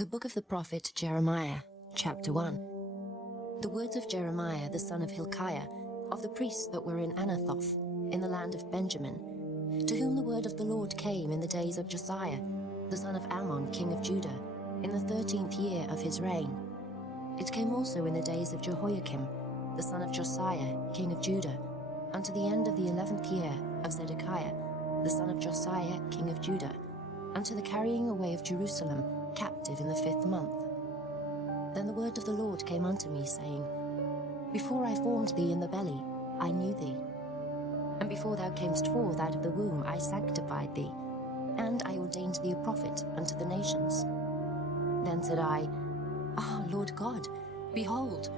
The book of the prophet Jeremiah, chapter 1. The words of Jeremiah the son of Hilkiah, of the priests that were in Anathoth, in the land of Benjamin, to whom the word of the Lord came in the days of Josiah, the son of Ammon, king of Judah, in the 13th year of his reign. It came also in the days of Jehoiakim, the son of Josiah, king of Judah, unto the end of the 11th year of Zedekiah, the son of Josiah, king of Judah, unto the carrying away of Jerusalem, captive in the 5th month. Then the word of the Lord came unto me, saying, Before I formed thee in the belly, I knew thee. And before thou camest forth out of the womb, I sanctified thee, and I ordained thee a prophet unto the nations. Then said I, Ah, Lord God, behold,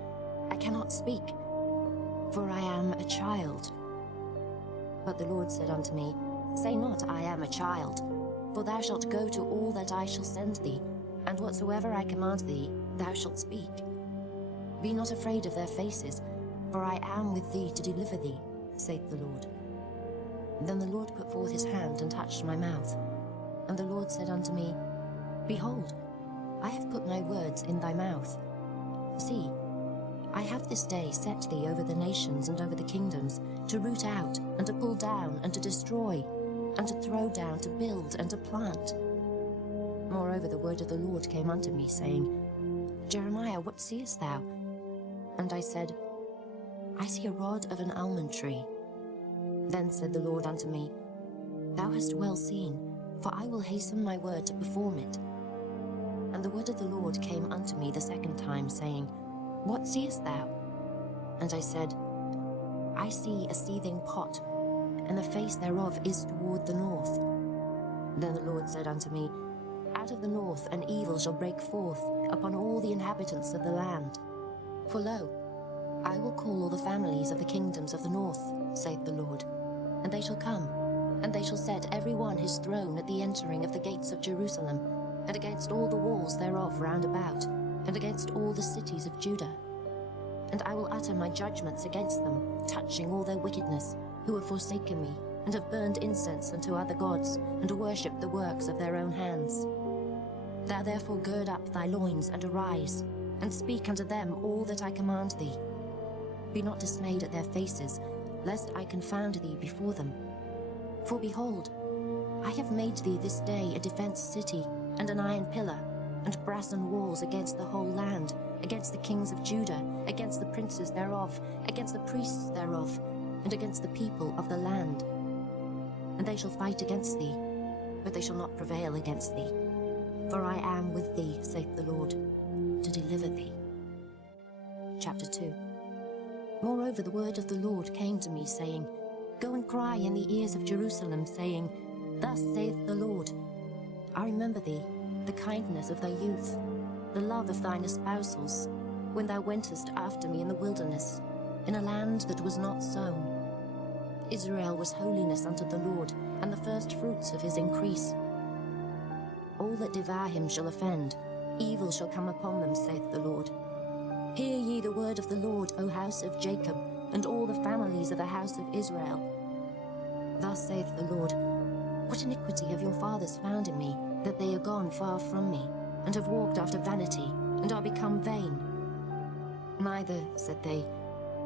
I cannot speak, for I am a child. But the Lord said unto me, Say not, I am a child, for thou shalt go to all that I shall send thee, and whatsoever I command thee, thou shalt speak. Be not afraid of their faces, for I am with thee to deliver thee, saith the Lord. Then the Lord put forth his hand and touched my mouth. And the Lord said unto me, Behold, I have put my words in thy mouth. See, I have this day set thee over the nations and over the kingdoms, to root out, and to pull down, and to destroy, and to throw down, to build, and to plant. Moreover, the word of the Lord came unto me, saying, Jeremiah, what seest thou? And I said, I see a rod of an almond tree. Then said the Lord unto me, Thou hast well seen, for I will hasten my word to perform it. And the word of the Lord came unto me the second time, saying, What seest thou? And I said, I see a seething pot, and the face thereof is toward the north. Then the Lord said unto me, Out of the north an evil shall break forth upon all the inhabitants of the land. For lo, I will call all the families of the kingdoms of the north, saith the Lord, and they shall come, and they shall set every one his throne at the entering of the gates of Jerusalem, and against all the walls thereof round about, and against all the cities of Judah. And I will utter my judgments against them, touching all their wickedness, who have forsaken me, and have burned incense unto other gods, and worshipped the works of their own hands. Thou therefore gird up thy loins, and arise, and speak unto them all that I command thee. Be not dismayed at their faces, lest I confound thee before them. For behold, I have made thee this day a defenced city, and an iron pillar, and brassen walls against the whole land, against the kings of Judah, against the princes thereof, against the priests thereof, and against the people of the land. And they shall fight against thee, but they shall not prevail against thee. For I am with thee, saith the Lord, to deliver thee. Chapter 2. Moreover, the word of the Lord came to me, saying, Go and cry in the ears of Jerusalem, saying, Thus saith the Lord, I remember thee, the kindness of thy youth, the love of thine espousals, when thou wentest after me in the wilderness, in a land that was not sown. Israel was holiness unto the Lord, and the first fruits of his increase. All that devour him shall offend, evil shall come upon them, saith the Lord. Hear ye the word of the Lord, O house of Jacob, and all the families of the house of Israel. Thus saith the Lord, What iniquity have your fathers found in me, that they are gone far from me, and have walked after vanity, and are become vain? Neither, said they,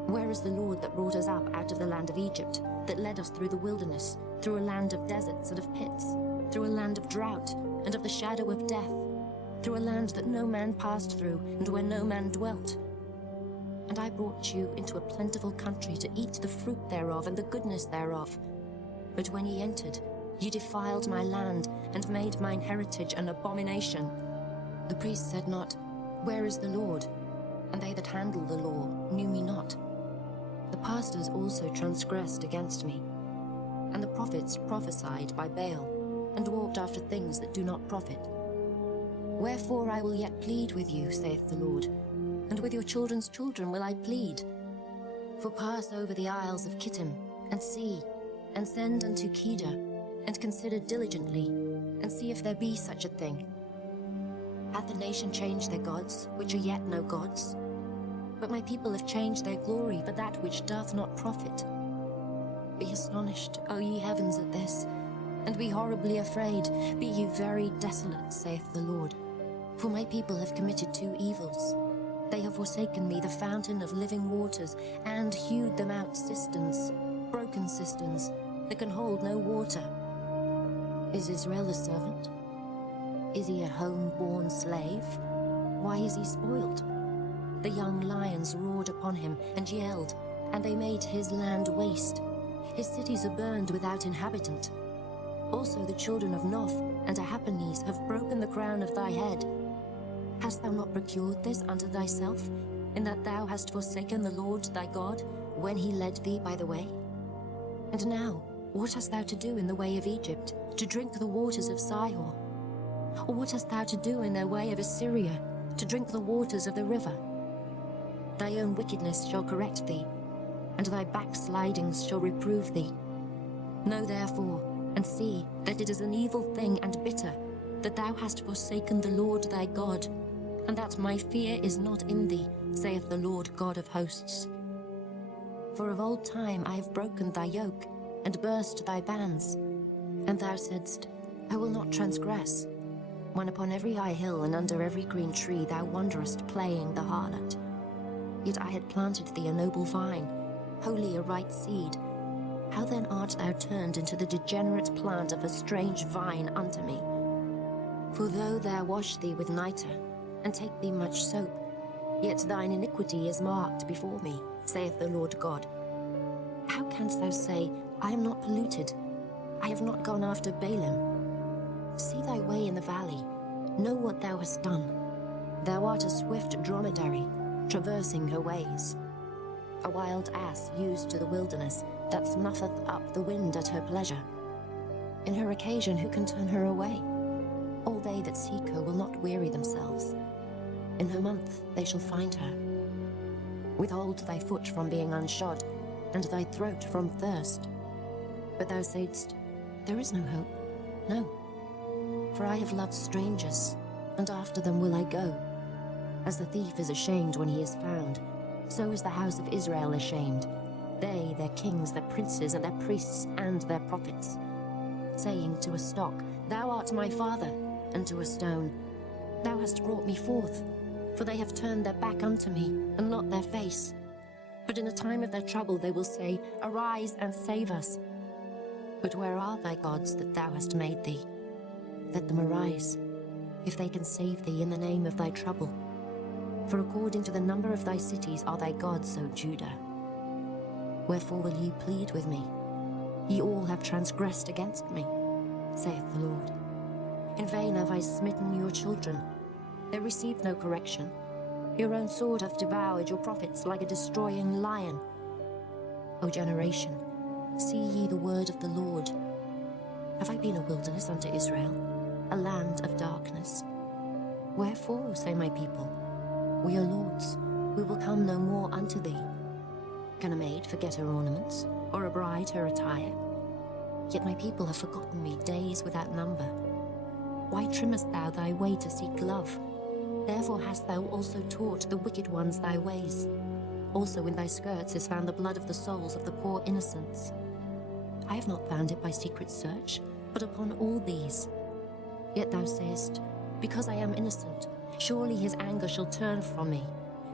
where is the Lord that brought us up out of the land of Egypt, that led us through the wilderness, through a land of deserts and of pits, through a land of drought and of the shadow of death, through a land that no man passed through, and where no man dwelt? And I brought you into a plentiful country to eat the fruit thereof and the goodness thereof. But when ye entered, ye defiled my land, and made mine heritage an abomination. The priests said not, Where is the Lord? And they that handle the law knew me not. The pastors also transgressed against me, and the prophets prophesied by Baal, and walked after things that do not profit. Wherefore I will yet plead with you, saith the Lord, and with your children's children will I plead. For pass over the isles of Kittim, and see, and send unto Kedar, and consider diligently, and see if there be such a thing. Hath the nation changed their gods, which are yet no gods? But my people have changed their glory for that which doth not profit. Be astonished, O ye heavens, at this, and be horribly afraid. Be ye very desolate, saith the Lord. For my people have committed two evils. They have forsaken me, the fountain of living waters, and hewed them out cisterns, broken cisterns, that can hold no water. Is Israel a servant? Is he a home-born slave? Why is he spoiled? The young lions roared upon him and yelled, and they made his land waste. His cities are burned without inhabitant. Also the children of Noph and Ahaphanes have broken the crown of thy head. Hast thou not procured this unto thyself, in that thou hast forsaken the Lord thy God, when he led thee by the way? And now, what hast thou to do in the way of Egypt, to drink the waters of Sihor? Or what hast thou to do in the way of Assyria, to drink the waters of the river? Thy own wickedness shall correct thee, and thy backslidings shall reprove thee. Know therefore, and see that it is an evil thing and bitter, that thou hast forsaken the Lord thy God, and that my fear is not in thee, saith the Lord God of hosts. For of old time I have broken thy yoke, and burst thy bands. And thou saidst, I will not transgress, when upon every high hill and under every green tree thou wanderest playing the harlot. Yet I had planted thee a noble vine, wholly a right seed. How then art thou turned into the degenerate plant of a strange vine unto me? For though thou wash thee with nitre, and take thee much soap, yet thine iniquity is marked before me, saith the Lord God. How canst thou say, I am not polluted, I have not gone after Balaam? See thy way in the valley, know what thou hast done. Thou art a swift dromedary, traversing her ways. A wild ass used to the wilderness, that snuffeth up the wind at her pleasure. In her occasion who can turn her away? All they that seek her will not weary themselves. In her month they shall find her. Withhold thy foot from being unshod, and thy throat from thirst. But thou saidst, there is no hope, no. For I have loved strangers, and after them will I go. As the thief is ashamed when he is found, so is the house of Israel ashamed, they, their kings, their princes, and their priests, and their prophets, saying to a stock, Thou art my father, and to a stone, Thou hast brought me forth. For they have turned their back unto me, and not their face. But in a time of their trouble they will say, Arise and save us. But where are thy gods that thou hast made thee? Let them arise, if they can save thee in the name of thy trouble. For according to the number of thy cities are thy gods, O Judah. Wherefore will ye plead with me? Ye all have transgressed against me, saith the Lord. In vain have I smitten your children. They received no correction. Your own sword hath devoured your prophets like a destroying lion. O generation, see ye the word of the Lord. Have I been a wilderness unto Israel, a land of darkness? Wherefore, say my people, we are lords, we will come no more unto thee. Can a maid forget her ornaments, or a bride her attire? Yet my people have forgotten me days without number. Why trimmest thou thy way to seek love? Therefore hast thou also taught the wicked ones thy ways. Also in thy skirts is found the blood of the souls of the poor innocents. I have not found it by secret search, but upon all these. Yet thou sayest, Because I am innocent, surely his anger shall turn from me.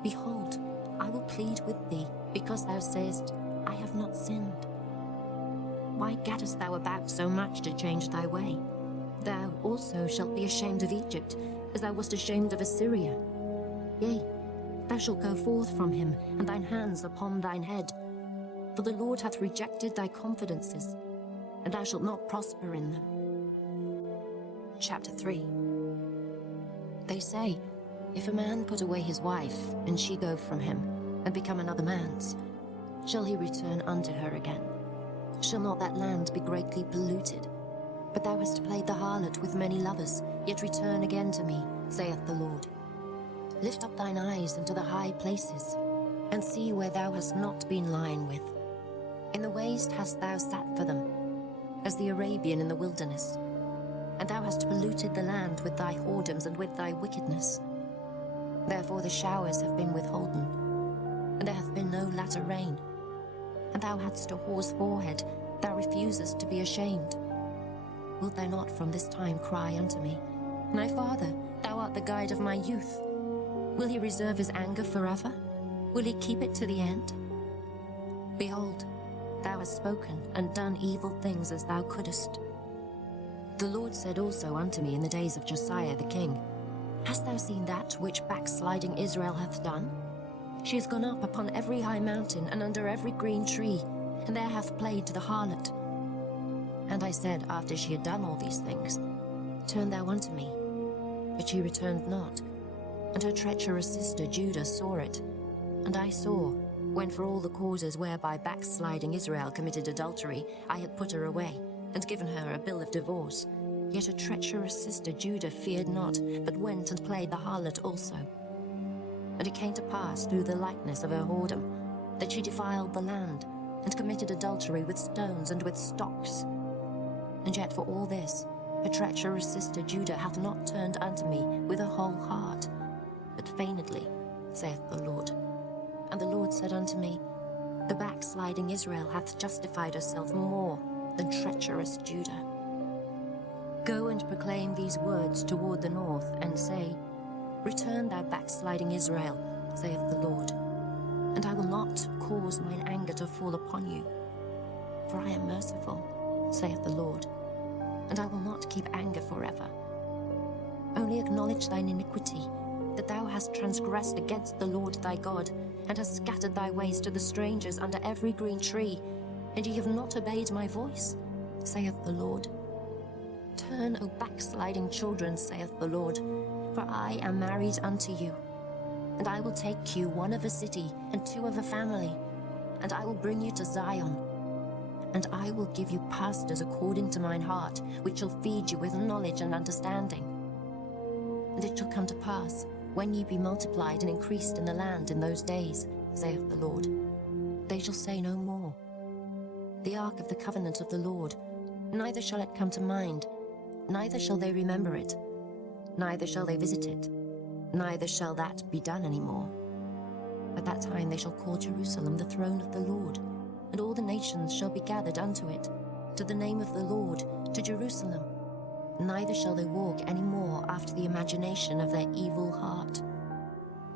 Behold, I will plead with thee, because thou sayest, I have not sinned. Why gaddest thou about so much to change thy way? Thou also shalt be ashamed of Egypt, as thou wast ashamed of Assyria. Yea, thou shalt go forth from him, and thine hands upon thine head. For the Lord hath rejected thy confidences, and thou shalt not prosper in them. Chapter 3. They say, if a man put away his wife, and she go from him, and become another man's, shall he return unto her again? Shall not that land be greatly polluted? But thou hast played the harlot with many lovers, yet return again to me, saith the Lord. Lift up thine eyes unto the high places, and see where thou hast not been lying with. In the waste hast thou sat for them, as the Arabian in the wilderness. And thou hast polluted the land with thy whoredoms and with thy wickedness. Therefore the showers have been withholden, and there hath been no latter rain. And thou hadst a whore's forehead, thou refusest to be ashamed. Wilt thou not from this time cry unto me, My father, thou art the guide of my youth. Will he reserve his anger forever? Will he keep it to the end? Behold, thou hast spoken and done evil things as thou couldest. The Lord said also unto me in the days of Josiah the king, Hast thou seen that which backsliding Israel hath done? She is gone up upon every high mountain and under every green tree, and there hath played the harlot. And I said, after she had done all these things, Turn thou unto me. But she returned not, and her treacherous sister Judah saw it. And I saw, when for all the causes whereby backsliding Israel committed adultery, I had put her away, and given her a bill of divorce. Yet her treacherous sister Judah feared not, but went and played the harlot also. And it came to pass through the likeness of her whoredom, that she defiled the land, and committed adultery with stones and with stocks. And yet for all this, her treacherous sister Judah hath not turned unto me with her whole heart, but feignedly, saith the Lord. And the Lord said unto me, The backsliding Israel hath justified herself more than treacherous Judah. Go and proclaim these words toward the north, and say, Return, thou backsliding Israel, saith the Lord, and I will not cause mine anger to fall upon you. For I am merciful, saith the Lord, and I will not keep anger forever. Only acknowledge thine iniquity, that thou hast transgressed against the Lord thy God, and hast scattered thy ways to the strangers under every green tree, and ye have not obeyed my voice, saith the Lord. Turn, O backsliding children, saith the Lord, for I am married unto you. And I will take you one of a city, and two of a family, and I will bring you to Zion. And I will give you pastors according to mine heart, which shall feed you with knowledge and understanding. And it shall come to pass, when ye be multiplied and increased in the land in those days, saith the Lord, they shall say no more, The ark of the covenant of the Lord, neither shall it come to mind, neither shall they remember it, neither shall they visit it, neither shall that be done any more. At that time they shall call Jerusalem the throne of the Lord, and all the nations shall be gathered unto it, to the name of the Lord, to Jerusalem. Neither shall they walk any more after the imagination of their evil heart.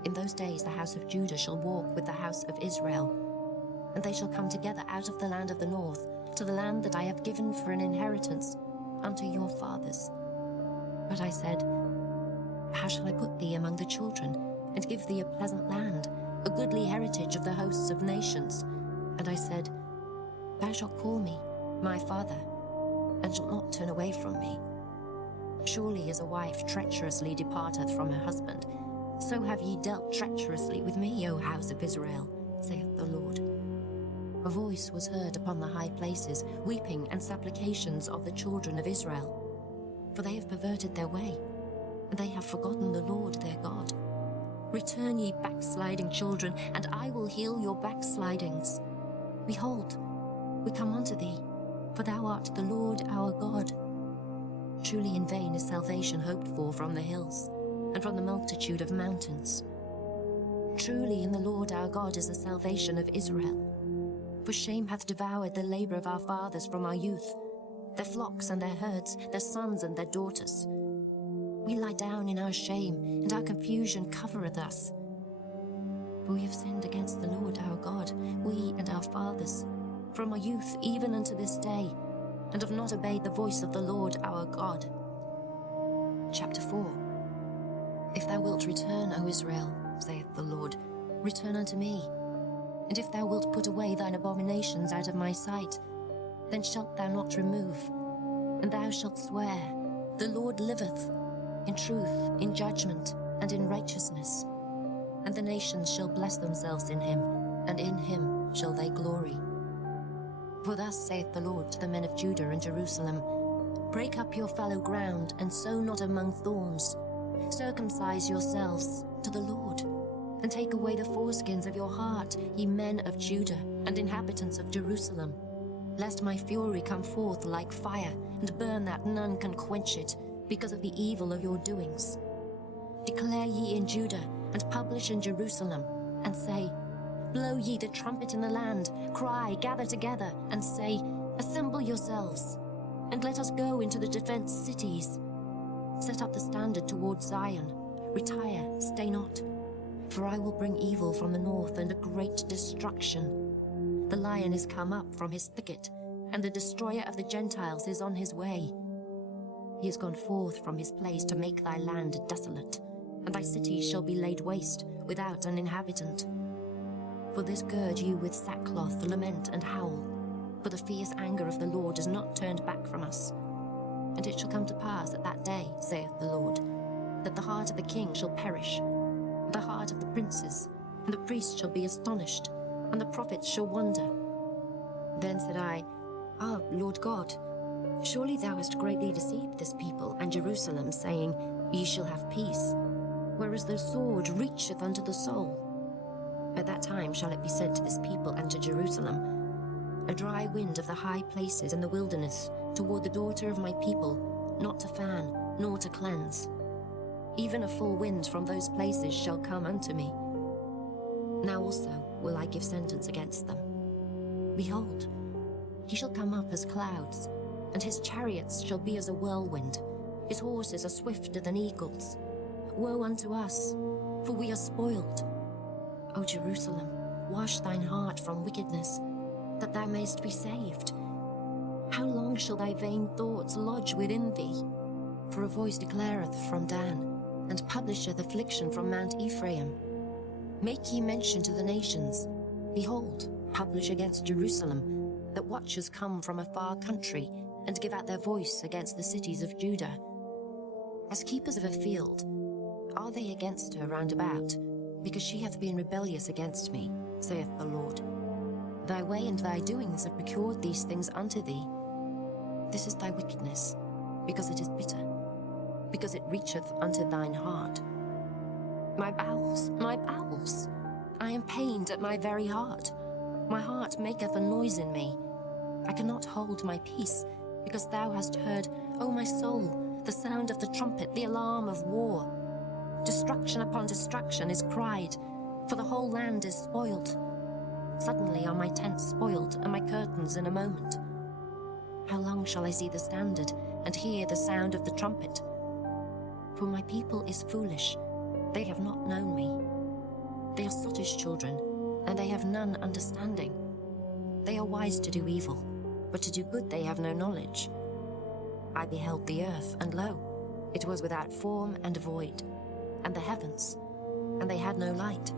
In those days the house of Judah shall walk with the house of Israel, and they shall come together out of the land of the north, to the land that I have given for an inheritance unto your fathers. But I said, How shall I put thee among the children, and give thee a pleasant land, a goodly heritage of the hosts of nations? And I said, Thou shalt call me, my father, and shalt not turn away from me. Surely as a wife treacherously departeth from her husband, so have ye dealt treacherously with me, O house of Israel, saith the Lord. A voice was heard upon the high places, weeping and supplications of the children of Israel. For they have perverted their way, and they have forgotten the Lord their God. Return, ye backsliding children, and I will heal your backslidings. Behold, we come unto thee, for thou art the Lord our God. Truly in vain is salvation hoped for from the hills, and from the multitude of mountains. Truly in the Lord our God is the salvation of Israel. For shame hath devoured the labor of our fathers from our youth, their flocks and their herds, their sons and their daughters. We lie down in our shame, and our confusion covereth us. For we have sinned against the Lord our God, we and our fathers, from our youth even unto this day, and have not obeyed the voice of the Lord our God. Chapter 4. If thou wilt return, O Israel, saith the Lord, return unto me. And if thou wilt put away thine abominations out of my sight, then shalt thou not remove. And thou shalt swear, The Lord liveth, in truth, in judgment, and in righteousness. And the nations shall bless themselves in him, and in him shall they glory. For thus saith the Lord to the men of Judah and Jerusalem, Break up your fallow ground, and sow not among thorns. Circumcise yourselves to the Lord, and take away the foreskins of your heart, ye men of Judah, and inhabitants of Jerusalem, lest my fury come forth like fire, and burn that none can quench it, because of the evil of your doings. Declare ye in Judah, and publish in Jerusalem, and say, Blow ye the trumpet in the land, cry, gather together, and say, Assemble yourselves, and let us go into the defense cities. Set up the standard towards Zion. Retire, stay not. For I will bring evil from the north and a great destruction. The lion is come up from his thicket, and the destroyer of the Gentiles is on his way. He is gone forth from his place to make thy land desolate, and thy cities shall be laid waste, without an inhabitant. For this gird you with sackcloth, lament and howl, for the fierce anger of the Lord is not turned back from us. And it shall come to pass at that day, saith the Lord, that the heart of the king shall perish, the heart of the princes, and the priests shall be astonished, and the prophets shall wonder. Then said I, Ah, Lord God, surely thou hast greatly deceived this people and Jerusalem, saying, Ye shall have peace, whereas the sword reacheth unto the soul. At that time shall it be said to this people and to Jerusalem, A dry wind of the high places in the wilderness toward the daughter of my people, not to fan, nor to cleanse. Even a full wind from those places shall come unto me. Now also will I give sentence against them. Behold, he shall come up as clouds, and his chariots shall be as a whirlwind. His horses are swifter than eagles. Woe unto us, for we are spoiled. O Jerusalem, wash thine heart from wickedness, that thou mayst be saved. How long shall thy vain thoughts lodge within thee? For a voice declareth from Dan, and publisheth affliction from Mount Ephraim. Make ye mention to the nations. Behold, publish against Jerusalem, that watchers come from a far country, and give out their voice against the cities of Judah. As keepers of a field, are they against her round about, because she hath been rebellious against me, saith the Lord. Thy way and thy doings have procured these things unto thee. This is thy wickedness, because it is bitter, because it reacheth unto thine heart. My bowels, I am pained at my very heart. My heart maketh a noise in me. I cannot hold my peace, because thou hast heard, O my soul, the sound of the trumpet, the alarm of war. Destruction upon destruction is cried, for the whole land is spoiled. Suddenly are my tents spoiled, and my curtains in a moment. How long shall I see the standard, and hear the sound of the trumpet? For my people is foolish, they have not known me. They are sottish children, and they have none understanding. They are wise to do evil, but to do good they have no knowledge. I beheld the earth, and lo, it was without form and void, and the heavens, and they had no light.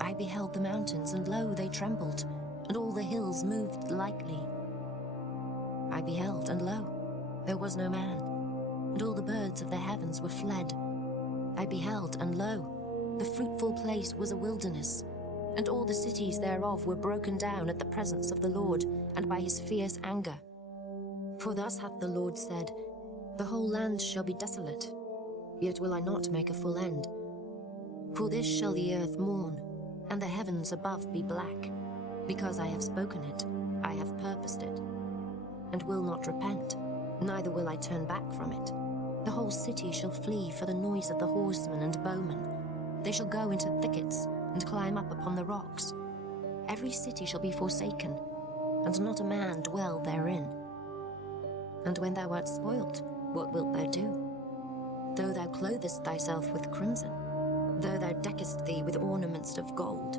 I beheld the mountains, and lo, they trembled, and all the hills moved lightly. I beheld, and lo, there was no man, and all the birds of the heavens were fled. I beheld, and lo, the fruitful place was a wilderness, and all the cities thereof were broken down at the presence of the Lord, and by his fierce anger. For thus hath the Lord said, The whole land shall be desolate, yet will I not make a full end. For this shall the earth mourn, and the heavens above be black, because I have spoken it, I have purposed it, and will not repent, neither will I turn back from it. The whole city shall flee for the noise of the horsemen and bowmen. They shall go into thickets, and climb up upon the rocks. Every city shall be forsaken, and not a man dwell therein. And when thou art spoilt, what wilt thou do? Though thou clothest thyself with crimson, though thou deckest thee with ornaments of gold,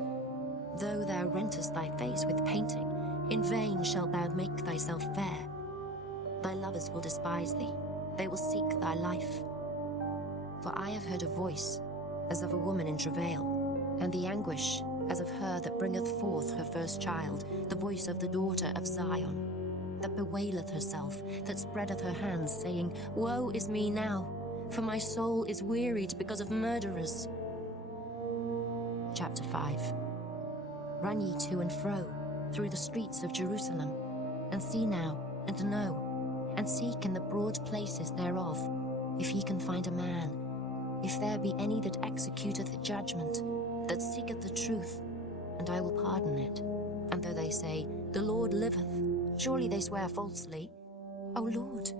though thou rentest thy face with painting, in vain shalt thou make thyself fair. Thy lovers will despise thee, they will seek thy life. For I have heard a voice, as of a woman in travail, and the anguish, as of her that bringeth forth her first child, the voice of the daughter of Zion, that bewaileth herself, that spreadeth her hands, saying, Woe is me now, for my soul is wearied because of murderers. Chapter 5. Run ye to and fro through the streets of Jerusalem, and see now, and know, and seek in the broad places thereof, if ye can find a man, if there be any that executeth judgment, that seeketh the truth, and I will pardon it. And though they say, The Lord liveth, surely they swear falsely. O Lord,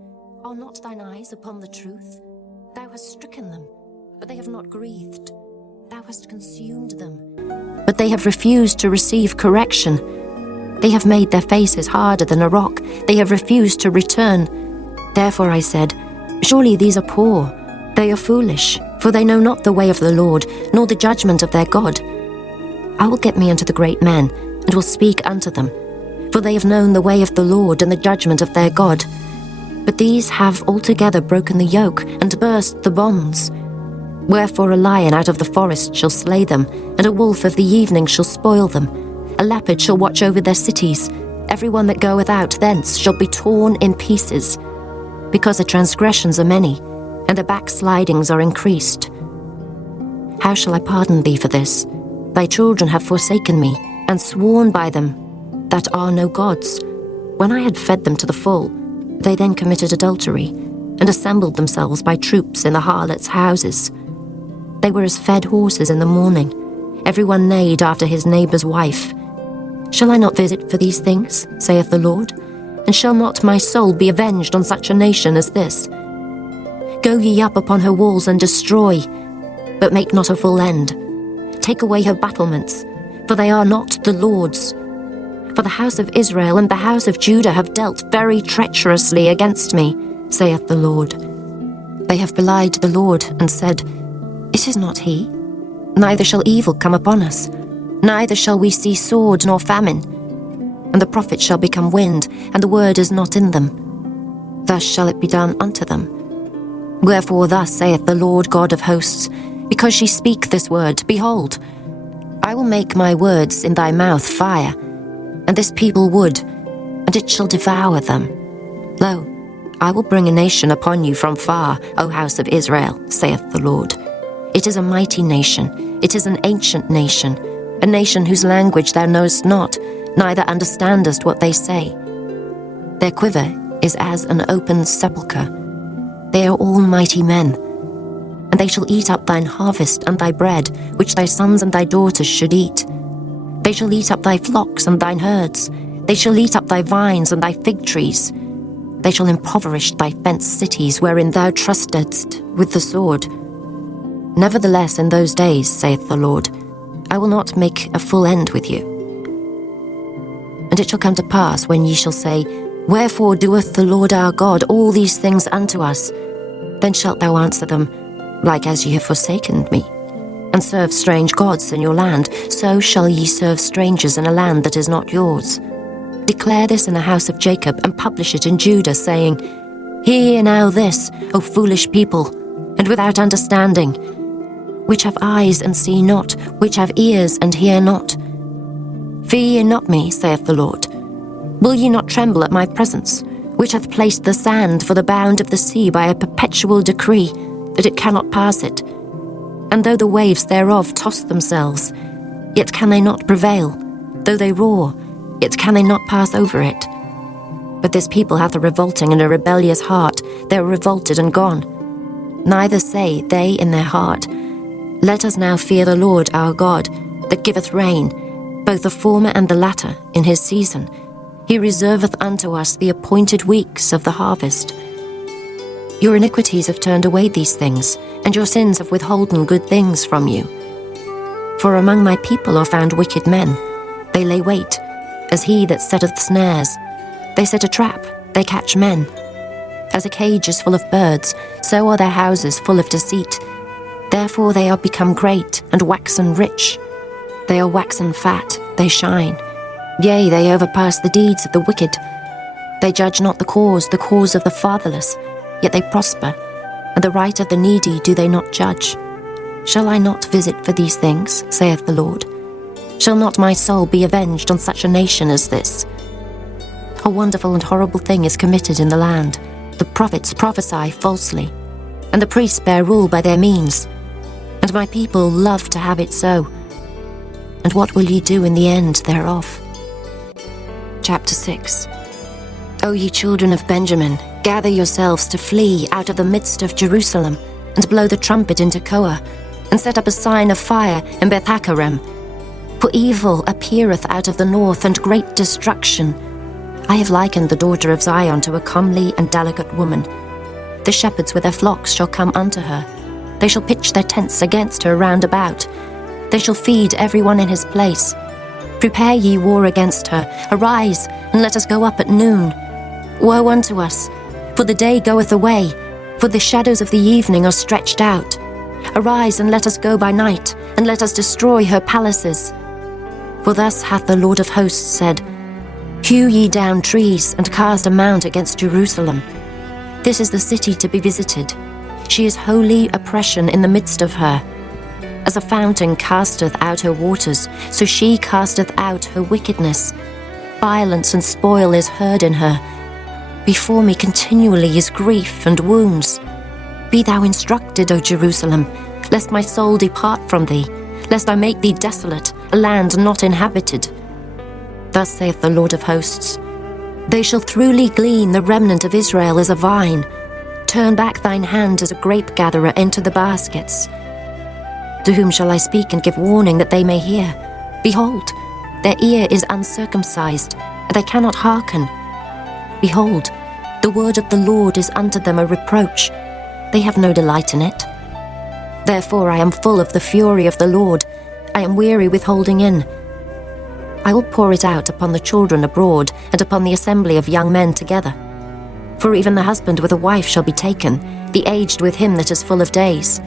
are not thine eyes upon the truth? Thou hast stricken them, but they have not grieved. Thou hast consumed them, but they have refused to receive correction. They have made their faces harder than a rock. They have refused to return. Therefore I said, Surely these are poor, They are foolish, for they know not the way of the Lord, nor the judgment of their God. I will get me unto the great men, and will speak unto them, for they have known the way of the Lord and the judgment of their God. But these have altogether broken the yoke, and burst the bonds. Wherefore a lion out of the forest shall slay them, and a wolf of the evening shall spoil them. A leopard shall watch over their cities. Every one that goeth out thence shall be torn in pieces, because the transgressions are many, and the backslidings are increased. How shall I pardon thee for this? Thy children have forsaken me, and sworn by them that are no gods. When I had fed them to the full, they then committed adultery, and assembled themselves by troops in the harlots' houses. They were as fed horses in the morning. Every one neighed after his neighbour's wife. Shall I not visit for these things, saith the Lord? And shall not my soul be avenged on such a nation as this? Go ye up upon her walls and destroy, but make not a full end. Take away her battlements, for they are not the Lord's. For the house of Israel and the house of Judah have dealt very treacherously against me, saith the Lord. They have belied the Lord, and said, It is not he. Neither shall evil come upon us, neither shall we see sword nor famine. And the prophet shall become wind, and the word is not in them. Thus shall it be done unto them. Wherefore thus saith the Lord God of hosts, because ye speak this word, behold, I will make my words in thy mouth fire, and this people wood, and it shall devour them. Lo, I will bring a nation upon you from far, O house of Israel, saith the Lord. It is a mighty nation, it is an ancient nation, a nation whose language thou knowest not, neither understandest what they say. Their quiver is as an open sepulchre. They are all mighty men. And they shall eat up thine harvest and thy bread, which thy sons and thy daughters should eat. They shall eat up thy flocks and thine herds. They shall eat up thy vines and thy fig trees. They shall impoverish thy fenced cities, wherein thou trustedst with the sword. Nevertheless, in those days, saith the Lord, I will not make a full end with you. And it shall come to pass, when ye shall say, Wherefore doeth the Lord our God all these things unto us? Then shalt thou answer them, Like as ye have forsaken me, and served strange gods in your land, so shall ye serve strangers in a land that is not yours. Declare this in the house of Jacob, and publish it in Judah, saying, Hear now this, O foolish people, and without understanding, which have eyes and see not, which have ears and hear not. Fear ye not me, saith the Lord. Will ye not tremble at my presence, which hath placed the sand for the bound of the sea by a perpetual decree, that it cannot pass it? And though the waves thereof toss themselves, yet can they not prevail. Though they roar, yet can they not pass over it. But this people hath a revolting and a rebellious heart, they are revolted and gone. Neither say they in their heart, Let us now fear the Lord our God, that giveth rain, both the former and the latter, in his season. He reserveth unto us the appointed weeks of the harvest. Your iniquities have turned away these things, and your sins have withholden good things from you. For among my people are found wicked men. They lay wait, as he that setteth snares. They set a trap, they catch men. As a cage is full of birds, so are their houses full of deceit. Therefore they are become great, and waxen rich. They are waxen fat, they shine. Yea, they overpass the deeds of the wicked. They judge not the cause of the fatherless, yet they prosper, and the right of the needy do they not judge. Shall I not visit for these things, saith the Lord? Shall not my soul be avenged on such a nation as this? A wonderful and horrible thing is committed in the land. The prophets prophesy falsely, and the priests bear rule by their means. And my people love to have it so. And what will ye do in the end thereof? Chapter 6. O ye children of Benjamin, gather yourselves to flee out of the midst of Jerusalem, and blow the trumpet into Koah, and set up a sign of fire in Beth-Haccherem. For evil appeareth out of the north, and great destruction. I have likened the daughter of Zion to a comely and delicate woman. The shepherds with their flocks shall come unto her. They shall pitch their tents against her round about. They shall feed every one in his place. Prepare ye war against her. Arise, and let us go up at noon. Woe unto us, for the day goeth away, For the shadows of the evening are stretched out. Arise and let us go by night, and let us destroy her palaces. For thus hath the Lord of hosts said, Hew ye down trees, and cast a mount against Jerusalem. This is the city to be visited. She is holy oppression in the midst of her. As a fountain casteth out her waters, so she casteth out her wickedness. Violence and spoil is heard in her. Before me continually is grief and wounds. Be thou instructed, O Jerusalem, lest my soul depart from thee, lest I make thee desolate, a land not inhabited. Thus saith the Lord of hosts, They shall throughly glean the remnant of Israel as a vine. Turn back thine hand as a grape-gatherer into the baskets. To whom shall I speak and give warning that they may hear? Behold, their ear is uncircumcised, and they cannot hearken. Behold, the word of the Lord is unto them a reproach. They have no delight in it. Therefore I am full of the fury of the Lord. I am weary with holding in. I will pour it out upon the children abroad, and upon the assembly of young men together. For even the husband with a wife shall be taken, the aged with him that is full of days.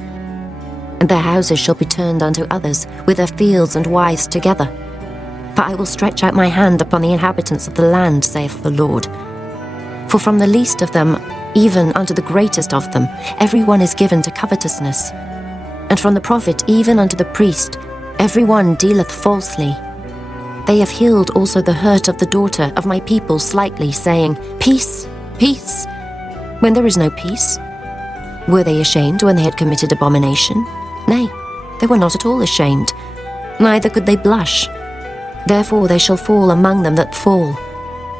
And their houses shall be turned unto others, with their fields and wives together. For I will stretch out my hand upon the inhabitants of the land, saith the Lord. For from the least of them, even unto the greatest of them, every one is given to covetousness. And from the prophet even unto the priest, every one dealeth falsely. They have healed also the hurt of the daughter of my people slightly, saying, Peace, peace, when there is no peace. Were they ashamed when they had committed abomination? Nay, they were not at all ashamed, neither could they blush. Therefore they shall fall among them that fall.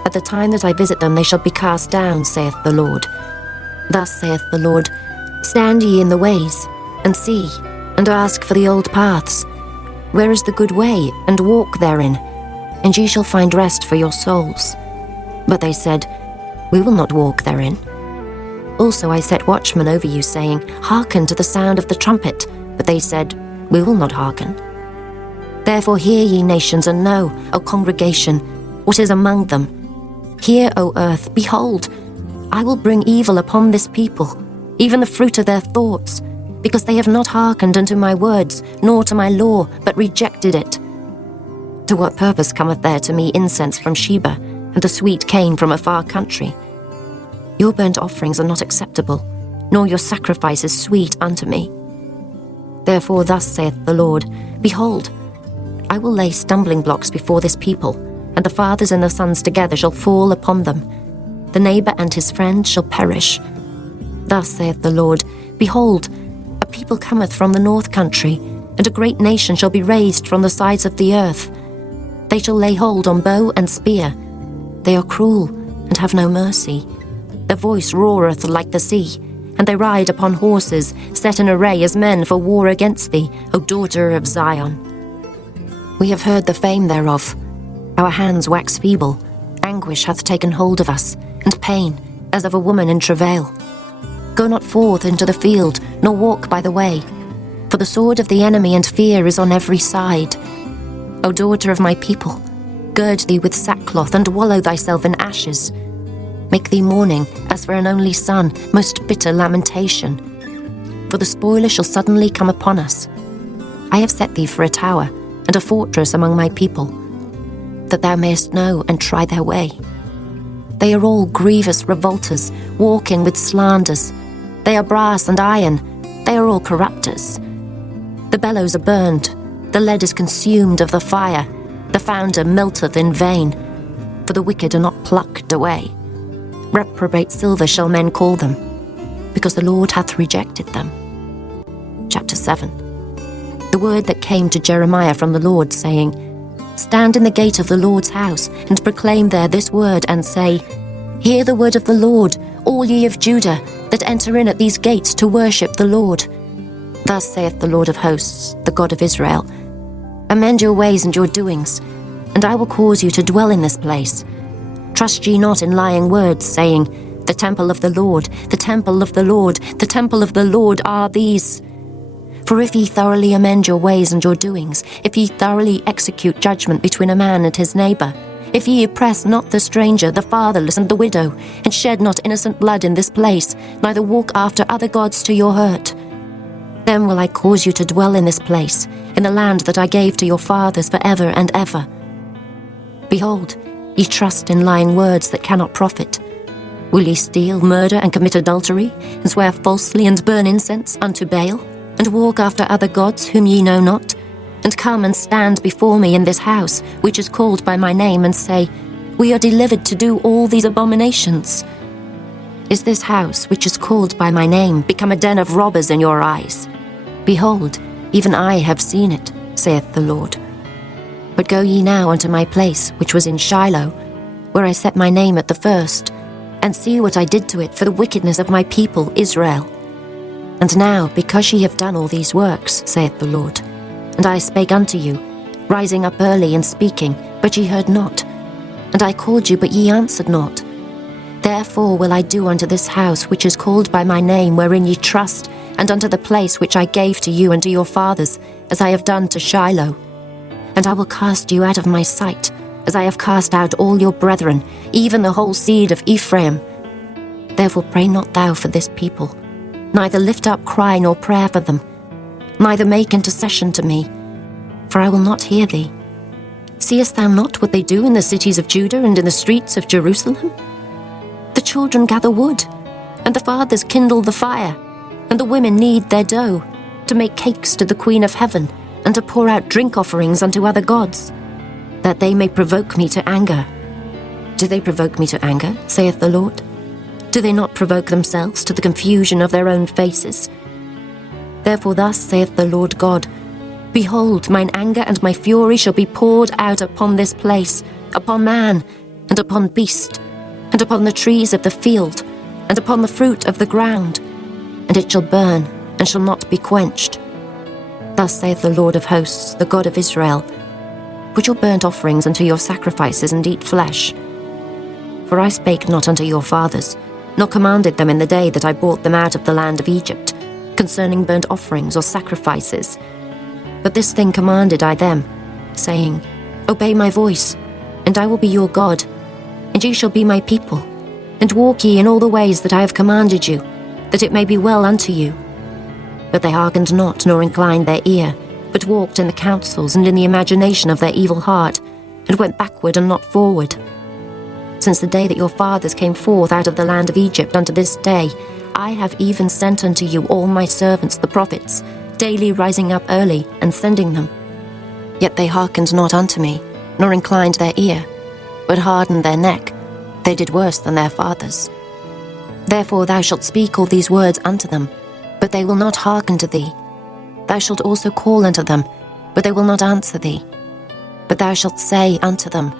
At the time that I visit them they shall be cast down, saith the Lord. Thus saith the Lord, Stand ye in the ways, and see, and ask for the old paths. Where is the good way, and walk therein, and ye shall find rest for your souls. But they said, We will not walk therein. Also I set watchmen over you, saying, Hearken to the sound of the trumpet. But they said, We will not hearken. Therefore hear ye nations, and know, O congregation, what is among them. Hear, O earth, behold, I will bring evil upon this people, even the fruit of their thoughts, because they have not hearkened unto my words, nor to my law, but rejected it. To what purpose cometh there to me incense from Sheba, and the sweet cane from a far country? Your burnt offerings are not acceptable, nor your sacrifices sweet unto me. Therefore thus saith the Lord, Behold, I will lay stumbling blocks before this people, and the fathers and the sons together shall fall upon them. The neighbor and his friend shall perish. Thus saith the Lord, Behold, a people cometh from the north country, and a great nation shall be raised from the sides of the earth. They shall lay hold on bow and spear. They are cruel, and have no mercy. Their voice roareth like the sea, and they ride upon horses, set in array as men for war against thee, O daughter of Zion. We have heard the fame thereof. Our hands wax feeble. Anguish hath taken hold of us, and pain, as of a woman in travail. Go not forth into the field, nor walk by the way, for the sword of the enemy and fear is on every side. O daughter of my people, gird thee with sackcloth, and wallow thyself in ashes. Make thee mourning, as for an only son, most bitter lamentation. For the spoiler shall suddenly come upon us. I have set thee for a tower, and a fortress among my people, that thou mayest know and try their way. They are all grievous revolters, walking with slanders. They are brass and iron, they are all corrupters. The bellows are burned, the lead is consumed of the fire, the founder melteth in vain, for the wicked are not plucked away. Reprobate silver shall men call them, because the Lord hath rejected them. Chapter 7. The word that came to Jeremiah from the Lord, saying, Stand in the gate of the Lord's house, and proclaim there this word, and say, Hear the word of the Lord, all ye of Judah, that enter in at these gates to worship the Lord. Thus saith the Lord of hosts, the God of Israel, Amend your ways and your doings, and I will cause you to dwell in this place. Trust ye not in lying words, saying, The temple of the Lord, the temple of the Lord, the temple of the Lord are these. For if ye thoroughly amend your ways and your doings, if ye thoroughly execute judgment between a man and his neighbor, if ye oppress not the stranger, the fatherless, and the widow, and shed not innocent blood in this place, neither walk after other gods to your hurt, then will I cause you to dwell in this place, in the land that I gave to your fathers for ever and ever. Behold, ye trust in lying words that cannot profit. Will ye steal, murder, and commit adultery, and swear falsely, and burn incense unto Baal, and walk after other gods whom ye know not, and come and stand before me in this house, which is called by my name, and say, We are delivered to do all these abominations? Is this house, which is called by my name, become a den of robbers in your eyes? Behold, even I have seen it, saith the Lord. But go ye now unto my place, which was in Shiloh, where I set my name at the first, and see what I did to it for the wickedness of my people Israel. And now, because ye have done all these works, saith the Lord, and I spake unto you, rising up early and speaking, but ye heard not, and I called you, but ye answered not. Therefore will I do unto this house which is called by my name, wherein ye trust, and unto the place which I gave to you and to your fathers, as I have done to Shiloh. And I will cast you out of my sight, as I have cast out all your brethren, even the whole seed of Ephraim. Therefore pray not thou for this people, neither lift up cry nor prayer for them, neither make intercession to me, for I will not hear thee. Seest thou not what they do in the cities of Judah and in the streets of Jerusalem? The children gather wood, and the fathers kindle the fire, and the women knead their dough, to make cakes to the Queen of Heaven, and to pour out drink offerings unto other gods, that they may provoke me to anger. Do they provoke me to anger, saith the Lord? Do they not provoke themselves to the confusion of their own faces? Therefore thus saith the Lord God, Behold, mine anger and my fury shall be poured out upon this place, upon man, and upon beast, and upon the trees of the field, and upon the fruit of the ground, and it shall burn, and shall not be quenched. Thus saith the Lord of hosts, the God of Israel, Put your burnt offerings unto your sacrifices, and eat flesh. For I spake not unto your fathers, nor commanded them in the day that I brought them out of the land of Egypt, concerning burnt offerings or sacrifices. But this thing commanded I them, saying, Obey my voice, and I will be your God, and ye shall be my people, and walk ye in all the ways that I have commanded you, that it may be well unto you. But they hearkened not, nor inclined their ear, but walked in the counsels and in the imagination of their evil heart, and went backward and not forward. Since the day that your fathers came forth out of the land of Egypt unto this day, I have even sent unto you all my servants the prophets, daily rising up early and sending them. Yet they hearkened not unto me, nor inclined their ear, but hardened their neck. They did worse than their fathers. Therefore thou shalt speak all these words unto them, but they will not hearken to thee. Thou shalt also call unto them, but they will not answer thee. But thou shalt say unto them,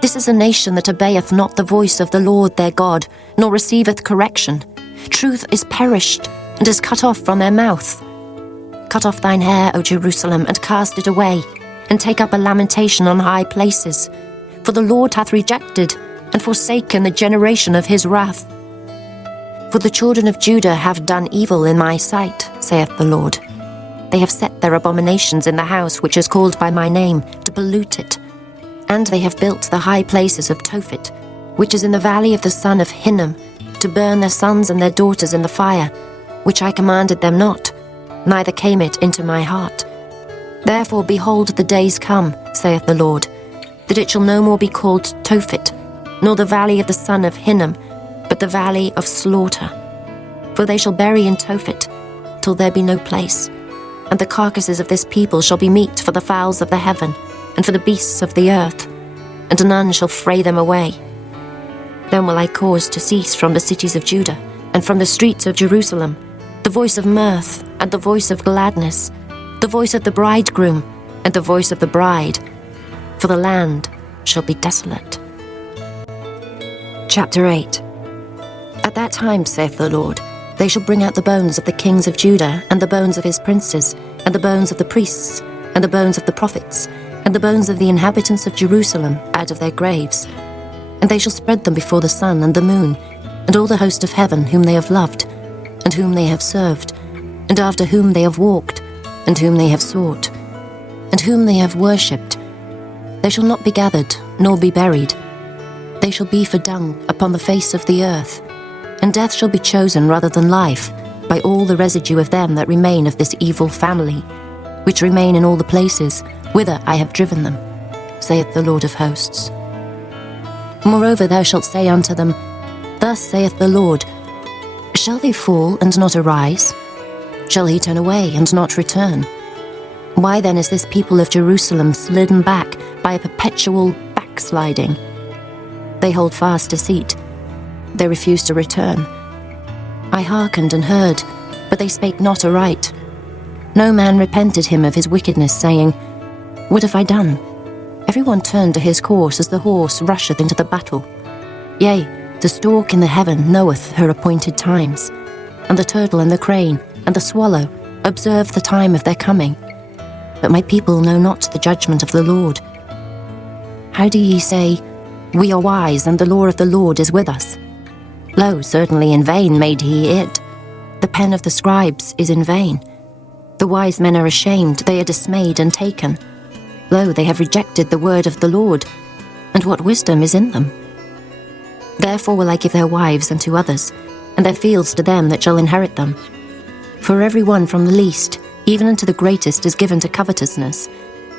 This is a nation that obeyeth not the voice of the Lord their God, nor receiveth correction. Truth is perished, and is cut off from their mouth. Cut off thine hair, O Jerusalem, and cast it away, and take up a lamentation on high places. For the Lord hath rejected, and forsaken the generation of his wrath. For the children of Judah have done evil in my sight, saith the Lord. They have set their abominations in the house which is called by my name, to pollute it. And they have built the high places of Tophet, which is in the valley of the son of Hinnom, to burn their sons and their daughters in the fire, which I commanded them not, neither came it into my heart. Therefore behold, the days come, saith the Lord, that it shall no more be called Tophet, nor the valley of the son of Hinnom, but the valley of slaughter. For they shall bury in Tophet, till there be no place. And the carcasses of this people shall be meat for the fowls of the heaven, and for the beasts of the earth, and none shall fray them away. Then will I cause to cease from the cities of Judah, and from the streets of Jerusalem, the voice of mirth, and the voice of gladness, the voice of the bridegroom, and the voice of the bride, for the land shall be desolate. Chapter 8. At that time, saith the Lord, they shall bring out the bones of the kings of Judah, and the bones of his princes, and the bones of the priests, and the bones of the prophets, and the bones of the inhabitants of Jerusalem out of their graves. And they shall spread them before the sun and the moon, and all the host of heaven whom they have loved, and whom they have served, and after whom they have walked, and whom they have sought, and whom they have worshipped. They shall not be gathered, nor be buried. They shall be for dung upon the face of the earth, and death shall be chosen rather than life by all the residue of them that remain of this evil family, which remain in all the places whither I have driven them, saith the Lord of hosts. Moreover thou shalt say unto them, Thus saith the Lord, Shall they fall and not arise? Shall he turn away and not return? Why then is this people of Jerusalem slidden back by a perpetual backsliding? They hold fast deceit. They refuse to return. I hearkened and heard, but they spake not aright. No man repented him of his wickedness, saying, What have I done? Every one turned to his course as the horse rusheth into the battle. Yea, the stork in the heaven knoweth her appointed times, and the turtle and the crane and the swallow observe the time of their coming. But my people know not the judgment of the Lord. How do ye say, We are wise, and the law of the Lord is with us? Lo, certainly in vain made he it. The pen of the scribes is in vain. The wise men are ashamed, they are dismayed and taken. Lo, they have rejected the word of the Lord, and what wisdom is in them? Therefore will I give their wives unto others, and their fields to them that shall inherit them. For every one from the least, even unto the greatest, is given to covetousness.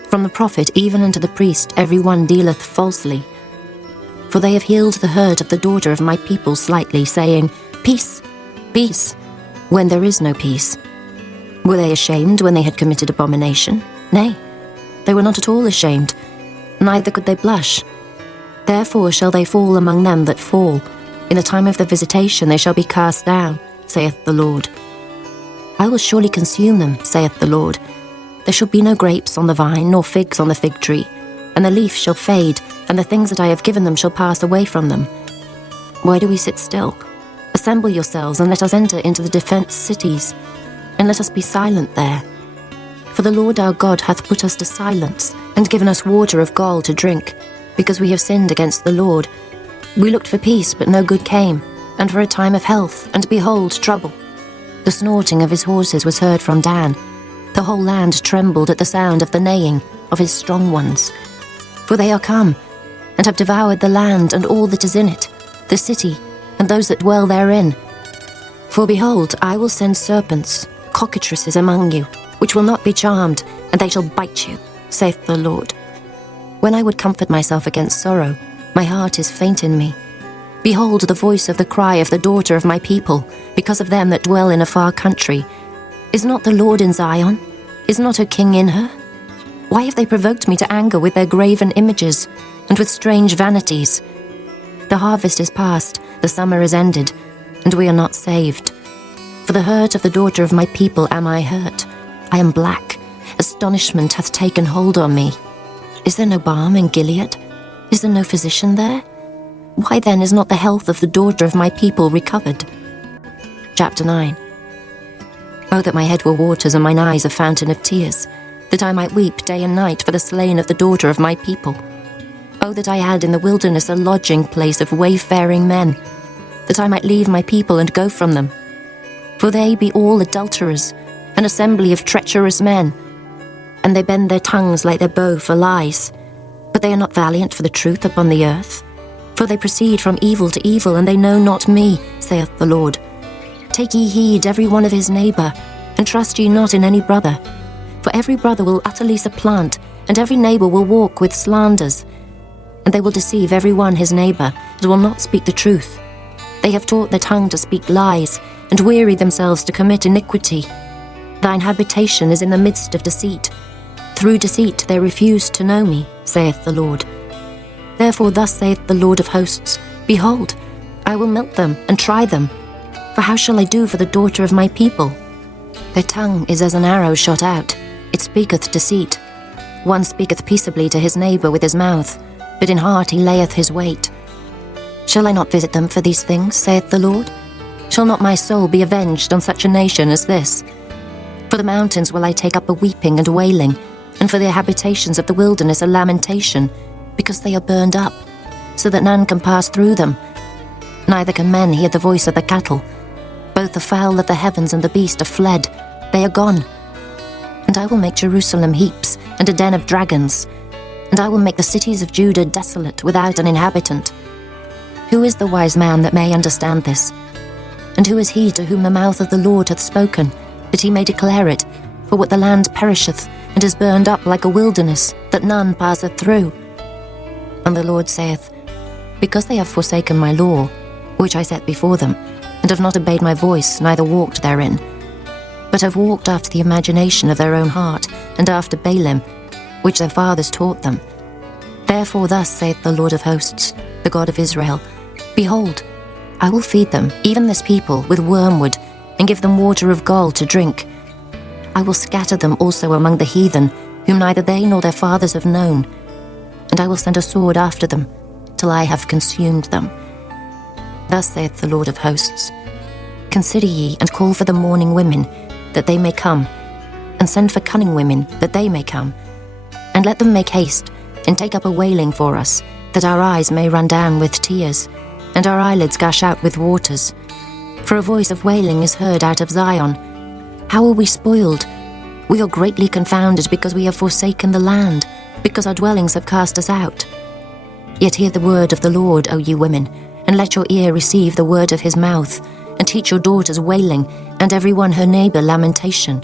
From the prophet even unto the priest every one dealeth falsely. For they have healed the hurt of the daughter of my people slightly, saying, Peace, peace, when there is no peace. Were they ashamed when they had committed abomination? Nay, they were not at all ashamed, neither could they blush. Therefore shall they fall among them that fall. In the time of the visitation they shall be cast down, saith the Lord. I will surely consume them, saith the Lord. There shall be no grapes on the vine, nor figs on the fig tree, and the leaf shall fade, and the things that I have given them shall pass away from them. Why do we sit still? Assemble yourselves, and let us enter into the defenced cities, and let us be silent there. For the Lord our God hath put us to silence, and given us water of gall to drink, because we have sinned against the Lord. We looked for peace, but no good came, and for a time of health, and behold, trouble. The snorting of his horses was heard from Dan. The whole land trembled at the sound of the neighing of his strong ones. For they are come, and have devoured the land and all that is in it, the city, and those that dwell therein. For behold, I will send serpents, cockatrices among you, which will not be charmed, and they shall bite you, saith the Lord. When I would comfort myself against sorrow, my heart is faint in me. Behold the voice of the cry of the daughter of my people, because of them that dwell in a far country. Is not the Lord in Zion? Is not her king in her? Why have they provoked me to anger with their graven images, and with strange vanities? The harvest is past, the summer is ended, and we are not saved. For the hurt of the daughter of my people am I hurt. I am black. Astonishment hath taken hold on me. Is there no balm in Gilead? Is there no physician there? Why then is not the health of the daughter of my people recovered? Chapter 9. Oh, that my head were waters and mine eyes a fountain of tears, that I might weep day and night for the slain of the daughter of my people. Oh, that I had in the wilderness a lodging place of wayfaring men, that I might leave my people and go from them. For they be all adulterers, an assembly of treacherous men, and they bend their tongues like their bow for lies. But they are not valiant for the truth upon the earth. For they proceed from evil to evil, and they know not me, saith the Lord. Take ye heed every one of his neighbour, and trust ye not in any brother. For every brother will utterly supplant, and every neighbour will walk with slanders. And they will deceive every one his neighbour, and will not speak the truth. They have taught their tongue to speak lies, and weary themselves to commit iniquity. Thine habitation is in the midst of deceit. Through deceit they refuse to know me, saith the Lord. Therefore thus saith the Lord of hosts, Behold, I will melt them and try them. For how shall I do for the daughter of my people? Their tongue is as an arrow shot out, it speaketh deceit. One speaketh peaceably to his neighbour with his mouth, but in heart he layeth his wait. Shall I not visit them for these things, saith the Lord? Shall not my soul be avenged on such a nation as this? For the mountains will I take up a weeping and wailing, and for the habitations of the wilderness a lamentation, because they are burned up, so that none can pass through them. Neither can men hear the voice of the cattle. Both the fowl of the heavens and the beast are fled, they are gone. And I will make Jerusalem heaps, and a den of dragons. and I will make the cities of Judah desolate, without an inhabitant. Who is the wise man that may understand this? And who is he to whom the mouth of the Lord hath spoken, that he may declare it? For what the land perisheth, and is burned up like a wilderness, that none passeth through. And the Lord saith, Because they have forsaken my law, which I set before them, and have not obeyed my voice, neither walked therein, but have walked after the imagination of their own heart, and after Baalim, which their fathers taught them. Therefore thus saith the Lord of hosts, the God of Israel, Behold, I will feed them, even this people, with wormwood, and give them water of gall to drink. I will scatter them also among the heathen, whom neither they nor their fathers have known, and I will send a sword after them, till I have consumed them. Thus saith the Lord of hosts, Consider ye, and call for the mourning women, that they may come, and send for cunning women, that they may come, and let them make haste, and take up a wailing for us, that our eyes may run down with tears, and our eyelids gush out with waters. For a voice of wailing is heard out of Zion. How are we spoiled? We are greatly confounded, because we have forsaken the land, because our dwellings have cast us out. Yet hear the word of the Lord, O you women, and let your ear receive the word of his mouth, and teach your daughters wailing, and every one her neighbour lamentation.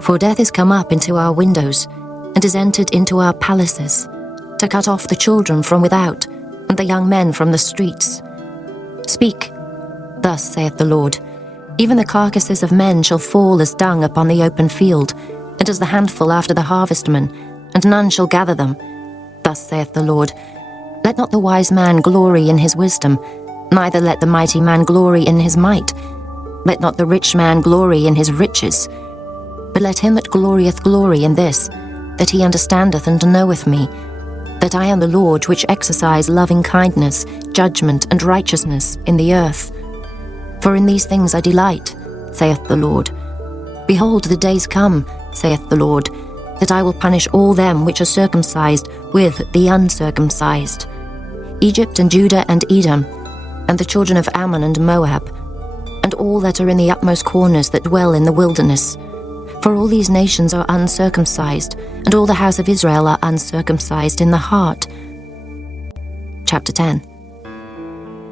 For death is come up into our windows, and is entered into our palaces, to cut off the children from without, and the young men from the streets. Speak, thus saith the Lord, Even the carcasses of men shall fall as dung upon the open field, and as the handful after the husbandman, and none shall gather them. Thus saith the Lord, Let not the wise man glory in his wisdom, neither let the mighty man glory in his might. Let not the rich man glory in his riches, but let him that glorieth glory in this, that he understandeth and knoweth me, that I am the Lord which exercise loving kindness, judgment, and righteousness in the earth. For in these things I delight, saith the Lord. Behold, the days come, saith the Lord, that I will punish all them which are circumcised with the uncircumcised, Egypt and Judah and Edom, and the children of Ammon and Moab, and all that are in the utmost corners that dwell in the wilderness. For all these nations are uncircumcised, and all the house of Israel are uncircumcised in the heart. Chapter 10.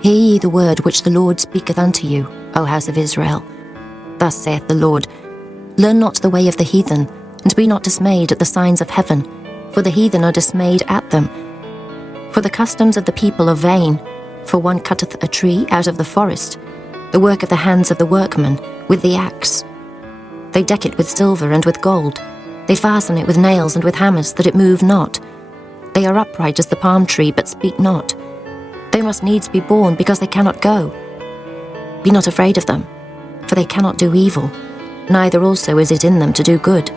Hear ye the word which the Lord speaketh unto you, O house of Israel. Thus saith the Lord, Learn not the way of the heathen, and be not dismayed at the signs of heaven, for the heathen are dismayed at them. For the customs of the people are vain, for one cutteth a tree out of the forest, the work of the hands of the workman, with the axe. They deck it with silver and with gold. They fasten it with nails and with hammers, that it move not. They are upright as the palm tree, but speak not. They must needs be born, because they cannot go. Be not afraid of them, for they cannot do evil, neither also is it in them to do good.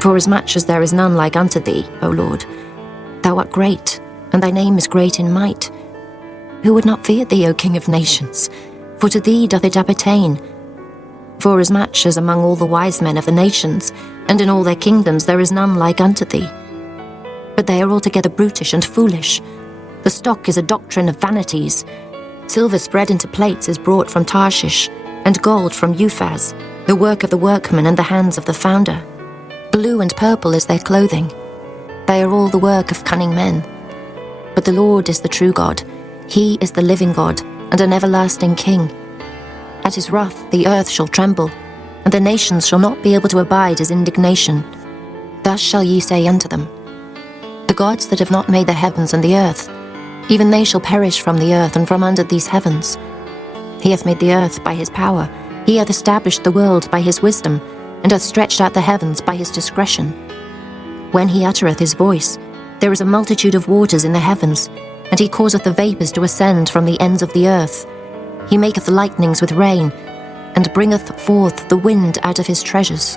Forasmuch as there is none like unto thee, O Lord, thou art great, and thy name is great in might. Who would not fear thee, O King of nations? For to thee doth it appertain. Forasmuch as among all the wise men of the nations, and in all their kingdoms, there is none like unto thee. But they are altogether brutish and foolish. The stock is a doctrine of vanities. Silver spread into plates is brought from Tarshish, and gold from Uphaz, the work of the workman and the hands of the founder. Blue and purple is their clothing. They are all the work of cunning men. But the Lord is the true God. He is the living God, and an everlasting King. At his wrath the earth shall tremble, and the nations shall not be able to abide his indignation. Thus shall ye say unto them, The gods that have not made the heavens and the earth, even they shall perish from the earth and from under these heavens. He hath made the earth by his power, he hath established the world by his wisdom, and hath stretched out the heavens by his discretion. When he uttereth his voice, there is a multitude of waters in the heavens, and he causeth the vapours to ascend from the ends of the earth. He maketh lightnings with rain, and bringeth forth the wind out of his treasures.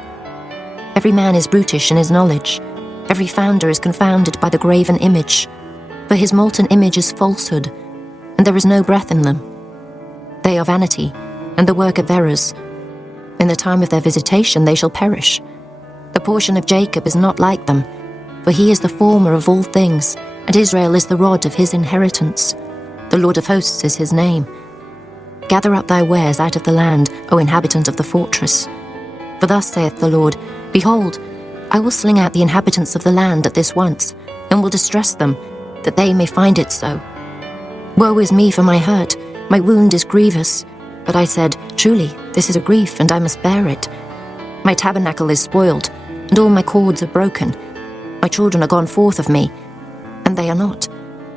Every man is brutish in his knowledge. Every founder is confounded by the graven image. For his molten image is falsehood, and there is no breath in them. They are vanity, and the work of errors. In the time of their visitation they shall perish. The portion of Jacob is not like them, for he is the former of all things, and Israel is the rod of his inheritance. The Lord of hosts is his name. Gather up thy wares out of the land, O inhabitant of the fortress. For thus saith the Lord, Behold, I will sling out the inhabitants of the land at this once, and will distress them, that they may find it so. Woe is me for my hurt, my wound is grievous. But I said, truly, this is a grief, and I must bear it. My tabernacle is spoiled, and all my cords are broken. My children are gone forth of me, and they are not.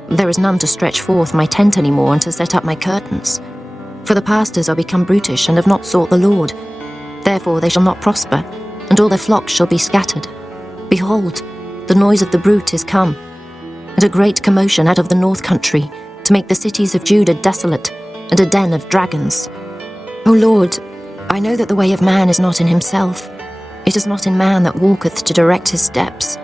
There is none to stretch forth my tent any more, and to set up my curtains. For the pastors are become brutish, and have not sought the Lord. Therefore they shall not prosper, and all their flocks shall be scattered. Behold, the noise of the brute is come, and a great commotion out of the north country, to make the cities of Judah desolate, and a den of dragons. O Lord, I know that the way of man is not in himself. It is not in man that walketh to direct his steps.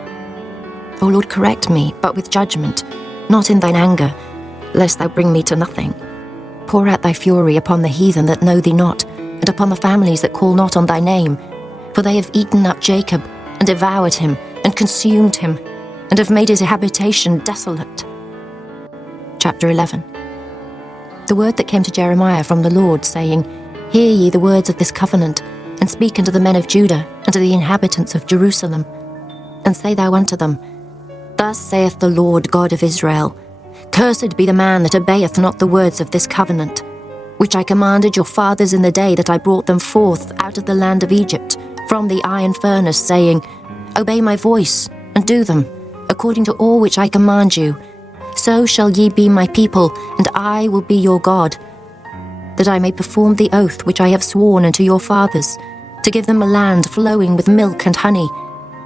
O Lord, correct me, but with judgment, not in thine anger, lest thou bring me to nothing. Pour out thy fury upon the heathen that know thee not, and upon the families that call not on thy name. For they have eaten up Jacob, and devoured him, and consumed him, and have made his habitation desolate. Chapter 11. The word that came to Jeremiah from the Lord, saying, Hear ye the words of this covenant, and speak unto the men of Judah, and to the inhabitants of Jerusalem. And say thou unto them, Thus saith the Lord God of Israel, Cursed be the man that obeyeth not the words of this covenant, which I commanded your fathers in the day that I brought them forth out of the land of Egypt, from the iron furnace, saying, Obey my voice, and do them, according to all which I command you. So shall ye be my people, and I will be your God, that I may perform the oath which I have sworn unto your fathers, to give them a land flowing with milk and honey,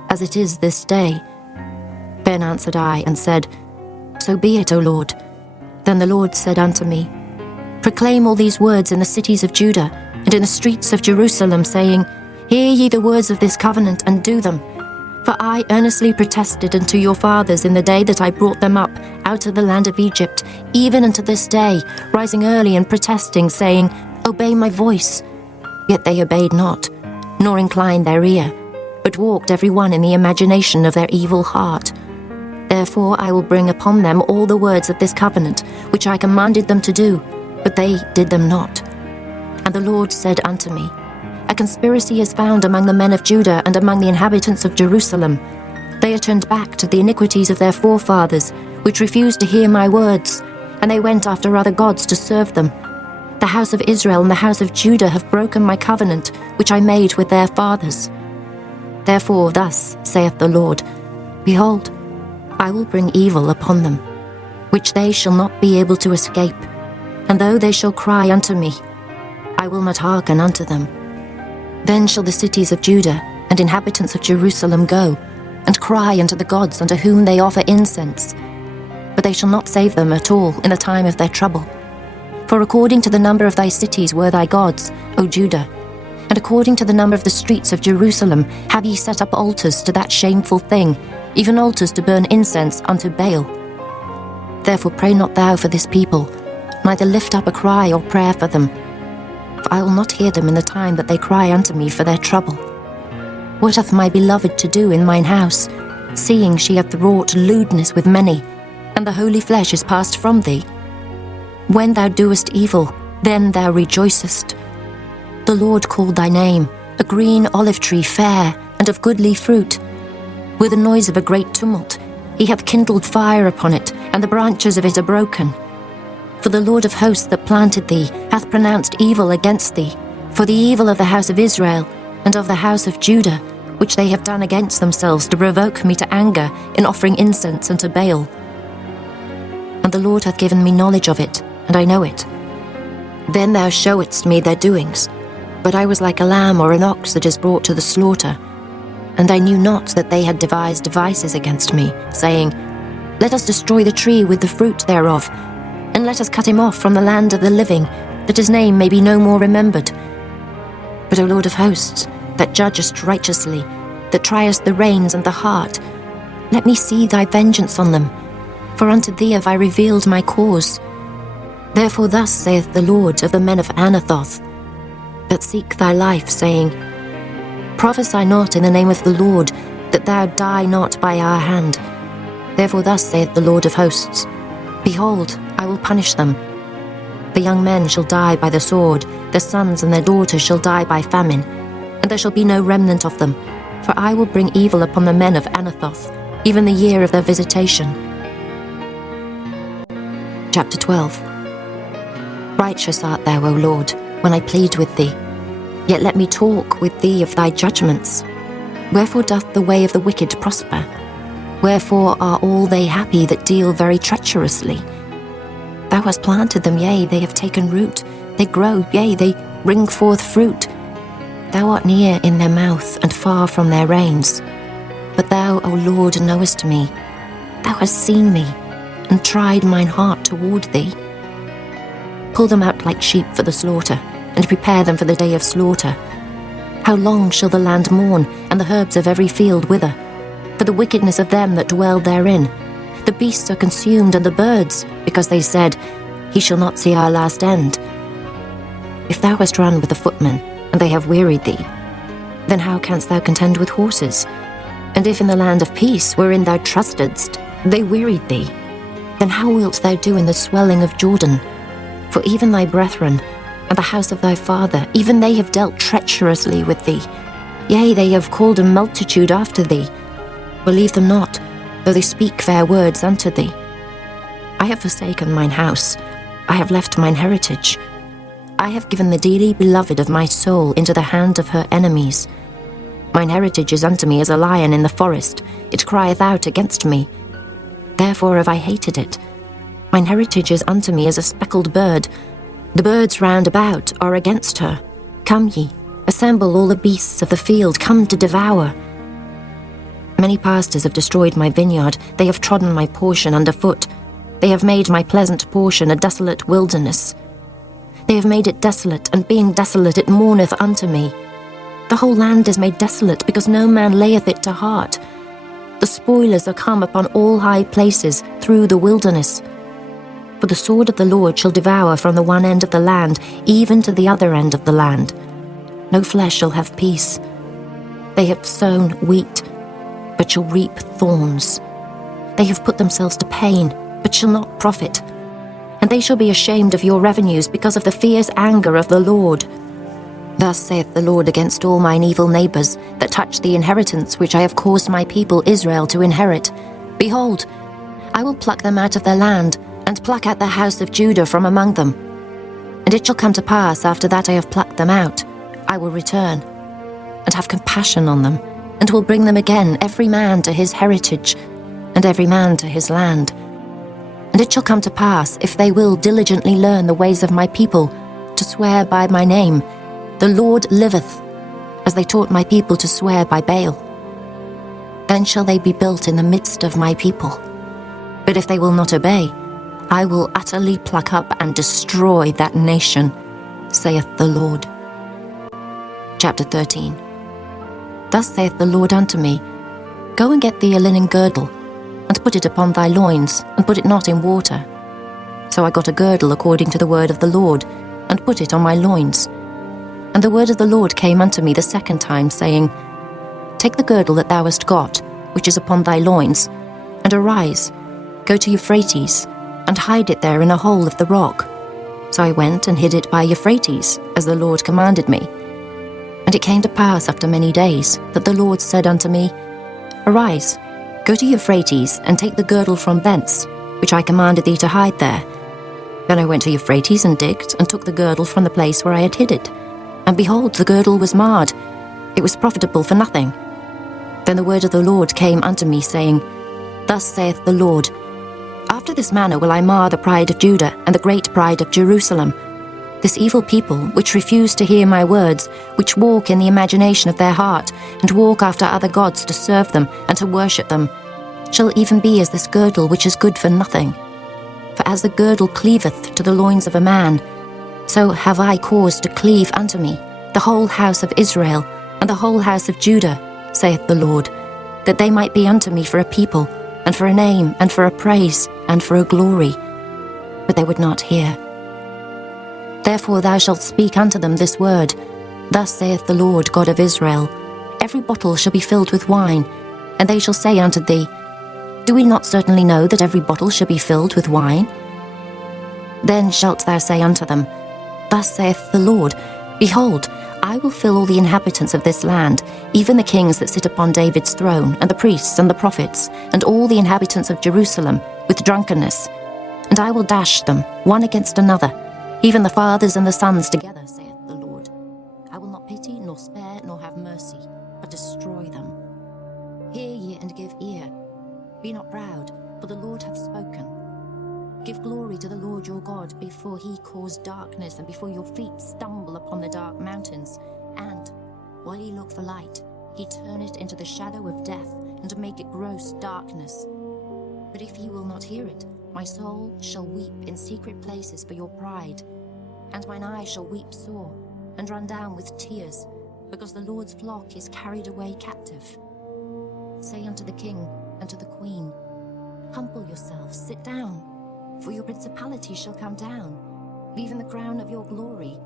as it is this day. Then answered I, and said, So be it, O Lord. Then the Lord said unto me, Proclaim all these words in the cities of Judah, and in the streets of Jerusalem, saying, Hear ye the words of this covenant, and do them. For I earnestly protested unto your fathers in the day that I brought them up out of the land of Egypt, even unto this day, rising early and protesting, saying, Obey my voice. Yet they obeyed not, nor inclined their ear, but walked every one in the imagination of their evil heart. Therefore I will bring upon them all the words of this covenant, which I commanded them to do, but they did them not. And the Lord said unto me, A conspiracy is found among the men of Judah and among the inhabitants of Jerusalem. They are turned back to the iniquities of their forefathers, which refused to hear my words, and they went after other gods to serve them. The house of Israel and the house of Judah have broken my covenant, which I made with their fathers. Therefore thus saith the Lord, Behold, I will bring evil upon them, which they shall not be able to escape. And though they shall cry unto me, I will not hearken unto them. Then shall the cities of Judah and inhabitants of Jerusalem go, and cry unto the gods unto whom they offer incense. But they shall not save them at all in the time of their trouble. For according to the number of thy cities were thy gods, O Judah, and according to the number of the streets of Jerusalem have ye set up altars to that shameful thing, even altars to burn incense unto Baal. Therefore pray not thou for this people, neither lift up a cry or prayer for them. For I will not hear them in the time that they cry unto me for their trouble. What hath my beloved to do in mine house, seeing she hath wrought lewdness with many, and the holy flesh is passed from thee? When thou doest evil, then thou rejoicest. The Lord called thy name, a green olive tree fair, and of goodly fruit. With the noise of a great tumult, he hath kindled fire upon it, and the branches of it are broken. For the Lord of hosts that planted thee hath pronounced evil against thee, for the evil of the house of Israel, and of the house of Judah, which they have done against themselves to provoke me to anger in offering incense unto Baal. And the Lord hath given me knowledge of it, and I know it. Then thou showedst me their doings, but I was like a lamb or an ox that is brought to the slaughter. And I knew not that they had devised devices against me, saying, Let us destroy the tree with the fruit thereof, and let us cut him off from the land of the living, that his name may be no more remembered. But, O Lord of hosts, that judgest righteously, that triest the reins and the heart, let me see thy vengeance on them, for unto thee have I revealed my cause. Therefore thus saith the Lord of the men of Anathoth, that seek thy life, saying, Prophesy not in the name of the Lord, that thou die not by our hand. Therefore thus saith the Lord of hosts, Behold, I will punish them. The young men shall die by the sword, their sons and their daughters shall die by famine, and there shall be no remnant of them. For I will bring evil upon the men of Anathoth, even the year of their visitation. Chapter 12. Righteous art thou, O Lord, when I plead with thee. Yet let me talk with thee of thy judgments. Wherefore doth the way of the wicked prosper? Wherefore are all they happy that deal very treacherously? Thou hast planted them, yea, they have taken root. They grow, yea, they bring forth fruit. Thou art near in their mouth, and far from their reins. But thou, O Lord, knowest me. Thou hast seen me, and tried mine heart toward thee. Pull them out like sheep for the slaughter, and prepare them for the day of slaughter. How long shall the land mourn, and the herbs of every field wither? For the wickedness of them that dwell therein. The beasts are consumed, and the birds, because they said, He shall not see our last end. If thou hast run with the footmen, and they have wearied thee, then how canst thou contend with horses? And if in the land of peace, wherein thou trustedst, they wearied thee, then how wilt thou do in the swelling of Jordan? For even thy brethren, and the house of thy father, even they have dealt treacherously with thee. Yea, they have called a multitude after thee. Believe them not, though they speak fair words unto thee. I have forsaken mine house, I have left mine heritage. I have given the dearly beloved of my soul into the hand of her enemies. Mine heritage is unto me as a lion in the forest, it crieth out against me. Therefore have I hated it. Mine heritage is unto me as a speckled bird. The birds round about are against her. Come ye, assemble all the beasts of the field, come to devour. Many pastors have destroyed my vineyard, they have trodden my portion under foot. They have made my pleasant portion a desolate wilderness. They have made it desolate, and being desolate it mourneth unto me. The whole land is made desolate, because no man layeth it to heart. The spoilers are come upon all high places through the wilderness. For the sword of the Lord shall devour from the one end of the land, even to the other end of the land. No flesh shall have peace. They have sown wheat, but shall reap thorns. They have put themselves to pain, but shall not profit. And they shall be ashamed of your revenues because of the fierce anger of the Lord. Thus saith the Lord against all mine evil neighbours, that touch the inheritance which I have caused my people Israel to inherit. Behold, I will pluck them out of their land, and pluck out the house of Judah from among them. And it shall come to pass, after that I have plucked them out, I will return, and have compassion on them, and will bring them again, every man to his heritage, and every man to his land. And it shall come to pass, if they will diligently learn the ways of my people, to swear by my name, the Lord liveth, as they taught my people to swear by Baal. Then shall they be built in the midst of my people. But if they will not obey, I will utterly pluck up and destroy that nation, saith the Lord. Chapter 13. Thus saith the Lord unto me, Go and get thee a linen girdle, and put it upon thy loins, and put it not in water. So I got a girdle according to the word of the Lord, and put it on my loins. And the word of the Lord came unto me the second time, saying, Take the girdle that thou hast got, which is upon thy loins, and arise, go to Euphrates, and hide it there in a hole of the rock. So I went and hid it by Euphrates, as the Lord commanded me. And it came to pass after many days, that the Lord said unto me, Arise, go to Euphrates, and take the girdle from thence, which I commanded thee to hide there. Then I went to Euphrates, and digged, and took the girdle from the place where I had hid it. And behold, the girdle was marred, it was profitable for nothing. Then the word of the Lord came unto me, saying, Thus saith the Lord, After this manner will I mar the pride of Judah, and the great pride of Jerusalem. This evil people, which refuse to hear my words, which walk in the imagination of their heart, and walk after other gods to serve them, and to worship them, shall even be as this girdle which is good for nothing. For as the girdle cleaveth to the loins of a man, so have I caused to cleave unto me the whole house of Israel, and the whole house of Judah, saith the Lord, that they might be unto me for a people, and for a name, and for a praise, and for a glory. But they would not hear. Therefore thou shalt speak unto them this word, Thus saith the Lord God of Israel, Every bottle shall be filled with wine, and they shall say unto thee, Do we not certainly know that every bottle shall be filled with wine? Then shalt thou say unto them, Thus saith the Lord, Behold, I will fill all the inhabitants of this land, even the kings that sit upon David's throne, and the priests and the prophets, and all the inhabitants of Jerusalem, with drunkenness. And I will dash them, one against another, even the fathers and the sons together, saith the Lord. I will not pity, nor spare, nor have mercy, but destroy them. Hear ye and give ear. Be not proud, for the Lord hath spoken. Give glory to the Lord your God before he cause darkness, and before your feet stumble upon the dark mountains. And, while ye look for light, he turn it into the shadow of death, and make it gross darkness. But if ye will not hear it, my soul shall weep in secret places for your pride, and mine eye shall weep sore, and run down with tears, because the Lord's flock is carried away captive. Say unto the king and to the queen, humble yourselves, sit down, for your principality shall come down, even the crown of your glory.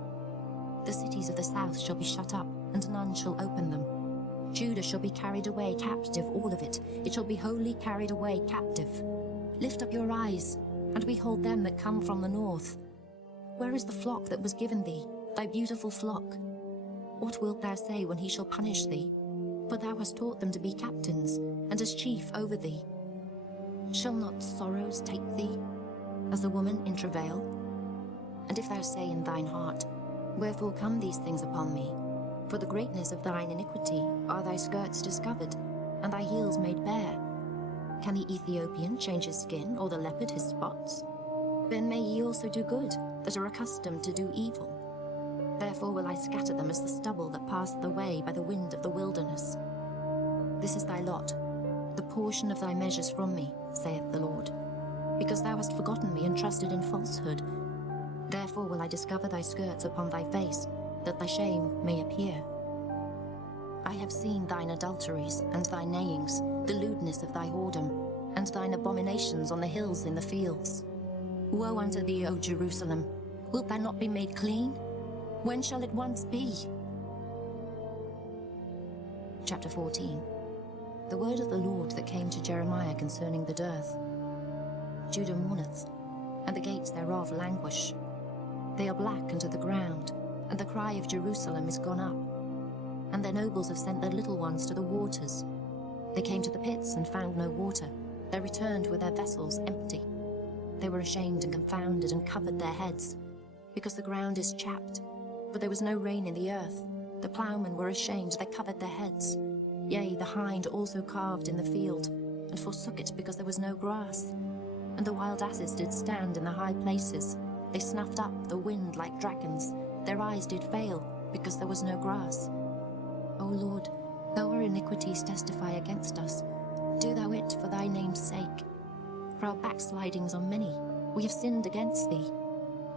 The cities of the south shall be shut up, and none shall open them. Judah shall be carried away captive, all of it. It shall be wholly carried away captive. Lift up your eyes, and behold them that come from the north. Where is the flock that was given thee, thy beautiful flock? What wilt thou say when he shall punish thee? For thou hast taught them to be captains, and as chief over thee. Shall not sorrows take thee, as a woman in travail? And if thou say in thine heart, wherefore come these things upon me? For the greatness of thine iniquity are thy skirts discovered, and thy heels made bare. Can the Ethiopian change his skin, or the leopard his spots? Then may ye also do good, that are accustomed to do evil. Therefore will I scatter them as the stubble that passeth away by the wind of the wilderness. This is thy lot, the portion of thy measures from me, saith the Lord. Because thou hast forgotten me and trusted in falsehood, therefore will I discover thy skirts upon thy face, that thy shame may appear. I have seen thine adulteries and thy neighings, the lewdness of thy whoredom, and thine abominations on the hills in the fields. Woe unto thee, O Jerusalem! Wilt thou not be made clean? When shall it once be? Chapter 14. The word of the Lord that came to Jeremiah concerning the dearth. Judah mourneth, and the gates thereof languish. They are black unto the ground, and the cry of Jerusalem is gone up. And their nobles have sent their little ones to the waters. They came to the pits and found no water. They returned with their vessels empty. They were ashamed and confounded and covered their heads, because the ground is chapped, for there was no rain in the earth. The ploughmen were ashamed, they covered their heads. Yea, the hind also calved in the field, and forsook it because there was no grass. And the wild asses did stand in the high places. They snuffed up the wind like dragons. Their eyes did fail, because there was no grass. O Lord, though our iniquities testify against us, do thou it for thy name's sake. For our backslidings are many, we have sinned against thee.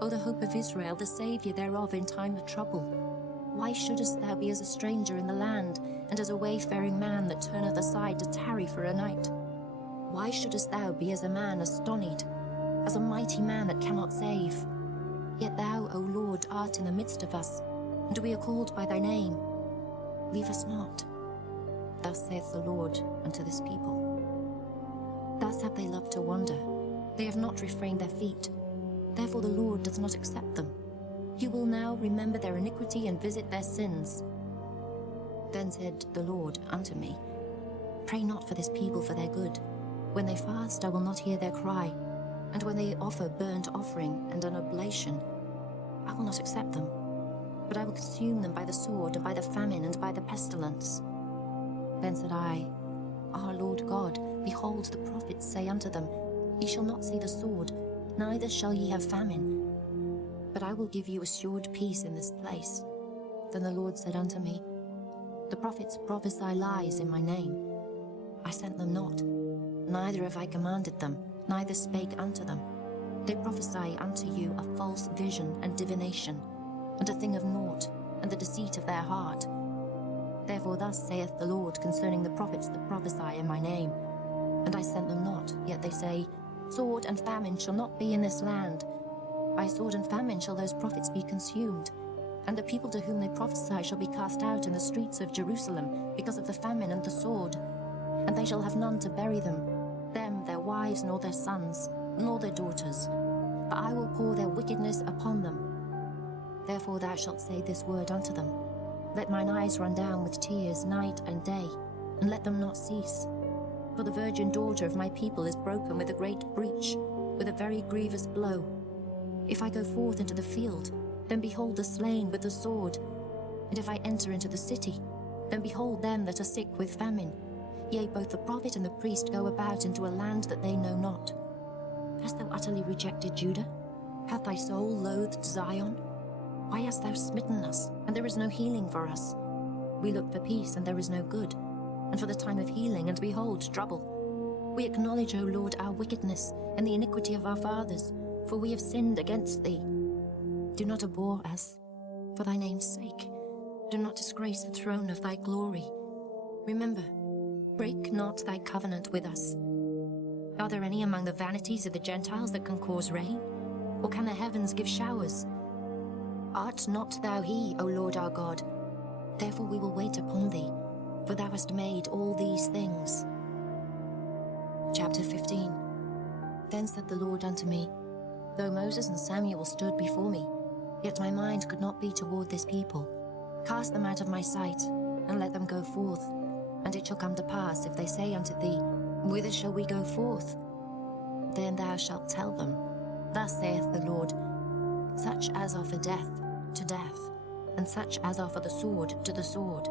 O the hope of Israel, the Saviour thereof in time of trouble. Why shouldest thou be as a stranger in the land, and as a wayfaring man that turneth aside to tarry for a night? Why shouldest thou be as a man astonied, as a mighty man that cannot save? Yet thou, O Lord, art in the midst of us, and we are called by thy name. Leave us not. Thus saith the Lord unto this people. Thus have they loved to wander. They have not refrained their feet. Therefore the Lord doth not accept them. He will now remember their iniquity and visit their sins. Then said the Lord unto me, Pray not for this people for their good. When they fast, I will not hear their cry. And when they offer burnt offering and an oblation, I will not accept them. But I will consume them by the sword, and by the famine, and by the pestilence. Then said I, Our Lord God, behold, the prophets say unto them, Ye shall not see the sword, neither shall ye have famine. But I will give you assured peace in this place. Then the Lord said unto me, The prophets prophesy lies in my name. I sent them not, neither have I commanded them, neither spake unto them. They prophesy unto you a false vision and divination, and a thing of naught, and the deceit of their heart. Therefore thus saith the Lord concerning the prophets that prophesy in my name. And I sent them not, yet they say, Sword and famine shall not be in this land. By sword and famine shall those prophets be consumed, and the people to whom they prophesy shall be cast out in the streets of Jerusalem, because of the famine and the sword. And they shall have none to bury them, their wives, nor their sons, nor their daughters. For I will pour their wickedness upon them. Therefore thou shalt say this word unto them, Let mine eyes run down with tears night and day, and let them not cease. For the virgin daughter of my people is broken with a great breach, with a very grievous blow. If I go forth into the field, then behold the slain with the sword. And if I enter into the city, then behold them that are sick with famine. Yea, both the prophet and the priest go about into a land that they know not. Hast thou utterly rejected Judah? Hath thy soul loathed Zion? Why hast thou smitten us, and there is no healing for us? We look for peace, and there is no good, and for the time of healing, and behold, trouble. We acknowledge, O Lord, our wickedness, and the iniquity of our fathers, for we have sinned against thee. Do not abhor us, for thy name's sake. Do not disgrace the throne of thy glory. Remember, break not thy covenant with us. Are there any among the vanities of the Gentiles that can cause rain? Or can the heavens give showers? Art not thou he, O Lord our God? Therefore we will wait upon thee, for thou hast made all these things. Chapter 15. Then said the Lord unto me, Though Moses and Samuel stood before me, yet my mind could not be toward this people. Cast them out of my sight, and let them go forth. And it shall come to pass, if they say unto thee, Whither shall we go forth? Then thou shalt tell them, Thus saith the Lord, Such as are for death, to death, and such as are for the sword, to the sword,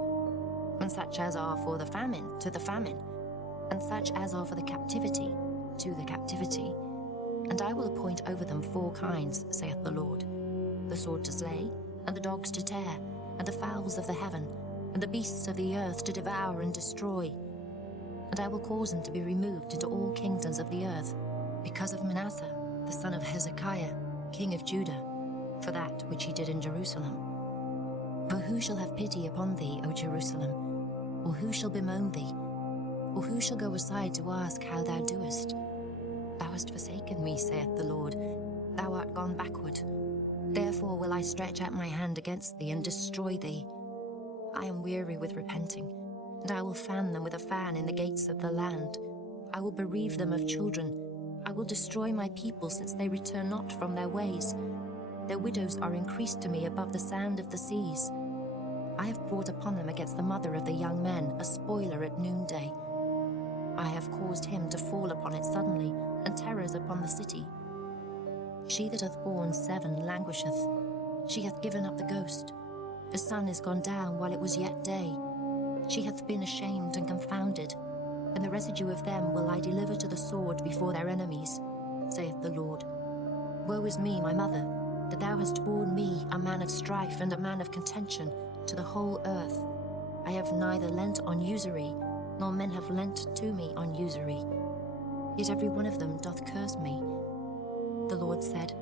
and such as are for the famine, to the famine, and such as are for the captivity, to the captivity. And I will appoint over them 4 kinds, saith the Lord, the sword to slay, and the dogs to tear, and the fowls of the heaven, and the beasts of the earth to devour and destroy. And I will cause them to be removed into all kingdoms of the earth, because of Manasseh, the son of Hezekiah, king of Judah, for that which he did in Jerusalem. For who shall have pity upon thee, O Jerusalem? Or who shall bemoan thee? Or who shall go aside to ask how thou doest? Thou hast forsaken me, saith the Lord. Thou art gone backward. Therefore will I stretch out my hand against thee and destroy thee. I am weary with repenting, and I will fan them with a fan in the gates of the land. I will bereave them of children. I will destroy my people, since they return not from their ways. Their widows are increased to me above the sand of the seas. I have brought upon them against the mother of the young men a spoiler at noonday. I have caused him to fall upon it suddenly, and terrors upon the city. She that hath borne 7 languisheth. She hath given up the ghost. The sun is gone down while it was yet day. She hath been ashamed and confounded, and the residue of them will I deliver to the sword before their enemies, saith the Lord. Woe is me, my mother, that thou hast borne me, a man of strife and a man of contention, to the whole earth. I have neither lent on usury, nor men have lent to me on usury. Yet every one of them doth curse me. The Lord said,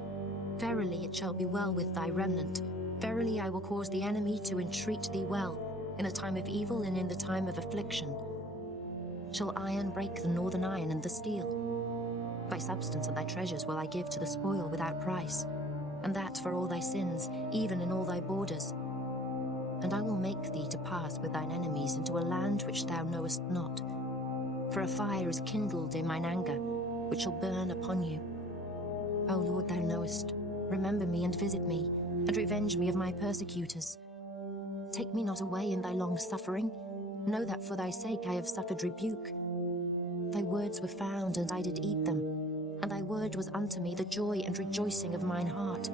Verily it shall be well with thy remnant. Verily I will cause the enemy to entreat thee well, in the time of evil and in the time of affliction. Shall iron break the northern iron and the steel? Thy substance and thy treasures will I give to the spoil without price, and that for all thy sins, even in all thy borders. And I will make thee to pass with thine enemies into a land which thou knowest not. For a fire is kindled in mine anger, which shall burn upon you. O Lord, thou knowest. Remember me and visit me, and revenge me of my persecutors. Take me not away in thy long suffering. Know that for thy sake I have suffered rebuke. Thy words were found, and I did eat them, and thy word was unto me the joy and rejoicing of mine heart.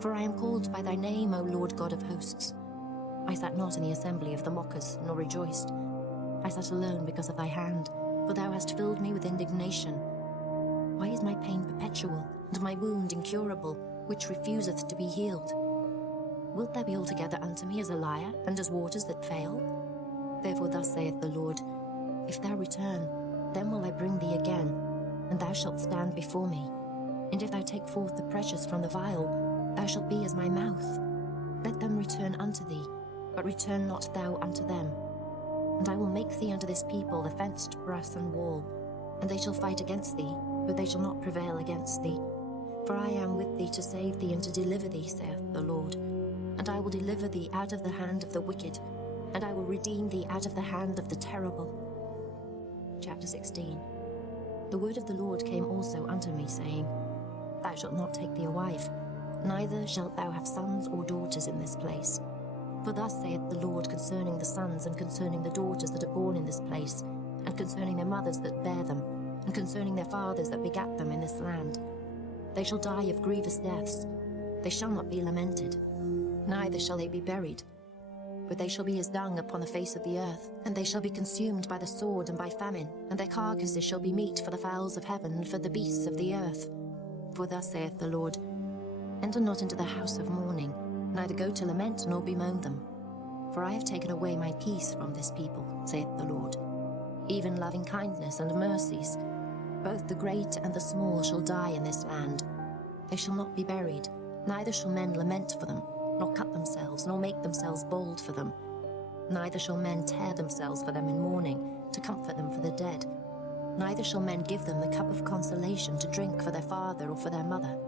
For I am called by thy name, O Lord God of hosts. I sat not in the assembly of the mockers, nor rejoiced. I sat alone because of thy hand, for thou hast filled me with indignation. Why is my pain perpetual, and my wound incurable, which refuseth to be healed? Wilt thou be altogether unto me as a liar, and as waters that fail? Therefore thus saith the Lord, If thou return, then will I bring thee again, and thou shalt stand before me. And if thou take forth the precious from the vial, thou shalt be as my mouth. Let them return unto thee, but return not thou unto them. And I will make thee unto this people the fenced brass and wall, and they shall fight against thee, but they shall not prevail against thee. For I am with thee to save thee and to deliver thee, saith the Lord. And I will deliver thee out of the hand of the wicked, and I will redeem thee out of the hand of the terrible. Chapter 16. The word of the Lord came also unto me, saying, Thou shalt not take thee a wife, neither shalt thou have sons or daughters in this place. For thus saith the Lord concerning the sons and concerning the daughters that are born in this place, and concerning their mothers that bear them, and concerning their fathers that begat them in this land. They shall die of grievous deaths. They shall not be lamented, neither shall they be buried. But they shall be as dung upon the face of the earth, and they shall be consumed by the sword and by famine, and their carcasses shall be meat for the fowls of heaven and for the beasts of the earth. For thus saith the Lord, enter not into the house of mourning, neither go to lament nor bemoan them. For I have taken away my peace from this people, saith the Lord, even loving kindness and mercies. Both the great and the small shall die in this land. They shall not be buried, neither shall men lament for them, nor cut themselves, nor make themselves bald for them. Neither shall men tear themselves for them in mourning, to comfort them for the dead. Neither shall men give them the cup of consolation to drink for their father or for their mother.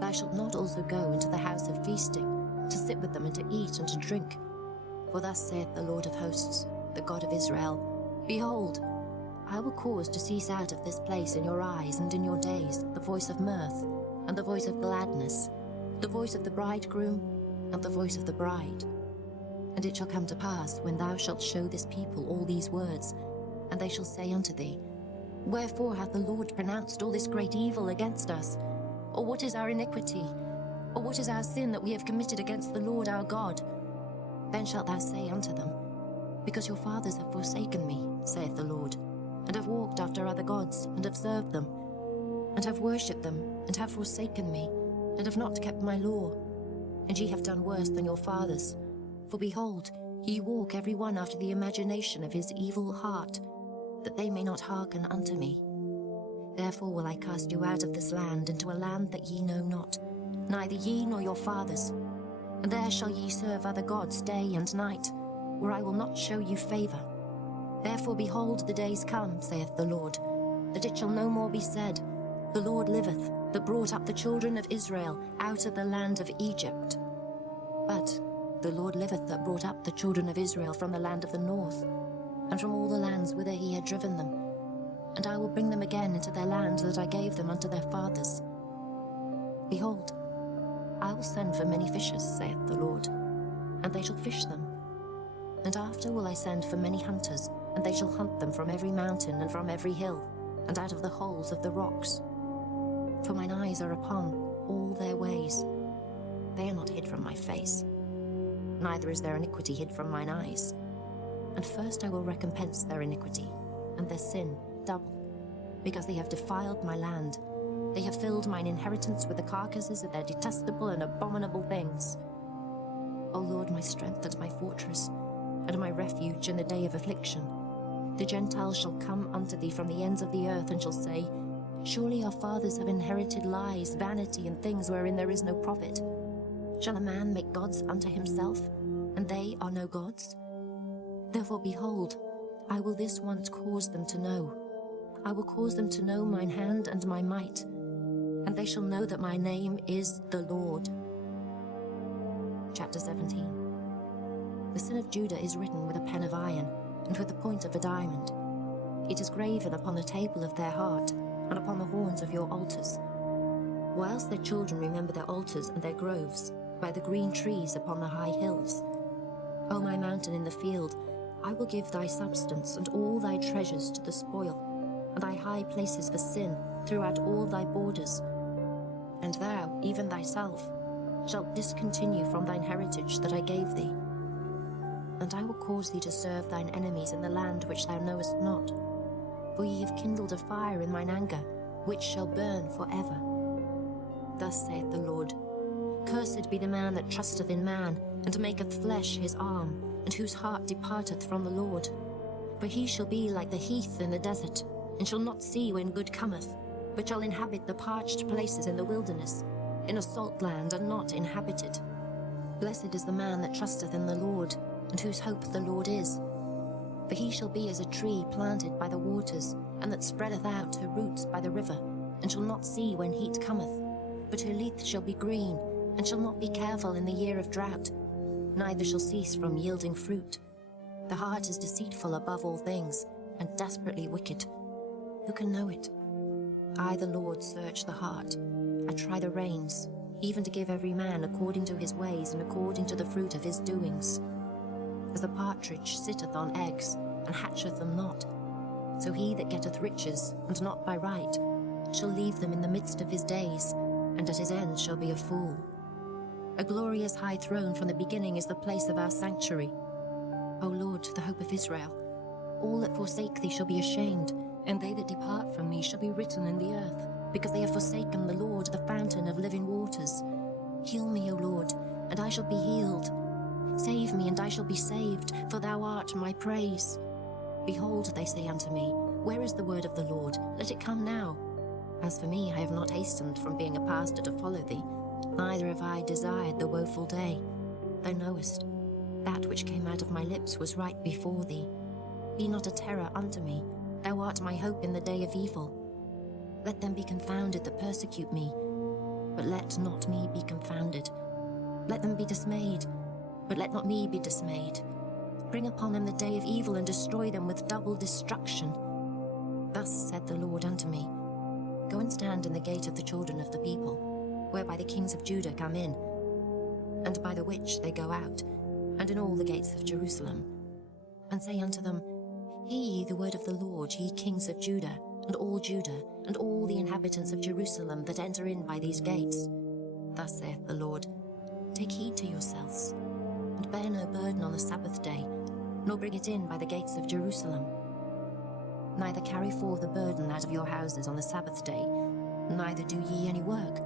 Thou shalt not also go into the house of feasting, to sit with them and to eat and to drink. For thus saith the Lord of hosts, the God of Israel, Behold, I will cause to cease out of this place in your eyes and in your days the voice of mirth, and the voice of gladness, the voice of the bridegroom, and the voice of the bride. And it shall come to pass, when thou shalt show this people all these words, and they shall say unto thee, Wherefore hath the Lord pronounced all this great evil against us? Or what is our iniquity? Or what is our sin that we have committed against the Lord our God? Then shalt thou say unto them, Because your fathers have forsaken me, saith the Lord, and have walked after other gods, and have served them, and have worshipped them, and have forsaken me, and have not kept my law. And ye have done worse than your fathers. For behold, ye walk every one after the imagination of his evil heart, that they may not hearken unto me. Therefore will I cast you out of this land into a land that ye know not, neither ye nor your fathers. And there shall ye serve other gods day and night, where I will not show you favour. Therefore behold, the days come, saith the Lord, that it shall no more be said, The Lord liveth, that brought up the children of Israel out of the land of Egypt. But the Lord liveth, that brought up the children of Israel from the land of the north, and from all the lands whither he had driven them. And I will bring them again into their land that I gave them unto their fathers. Behold, I will send for many fishers, saith the Lord, and they shall fish them. And after will I send for many hunters, and they shall hunt them from every mountain and from every hill, and out of the holes of the rocks. For mine eyes are upon all their ways. They are not hid from my face, neither is their iniquity hid from mine eyes. And first I will recompense their iniquity, and their sin double, because they have defiled my land. They have filled mine inheritance with the carcasses of their detestable and abominable things. O Lord, my strength and my fortress, and my refuge in the day of affliction. The Gentiles shall come unto thee from the ends of the earth, and shall say, Surely our fathers have inherited lies, vanity, and things wherein there is no profit. Shall a man make gods unto himself, and they are no gods? Therefore, behold, I will this once cause them to know. I will cause them to know mine hand and my might, and they shall know that my name is the Lord. Chapter 17. The sin of Judah is written with a pen of iron, and with the point of a diamond. It is graven upon the table of their heart, and upon the horns of your altars. Whilst their children remember their altars and their groves, by the green trees upon the high hills. O my mountain in the field, I will give thy substance and all thy treasures to the spoil, and thy high places for sin throughout all thy borders. And thou, even thyself, shalt discontinue from thine heritage that I gave thee. And I will cause thee to serve thine enemies in the land which thou knowest not. For ye have kindled a fire in mine anger, which shall burn forever. Thus saith the Lord, Cursed be the man that trusteth in man, and maketh flesh his arm, and whose heart departeth from the Lord. For he shall be like the heath in the desert, and shall not see when good cometh, but shall inhabit the parched places in the wilderness, in a salt land and not inhabited. Blessed is the man that trusteth in the Lord, and whose hope the Lord is. For he shall be as a tree planted by the waters, and that spreadeth out her roots by the river, and shall not see when heat cometh, but her leaf shall be green, and shall not be careful in the year of drought, neither shall cease from yielding fruit. The heart is deceitful above all things, and desperately wicked. Who can know it? I, the Lord, search the heart. I try the reins, even to give every man according to his ways and according to the fruit of his doings. As the partridge sitteth on eggs, and hatcheth them not, so he that getteth riches, and not by right, shall leave them in the midst of his days, and at his end shall be a fool. A glorious high throne from the beginning is the place of our sanctuary. O Lord, the hope of Israel, all that forsake thee shall be ashamed, and they that depart from me shall be written in the earth, because they have forsaken the Lord, the fountain of living waters. Heal me, O Lord, and I shall be healed. Save me, and I shall be saved, for thou art my praise. Behold, they say unto me, where is the word of the Lord? Let it come now. As for me, I have not hastened from being a pastor to follow thee, neither have I desired the woeful day. Thou knowest, that which came out of my lips was right before thee. Be not a terror unto me, thou art my hope in the day of evil. Let them be confounded that persecute me, but let not me be confounded. Let them be dismayed, but let not me be dismayed. Bring upon them the day of evil, and destroy them with double destruction. Thus said the Lord unto me, Go and stand in the gate of the children of the people, whereby the kings of Judah come in, and by the which they go out, and in all the gates of Jerusalem. And say unto them, Hear ye the word of the Lord, ye kings of Judah, and all the inhabitants of Jerusalem that enter in by these gates. Thus saith the Lord, Take heed to yourselves, and bear no burden on the Sabbath day, nor bring it in by the gates of Jerusalem. Neither carry forth a burden out of your houses on the Sabbath day, neither do ye any work,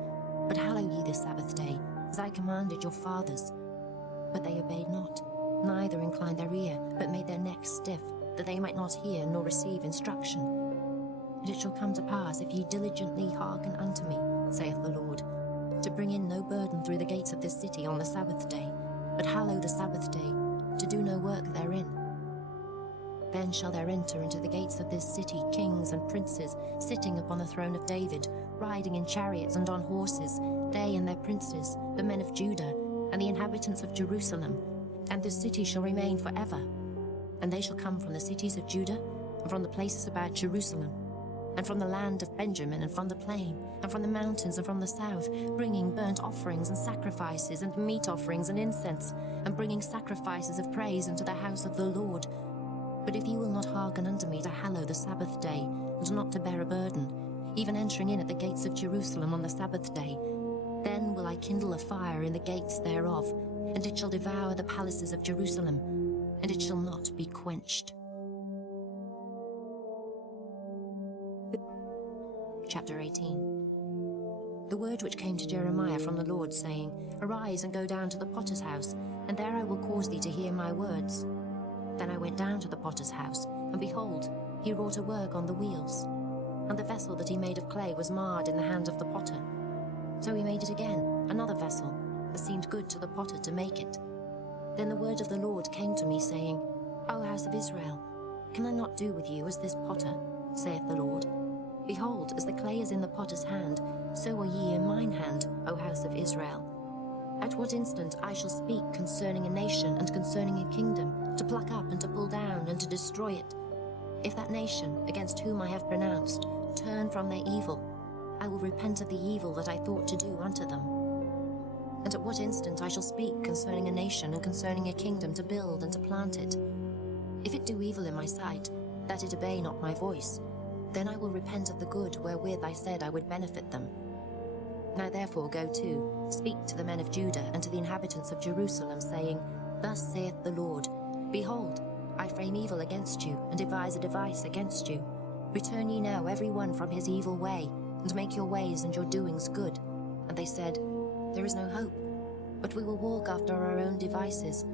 but hallow ye this Sabbath day, as I commanded your fathers. But they obeyed not, neither inclined their ear, but made their necks stiff, that they might not hear nor receive instruction. And it shall come to pass, if ye diligently hearken unto me, saith the Lord, to bring in no burden through the gates of this city on the Sabbath day, but hallow the Sabbath day, to do no work therein. Then shall there enter into the gates of this city kings and princes, sitting upon the throne of David, riding in chariots and on horses, they and their princes, the men of Judah, and the inhabitants of Jerusalem. And this city shall remain forever. And they shall come from the cities of Judah, and from the places about Jerusalem, and from the land of Benjamin, and from the plain, and from the mountains, and from the south, bringing burnt offerings and sacrifices, and meat offerings and incense, and bringing sacrifices of praise into the house of the Lord. But if ye will not hearken unto me to hallow the Sabbath day, and not to bear a burden, even entering in at the gates of Jerusalem on the Sabbath day, then will I kindle a fire in the gates thereof, and it shall devour the palaces of Jerusalem, and it shall not be quenched. Chapter 18. The word which came to Jeremiah from the Lord, saying, Arise and go down to the potter's house, and there I will cause thee to hear my words. Then I went down to the potter's house, and behold, he wrought a work on the wheels. And the vessel that he made of clay was marred in the hand of the potter. So he made it again, another vessel, that seemed good to the potter to make it. Then the word of the Lord came to me, saying, O house of Israel, can I not do with you as this potter, saith the Lord? Behold, as the clay is in the potter's hand, so are ye in mine hand, O house of Israel. At what instant I shall speak concerning a nation and concerning a kingdom, to pluck up and to pull down and to destroy it. If that nation, against whom I have pronounced, turn from their evil, I will repent of the evil that I thought to do unto them. And at what instant I shall speak concerning a nation and concerning a kingdom, to build and to plant it. If it do evil in my sight, that it obey not my voice, then I will repent of the good wherewith I said I would benefit them. Now therefore go to, speak to the men of Judah and to the inhabitants of Jerusalem, saying, Thus saith the Lord, Behold, I frame evil against you, and devise a device against you. Return ye now every one from his evil way, and make your ways and your doings good. And they said, There is no hope, but we will walk after our own devices,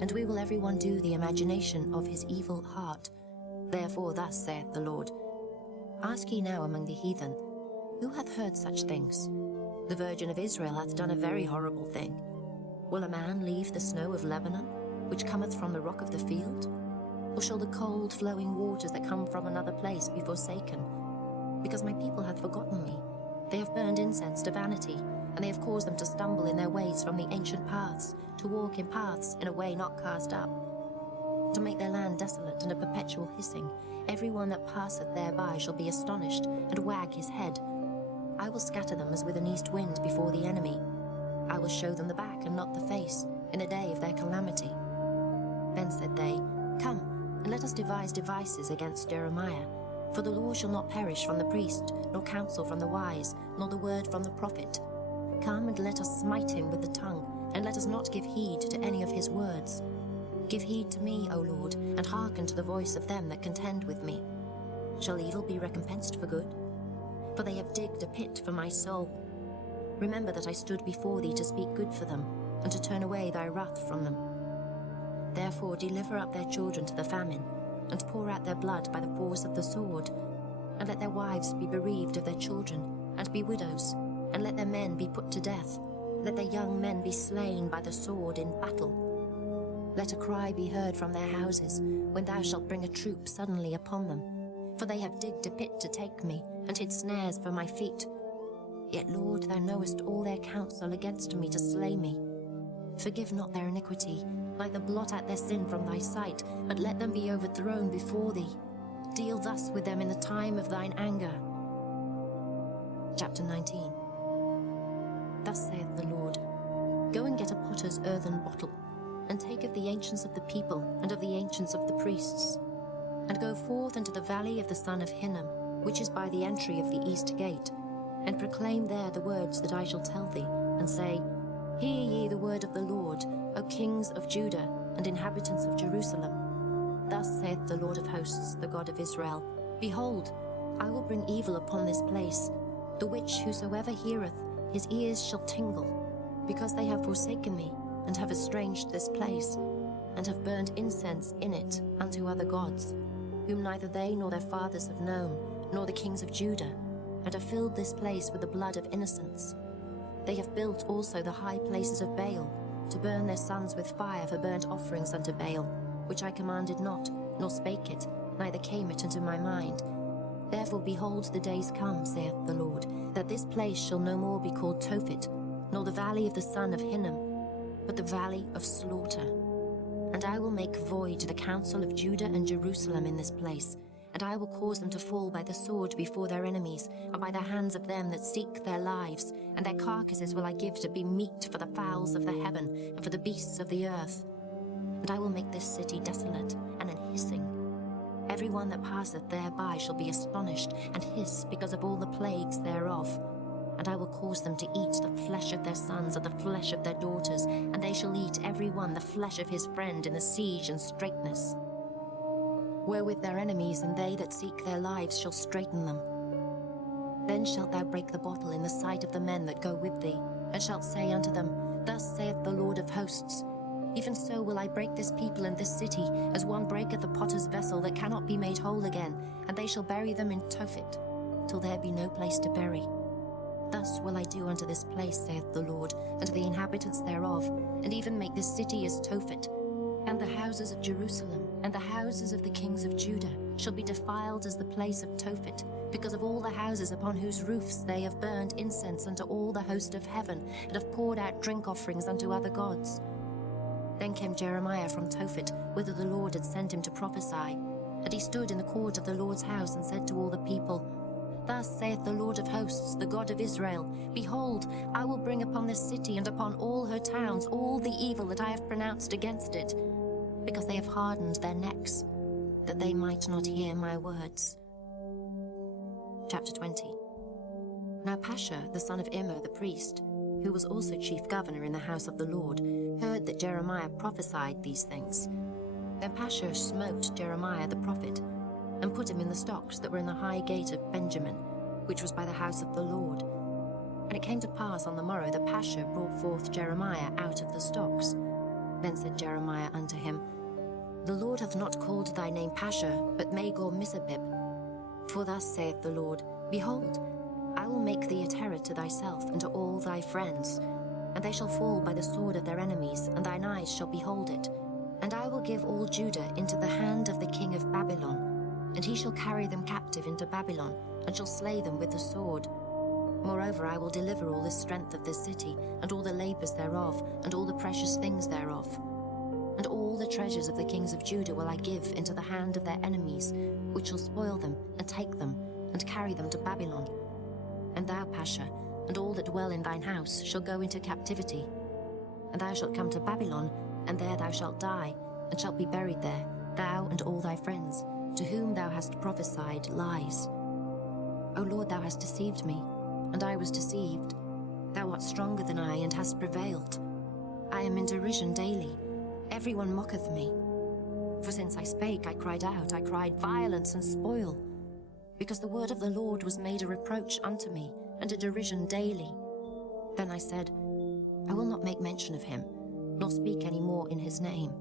and we will every one do the imagination of his evil heart. Therefore thus saith the Lord, Ask ye now among the heathen, who hath heard such things? The Virgin of Israel hath done a very horrible thing. Will a man leave the snow of Lebanon, which cometh from the rock of the field? Or shall the cold flowing waters that come from another place be forsaken? Because my people hath forgotten me. They have burned incense to vanity, and they have caused them to stumble in their ways from the ancient paths, to walk in paths in a way not cast up, to make their land desolate and a perpetual hissing. Every one that passeth thereby shall be astonished, and wag his head. I will scatter them as with an east wind before the enemy. I will show them the back and not the face, in the day of their calamity. Then said they, Come, and let us devise devices against Jeremiah. For the law shall not perish from the priest, nor counsel from the wise, nor the word from the prophet. Come and let us smite him with the tongue, and let us not give heed to any of his words. Give heed to me, O Lord, and hearken to the voice of them that contend with me. Shall evil be recompensed for good? For they have digged a pit for my soul. Remember that I stood before thee to speak good for them, and to turn away thy wrath from them. Therefore deliver up their children to the famine, and pour out their blood by the force of the sword. And let their wives be bereaved of their children, and be widows, and let their men be put to death. Let their young men be slain by the sword in battle. Let a cry be heard from their houses, when thou shalt bring a troop suddenly upon them. For they have digged a pit to take me, and hid snares for my feet. Yet, Lord, thou knowest all their counsel against me to slay me. Forgive not their iniquity, neither blot out their sin from thy sight, but let them be overthrown before thee. Deal thus with them in the time of thine anger. Chapter 19. Thus saith the Lord, Go and get a potter's earthen bottle, and take of the ancients of the people, and of the ancients of the priests, and go forth into the valley of the son of Hinnom, which is by the entry of the east gate, and proclaim there the words that I shall tell thee, and say, Hear ye the word of the Lord, O kings of Judah, and inhabitants of Jerusalem. Thus saith the Lord of hosts, the God of Israel, Behold, I will bring evil upon this place, the which whosoever heareth, his ears shall tingle, because they have forsaken me, and have estranged this place, and have burned incense in it unto other gods, whom neither they nor their fathers have known, nor the kings of Judah, and have filled this place with the blood of innocents. They have built also the high places of Baal, to burn their sons with fire for burnt offerings unto Baal, which I commanded not, nor spake it, neither came it into my mind. Therefore behold, the days come, saith the Lord, that this place shall no more be called Tophet, nor the valley of the son of Hinnom, but the valley of slaughter. And I will make void the counsel of Judah and Jerusalem in this place, and I will cause them to fall by the sword before their enemies, and by the hands of them that seek their lives, and their carcasses will I give to be meat for the fowls of the heaven, and for the beasts of the earth. And I will make this city desolate, and an hissing. Every one that passeth thereby shall be astonished, and hiss because of all the plagues thereof. And I will cause them to eat the flesh of their sons and the flesh of their daughters, and they shall eat every one the flesh of his friend in the siege and straitness. Wherewith their enemies and they that seek their lives shall straiten them. Then shalt thou break the bottle in the sight of the men that go with thee, and shalt say unto them, Thus saith the Lord of hosts, Even so will I break this people and this city, as one breaketh the potter's vessel that cannot be made whole again, and they shall bury them in Tophet, till there be no place to bury. Thus will I do unto this place, saith the Lord, and to the inhabitants thereof, and even make this city as Tophet. And the houses of Jerusalem, and the houses of the kings of Judah, shall be defiled as the place of Tophet, because of all the houses upon whose roofs they have burned incense unto all the host of heaven, and have poured out drink offerings unto other gods. Then came Jeremiah from Tophet, whither the Lord had sent him to prophesy. And he stood in the court of the Lord's house, and said to all the people, Thus saith the Lord of hosts, the God of Israel, Behold, I will bring upon this city and upon all her towns all the evil that I have pronounced against it, because they have hardened their necks, that they might not hear my words. Chapter 20. Now Pashur, the son of Immer the priest, who was also chief governor in the house of the Lord, heard that Jeremiah prophesied these things. Then Pashur smote Jeremiah the prophet, and put him in the stocks that were in the high gate of Benjamin, which was by the house of the Lord. And it came to pass on the morrow that Pashur brought forth Jeremiah out of the stocks. Then said Jeremiah unto him, The Lord hath not called thy name Pashur, but Magor-Mizabib. For thus saith the Lord, Behold, I will make thee a terror to thyself and to all thy friends, and they shall fall by the sword of their enemies, and thine eyes shall behold it. And I will give all Judah into the hand of the king of Babylon, and he shall carry them captive into Babylon, and shall slay them with the sword. Moreover, I will deliver all the strength of this city, and all the labours thereof, and all the precious things thereof. And all the treasures of the kings of Judah will I give into the hand of their enemies, which shall spoil them, and take them, and carry them to Babylon. And thou, Pashur, and all that dwell in thine house shall go into captivity. And thou shalt come to Babylon, and there thou shalt die, and shalt be buried there, thou and all thy friends, to whom thou hast prophesied lies. O Lord, thou hast deceived me, and I was deceived. Thou art stronger than I, and hast prevailed. I am in derision daily. Everyone mocketh me. For since I spake, I cried out, I cried violence and spoil. Because the word of the Lord was made a reproach unto me, and a derision daily. Then I said, I will not make mention of him, nor speak any more in his name.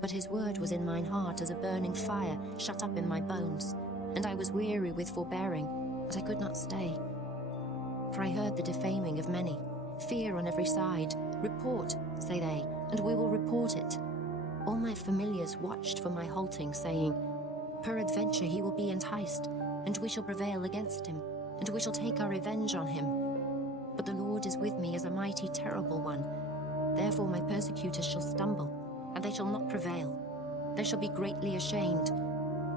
But his word was in mine heart as a burning fire shut up in my bones, and I was weary with forbearing, but I could not stay. For I heard the defaming of many, fear on every side. Report, say they, and we will report it. All my familiars watched for my halting, saying, Peradventure he will be enticed, and we shall prevail against him, and we shall take our revenge on him. But the Lord is with me as a mighty terrible one. Therefore my persecutors shall stumble, and they shall not prevail. They shall be greatly ashamed,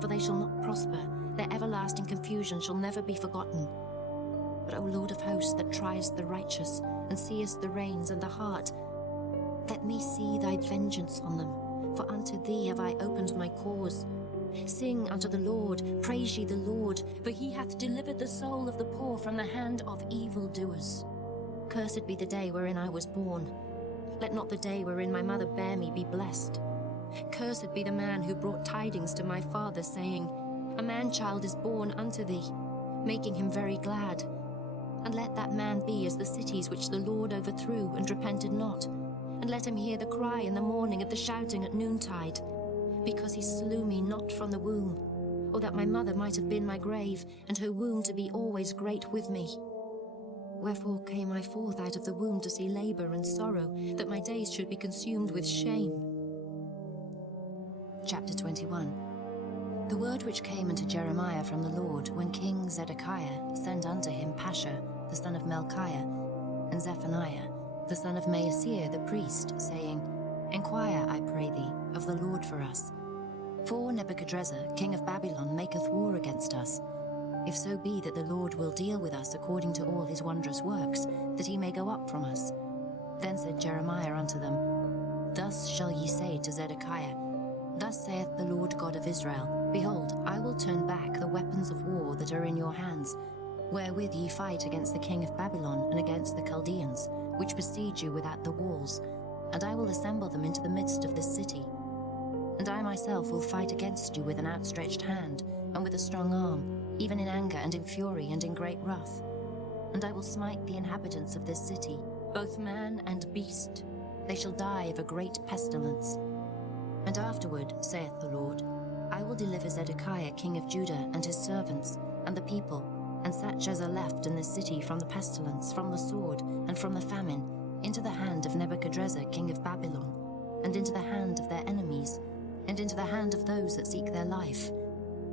for they shall not prosper. Their everlasting confusion shall never be forgotten. But, O Lord of hosts, that triest the righteous, and seest the reins and the heart, let me see thy vengeance on them, for unto thee have I opened my cause. Sing unto the Lord, praise ye the Lord, for he hath delivered the soul of the poor from the hand of evildoers. Cursed be the day wherein I was born. Let not the day wherein my mother bare me be blessed. Cursed be the man who brought tidings to my father, saying, A man-child is born unto thee, making him very glad. And let that man be as the cities which the Lord overthrew and repented not. And let him hear the cry in the morning and the shouting at noontide. Because he slew me not from the womb, or that my mother might have been my grave, and her womb to be always great with me. Wherefore came I forth out of the womb to see labor and sorrow, that my days should be consumed with shame. Chapter 21. The word which came unto Jeremiah from the Lord, when King Zedekiah sent unto him Pashur, the son of Melchiah, and Zephaniah, the son of Maaseiah the priest, saying, Enquire, I pray thee, of the Lord for us. For Nebuchadnezzar, king of Babylon, maketh war against us. If so be that the Lord will deal with us according to all his wondrous works, that he may go up from us. Then said Jeremiah unto them, Thus shall ye say to Zedekiah, Thus saith the Lord God of Israel, Behold, I will turn back the weapons of war that are in your hands, wherewith ye fight against the king of Babylon and against the Chaldeans, which besiege you without the walls, and I will assemble them into the midst of this city. And I myself will fight against you with an outstretched hand, and with a strong arm, even in anger and in fury and in great wrath. And I will smite the inhabitants of this city, both man and beast. They shall die of a great pestilence. And afterward, saith the Lord, I will deliver Zedekiah king of Judah and his servants, and the people, and such as are left in this city from the pestilence, from the sword, and from the famine, into the hand of Nebuchadnezzar king of Babylon, and into the hand of their enemies, and into the hand of those that seek their life.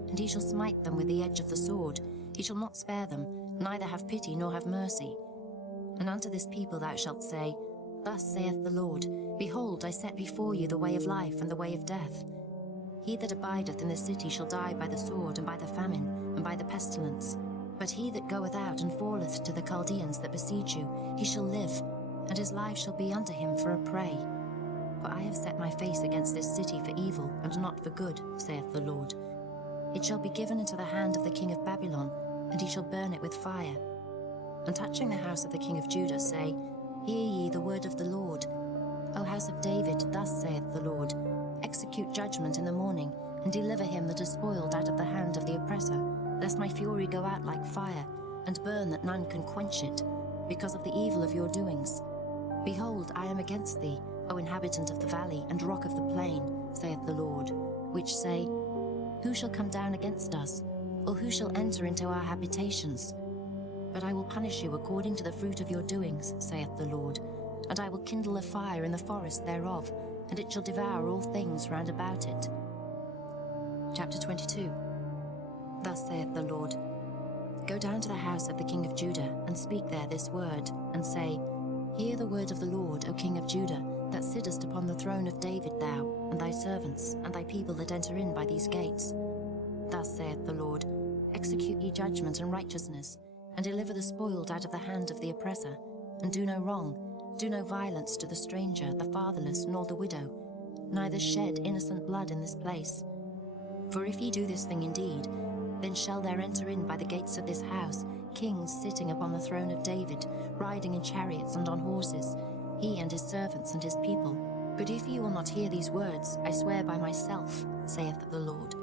And he shall smite them with the edge of the sword, he shall not spare them, neither have pity nor have mercy. And unto this people thou shalt say, Thus saith the Lord, Behold, I set before you the way of life and the way of death. He that abideth in the city shall die by the sword, and by the famine, and by the pestilence. But he that goeth out and falleth to the Chaldeans that besiege you, he shall live, and his life shall be unto him for a prey. For I have set my face against this city for evil, and not for good, saith the Lord. It shall be given into the hand of the king of Babylon, and he shall burn it with fire. And touching the house of the king of Judah, say, Hear ye the word of the Lord. O house of David, thus saith the Lord, Execute judgment in the morning, and deliver him that is spoiled out of the hand of the oppressor, lest my fury go out like fire, and burn that none can quench it, because of the evil of your doings. Behold, I am against thee, O inhabitant of the valley, and rock of the plain, saith the Lord, which say, Who shall come down against us, or who shall enter into our habitations? But I will punish you according to the fruit of your doings, saith the Lord, and I will kindle a fire in the forest thereof, and it shall devour all things round about it. Chapter 22. Thus saith the Lord, Go down to the house of the king of Judah, and speak there this word, and say, Hear the word of the Lord, O king of Judah, that sittest upon the throne of David, thou, and thy servants, and thy people that enter in by these gates. Thus saith the Lord, Execute ye judgment and righteousness, and deliver the spoiled out of the hand of the oppressor, and do no wrong, do no violence to the stranger, the fatherless, nor the widow, neither shed innocent blood in this place. For if ye do this thing indeed, then shall there enter in by the gates of this house kings sitting upon the throne of David, riding in chariots and on horses, he and his servants and his people. But if ye will not hear these words, I swear by myself, saith the Lord,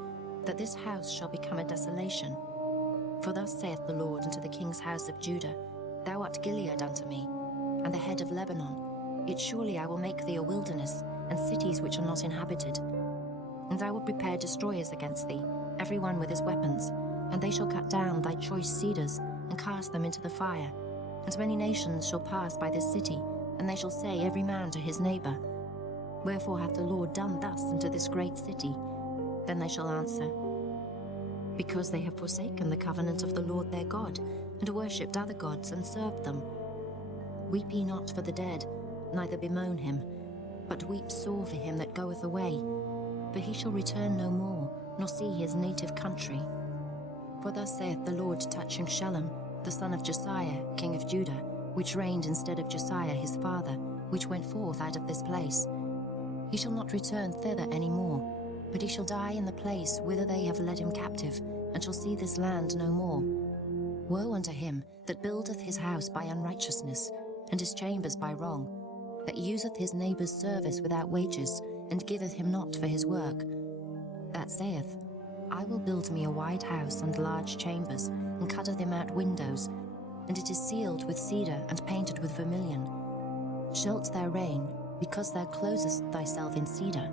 that this house shall become a desolation. For thus saith the Lord unto the king's house of Judah, Thou art Gilead unto me, and the head of Lebanon. Yet surely I will make thee a wilderness, and cities which are not inhabited. And I will prepare destroyers against thee, every one with his weapons, and they shall cut down thy choice cedars, and cast them into the fire. And many nations shall pass by this city, and they shall say every man to his neighbour, Wherefore hath the Lord done thus unto this great city? Then they shall answer, Because they have forsaken the covenant of the Lord their God, and worshipped other gods, and served them. Weep ye not for the dead, neither bemoan him, but weep sore for him that goeth away, for he shall return no more, nor see his native country. For thus saith the Lord touching Shallum, the son of Josiah, king of Judah, which reigned instead of Josiah his father, which went forth out of this place. He shall not return thither any more, but he shall die in the place whither they have led him captive, and shall see this land no more. Woe unto him that buildeth his house by unrighteousness, and his chambers by wrong, that useth his neighbour's service without wages, and giveth him not for his work. That saith, I will build me a wide house and large chambers, and cutteth him out windows, and it is sealed with cedar and painted with vermilion. Shalt thou reign, because thou closest thyself in cedar?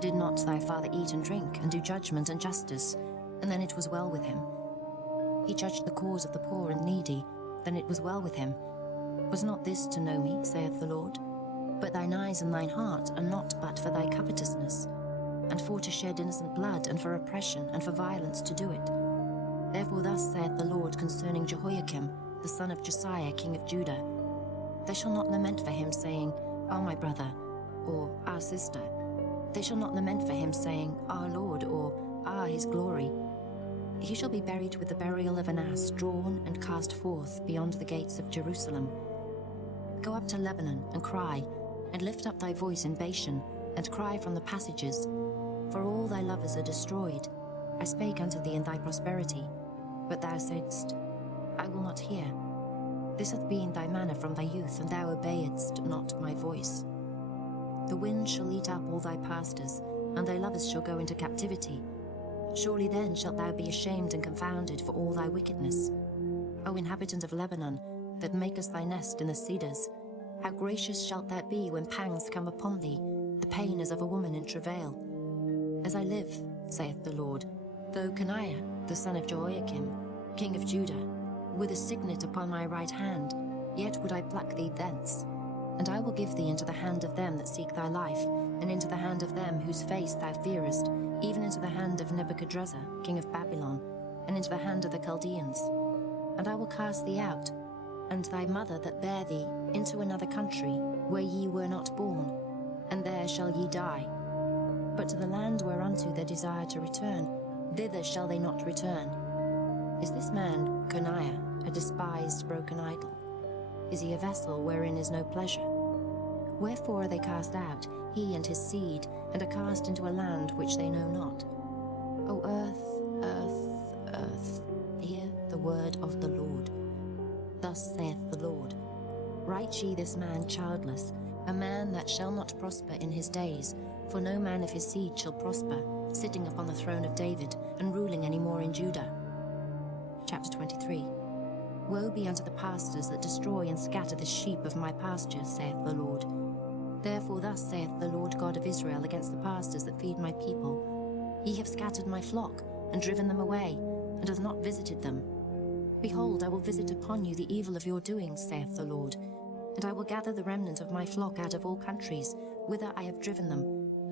Did not thy father eat and drink, and do judgment and justice, and then it was well with him? He judged the cause of the poor and needy, then it was well with him. Was not this to know me, saith the Lord? But thine eyes and thine heart are not but for thy covetousness, and for to shed innocent blood, and for oppression, and for violence to do it. Therefore thus saith the Lord concerning Jehoiakim, the son of Josiah, king of Judah, They shall not lament for him, saying, Our my brother, or our sister. They shall not lament for him, saying, Our Lord, or his glory. He shall be buried with the burial of an ass, drawn and cast forth beyond the gates of Jerusalem. Go up to Lebanon, and cry, and lift up thy voice in Bashan, and cry from the passages, for all thy lovers are destroyed. I spake unto thee in thy prosperity, but thou saidst, I will not hear. This hath been thy manner from thy youth, and thou obeyedst not my voice. The wind shall eat up all thy pastors, and thy lovers shall go into captivity. Surely then shalt thou be ashamed and confounded for all thy wickedness. O inhabitant of Lebanon, that makest thy nest in the cedars, how gracious shalt thou be when pangs come upon thee, the pain as of a woman in travail. As I live, saith the Lord, though Coniah, the son of Jehoiakim, king of Judah, with a signet upon my right hand, yet would I pluck thee thence. And I will give thee into the hand of them that seek thy life, and into the hand of them whose face thou fearest, even into the hand of Nebuchadnezzar, king of Babylon, and into the hand of the Chaldeans. And I will cast thee out, and thy mother that bare thee, into another country, where ye were not born, and there shall ye die. But to the land whereunto they desire to return, thither shall they not return. Is this man, Coniah, a despised broken idol? Is he a vessel wherein is no pleasure? Wherefore are they cast out, he and his seed, and are cast into a land which they know not? O earth, earth, earth, hear the word of the Lord. Thus saith the Lord, Write ye this man childless, a man that shall not prosper in his days, for no man of his seed shall prosper, sitting upon the throne of David, and ruling any more in Judah. Chapter 23. Woe be unto the pastors that destroy and scatter the sheep of my pasture, saith the Lord. Therefore thus saith the Lord God of Israel against the pastors that feed my people, Ye have scattered my flock, and driven them away, and have not visited them. Behold, I will visit upon you the evil of your doings, saith the Lord, and I will gather the remnant of my flock out of all countries, whither I have driven them,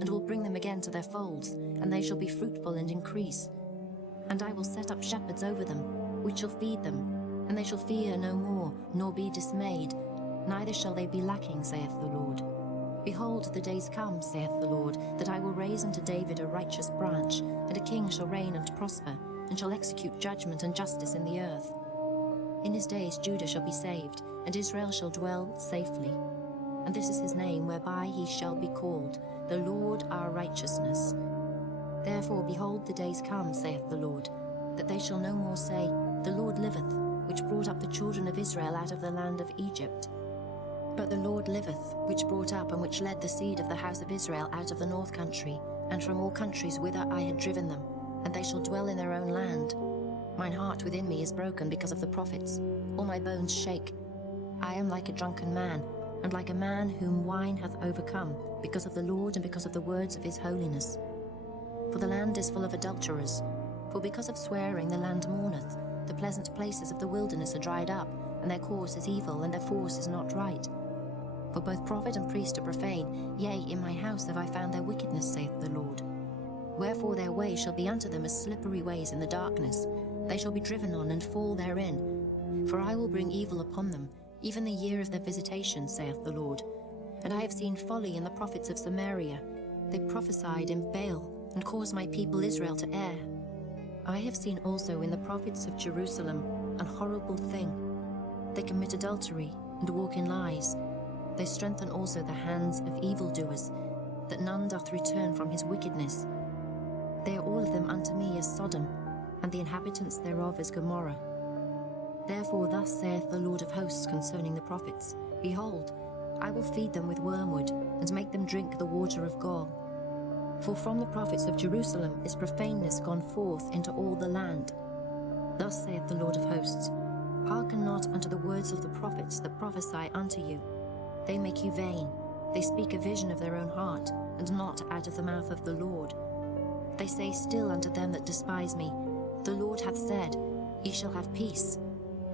and will bring them again to their folds, and they shall be fruitful and increase. And I will set up shepherds over them, which shall feed them, and they shall fear no more, nor be dismayed, neither shall they be lacking, saith the Lord. Behold, the days come, saith the Lord, that I will raise unto David a righteous branch, and a king shall reign and prosper, and shall execute judgment and justice in the earth. In his days Judah shall be saved, and Israel shall dwell safely. And this is his name whereby he shall be called, the Lord our righteousness. Therefore, behold, the days come, saith the Lord, that they shall no more say, The Lord liveth, which brought up the children of Israel out of the land of Egypt. But the Lord liveth, which brought up and which led the seed of the house of Israel out of the north country, and from all countries whither I had driven them, and they shall dwell in their own land. Mine heart within me is broken because of the prophets. All my bones shake. I am like a drunken man, and like a man whom wine hath overcome, because of the Lord and because of the words of his holiness. For the land is full of adulterers. For because of swearing the land mourneth. The pleasant places of the wilderness are dried up, and their course is evil, and their force is not right. For both prophet and priest are profane, yea, in my house have I found their wickedness, saith the Lord. Wherefore their way shall be unto them as slippery ways in the darkness. They shall be driven on and fall therein. For I will bring evil upon them, even the year of their visitation, saith the Lord. And I have seen folly in the prophets of Samaria. They prophesied in Baal, and caused my people Israel to err. I have seen also in the prophets of Jerusalem an horrible thing. They commit adultery, and walk in lies. They strengthen also the hands of evildoers, that none doth return from his wickedness. They are all of them unto me as Sodom, and the inhabitants thereof as Gomorrah. Therefore thus saith the Lord of hosts concerning the prophets, Behold, I will feed them with wormwood, and make them drink the water of gall. For from the prophets of Jerusalem is profaneness gone forth into all the land. Thus saith the Lord of hosts, Hearken not unto the words of the prophets that prophesy unto you. They make you vain. They speak a vision of their own heart, and not out of the mouth of the Lord. They say still unto them that despise me, The Lord hath said, Ye shall have peace.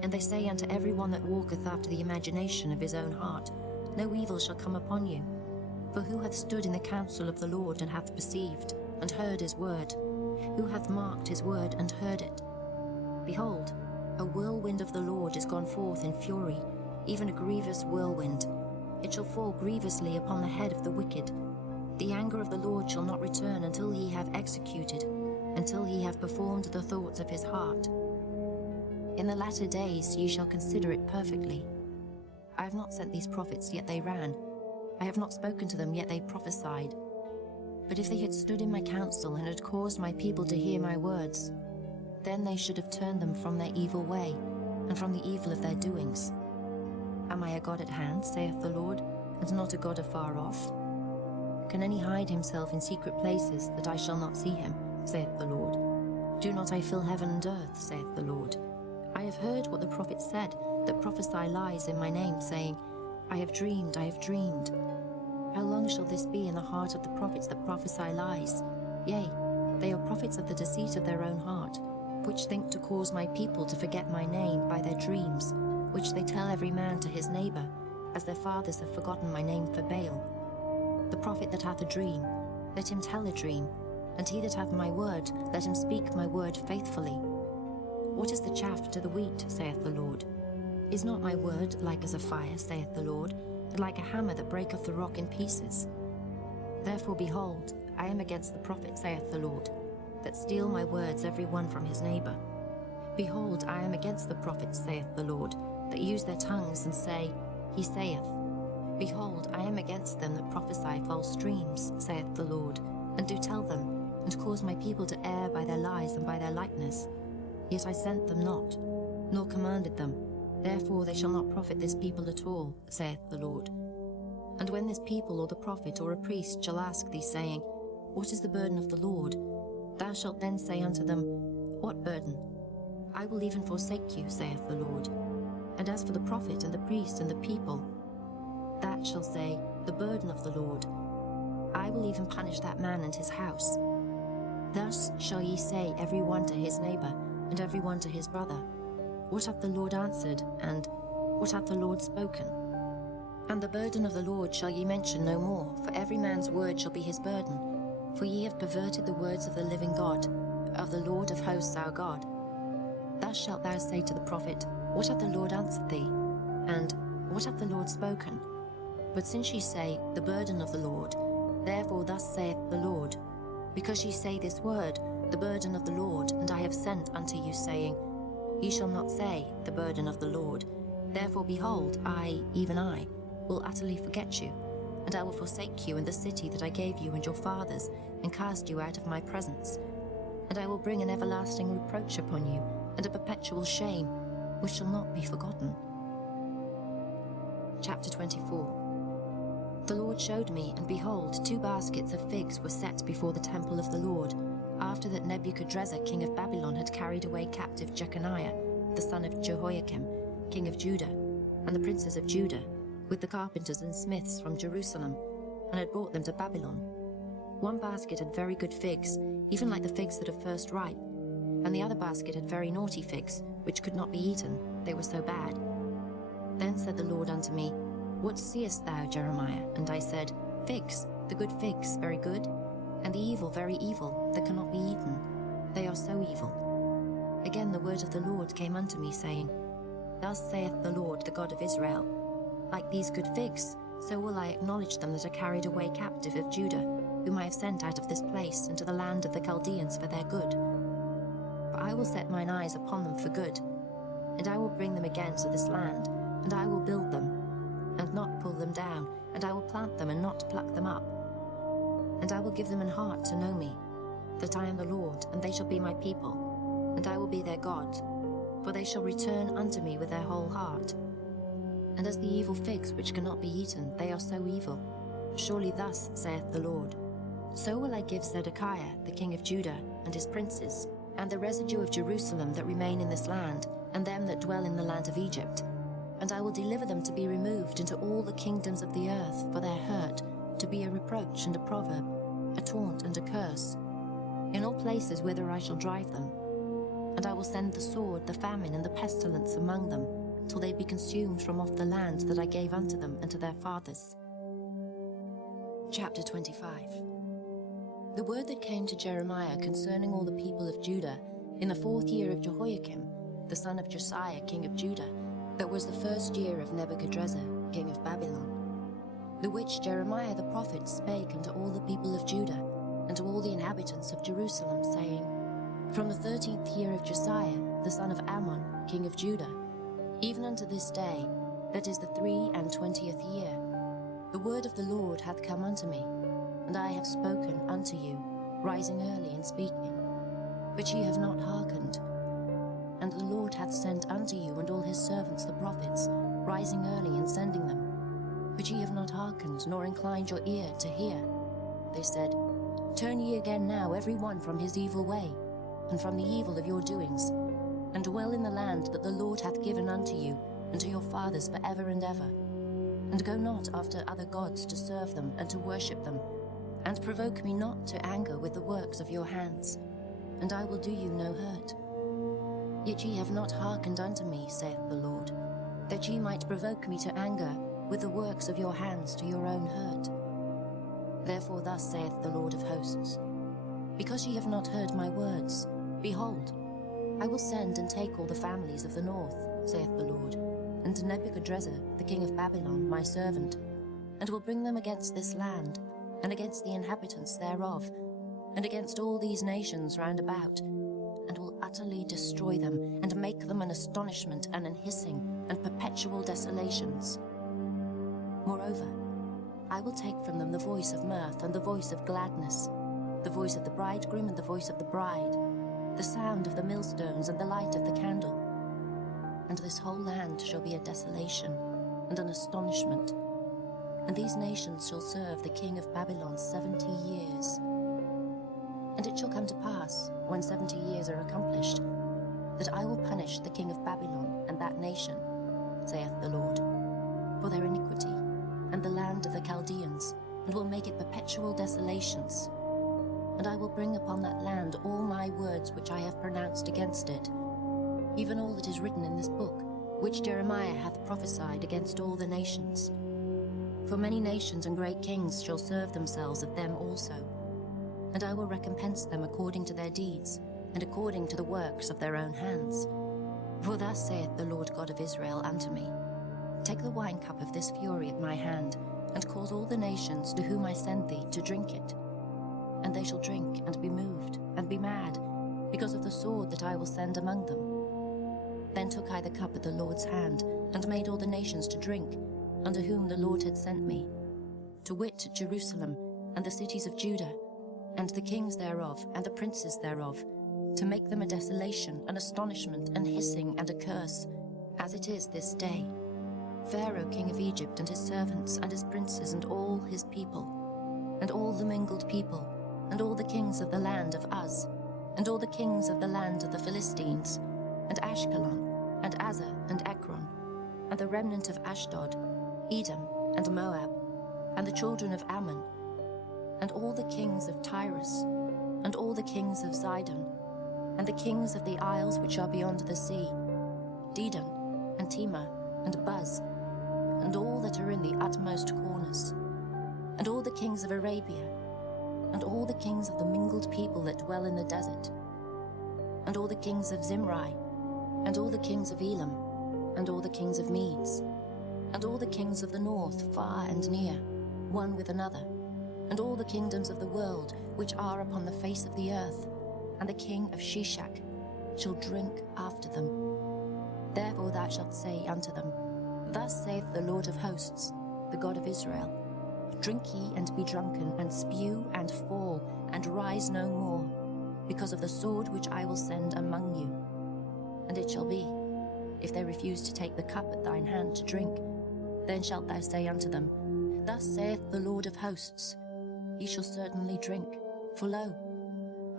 And they say unto every one that walketh after the imagination of his own heart, No evil shall come upon you. For who hath stood in the counsel of the Lord, and hath perceived, and heard his word? Who hath marked his word, and heard it? Behold, a whirlwind of the Lord is gone forth in fury, even a grievous whirlwind. It shall fall grievously upon the head of the wicked. The anger of the Lord shall not return until he have executed, until he have performed the thoughts of his heart. In the latter days ye shall consider it perfectly. I have not sent these prophets, yet they ran. I have not spoken to them, yet they prophesied. But if they had stood in my counsel, and had caused my people to hear my words, then they should have turned them from their evil way, and from the evil of their doings. Am I a God at hand, saith the Lord, and not a God afar off? Can any hide himself in secret places, that I shall not see him, saith the Lord? Do not I fill heaven and earth, saith the Lord? I have heard what the prophets said, that prophesy lies in my name, saying, I have dreamed, I have dreamed. How long shall this be in the heart of the prophets that prophesy lies? Yea, they are prophets of the deceit of their own heart, which think to cause my people to forget my name by their dreams, which they tell every man to his neighbor, as their fathers have forgotten my name for Baal. The prophet that hath a dream, let him tell a dream, and he that hath my word, let him speak my word faithfully. What is the chaff to the wheat, saith the Lord? Is not my word like as a fire, saith the Lord, and like a hammer that breaketh the rock in pieces? Therefore, behold, I am against the prophet, saith the Lord, that steal my words every one from his neighbor. Behold, I am against the prophets, saith the Lord, that use their tongues and say, He saith. Behold, I am against them that prophesy false dreams, saith the Lord, and do tell them, and cause my people to err by their lies and by their likeness. Yet I sent them not, nor commanded them. Therefore they shall not profit this people at all, saith the Lord. And when this people or the prophet or a priest shall ask thee, saying, What is the burden of the Lord? Thou shalt then say unto them, What burden? I will even forsake you, saith the Lord. And as for the prophet and the priest and the people, that shall say, The burden of the Lord. I will even punish that man and his house. Thus shall ye say every one to his neighbor, and every one to his brother, What hath the Lord answered, and what hath the Lord spoken? And the burden of the Lord shall ye mention no more, for every man's word shall be his burden. For ye have perverted the words of the living God, of the Lord of hosts our God. Thus shalt thou say to the prophet, What hath the Lord answered thee? And what hath the Lord spoken? But since ye say, The burden of the Lord, therefore thus saith the Lord, because ye say this word, The burden of the Lord, and I have sent unto you, saying, Ye shall not say, the burden of the Lord. Therefore behold, I, even I, will utterly forget you, and I will forsake you in the city that I gave you and your fathers, and cast you out of my presence. And I will bring an everlasting reproach upon you, and a perpetual shame, which shall not be forgotten. Chapter 24. The Lord showed me, and behold, 2 baskets of figs were set before the temple of the Lord, after that Nebuchadnezzar king of Babylon had carried away captive Jeconiah, the son of Jehoiakim, king of Judah, and the princes of Judah, with the carpenters and smiths from Jerusalem, and had brought them to Babylon. 1 basket had very good figs, even like the figs that are first ripe, and the other basket had very naughty figs, which could not be eaten, they were so bad. Then said the Lord unto me, What seest thou, Jeremiah? And I said, Figs, the good figs, very good, and the evil, very evil, that cannot be eaten, they are so evil. Again the word of the Lord came unto me, saying, Thus saith the Lord, the God of Israel, Like these good figs, so will I acknowledge them that are carried away captive of Judah, whom I have sent out of this place into the land of the Chaldeans for their good. For I will set mine eyes upon them for good, and I will bring them again to this land, and I will build them, and not pull them down, and I will plant them and not pluck them up. And I will give them an heart to know me, that I am the Lord, and they shall be my people, and I will be their God, for they shall return unto me with their whole heart. And as the evil figs which cannot be eaten, they are so evil. Surely thus saith the Lord, So will I give Zedekiah the king of Judah, and his princes, and the residue of Jerusalem that remain in this land, and them that dwell in the land of Egypt. And I will deliver them to be removed into all the kingdoms of the earth for their hurt, to be a reproach and a proverb, a taunt and a curse, in all places whither I shall drive them. And I will send the sword, the famine, and the pestilence among them, till they be consumed from off the land that I gave unto them and to their fathers. Chapter 25. The word that came to Jeremiah concerning all the people of Judah, in the 4th year of Jehoiakim, the son of Josiah king of Judah, that was the 1st year of Nebuchadnezzar king of Babylon, the which Jeremiah the prophet spake unto all the people of Judah, and to all the inhabitants of Jerusalem, saying, From the 13th year of Josiah, the son of Ammon, king of Judah, even unto this day, that is the 23rd year, the word of the Lord hath come unto me, and I have spoken unto you, rising early and speaking. But ye have not hearkened. And the Lord hath sent unto you and all his servants the prophets, rising early and sending them. But ye have not hearkened, nor inclined your ear to hear. They said, Turn ye again now every one from his evil way, and from the evil of your doings, and dwell in the land that the Lord hath given unto you, and to your fathers for ever and ever. And go not after other gods to serve them, and to worship them, and provoke me not to anger with the works of your hands, and I will do you no hurt. Yet ye have not hearkened unto me, saith the Lord, that ye might provoke me to anger with the works of your hands to your own hurt. Therefore thus saith the Lord of hosts, Because ye have not heard my words, behold, I will send and take all the families of the north, saith the Lord, and Nebuchadnezzar the king of Babylon my servant, and will bring them against this land, and against the inhabitants thereof, and against all these nations round about, and will utterly destroy them, and make them an astonishment and an hissing and perpetual desolations. Moreover, I will take from them the voice of mirth and the voice of gladness, the voice of the bridegroom and the voice of the bride, the sound of the millstones and the light of the candle. And this whole land shall be a desolation and an astonishment, and these nations shall serve the king of Babylon 70 years. And it shall come to pass, when 70 years are accomplished, that I will punish the king of Babylon and that nation, saith the Lord, for their iniquity, and the land of the Chaldeans, and will make it perpetual desolations. And I will bring upon that land all my words which I have pronounced against it, even all that is written in this book, which Jeremiah hath prophesied against all the nations. For many nations and great kings shall serve themselves of them also, and I will recompense them according to their deeds, and according to the works of their own hands. For thus saith the Lord God of Israel unto me, Take the wine cup of this fury at my hand, and cause all the nations to whom I send thee to drink it. And they shall drink, and be moved, and be mad, because of the sword that I will send among them. Then took I the cup at the Lord's hand, and made all the nations to drink, unto whom the Lord had sent me, to wit, Jerusalem, and the cities of Judah, and the kings thereof, and the princes thereof, to make them a desolation, an astonishment, an hissing, and a curse, as it is this day. Pharaoh king of Egypt, and his servants, and his princes, and all his people, and all the mingled people, and all the kings of the land of Uz, and all the kings of the land of the Philistines, and Ashkelon, and Azar, and Ekron, and the remnant of Ashdod, Edom, and Moab, and the children of Ammon, and all the kings of Tyrus, and all the kings of Zidon, and the kings of the isles which are beyond the sea, Dedan, and Tema, and Buz, and all that are in the utmost corners, and all the kings of Arabia, and all the kings of the mingled people that dwell in the desert, and all the kings of Zimri, and all the kings of Elam, and all the kings of Medes, and all the kings of the north, far and near, one with another, and all the kingdoms of the world which are upon the face of the earth, and the king of Shishak shall drink after them. Therefore thou shalt say unto them, Thus saith the Lord of hosts, the God of Israel, Drink ye and be drunken, and spew and fall, and rise no more, because of the sword which I will send among you. And it shall be, if they refuse to take the cup at thine hand to drink, then shalt thou say unto them, Thus saith the Lord of hosts, Ye shall certainly drink, for lo,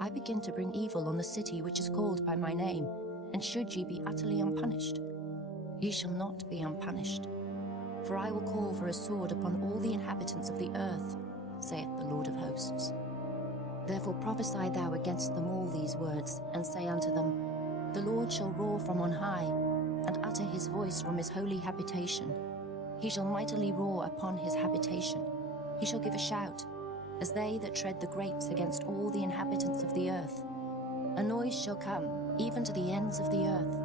I begin to bring evil on the city which is called by my name, and should ye be utterly unpunished, ye shall not be unpunished. For I will call for a sword upon all the inhabitants of the earth, saith the Lord of hosts. Therefore prophesy thou against them all these words, and say unto them, The Lord shall roar from on high, and utter his voice from his holy habitation. He shall mightily roar upon his habitation. He shall give a shout, as they that tread the grapes against all the inhabitants of the earth. A noise shall come, even to the ends of the earth.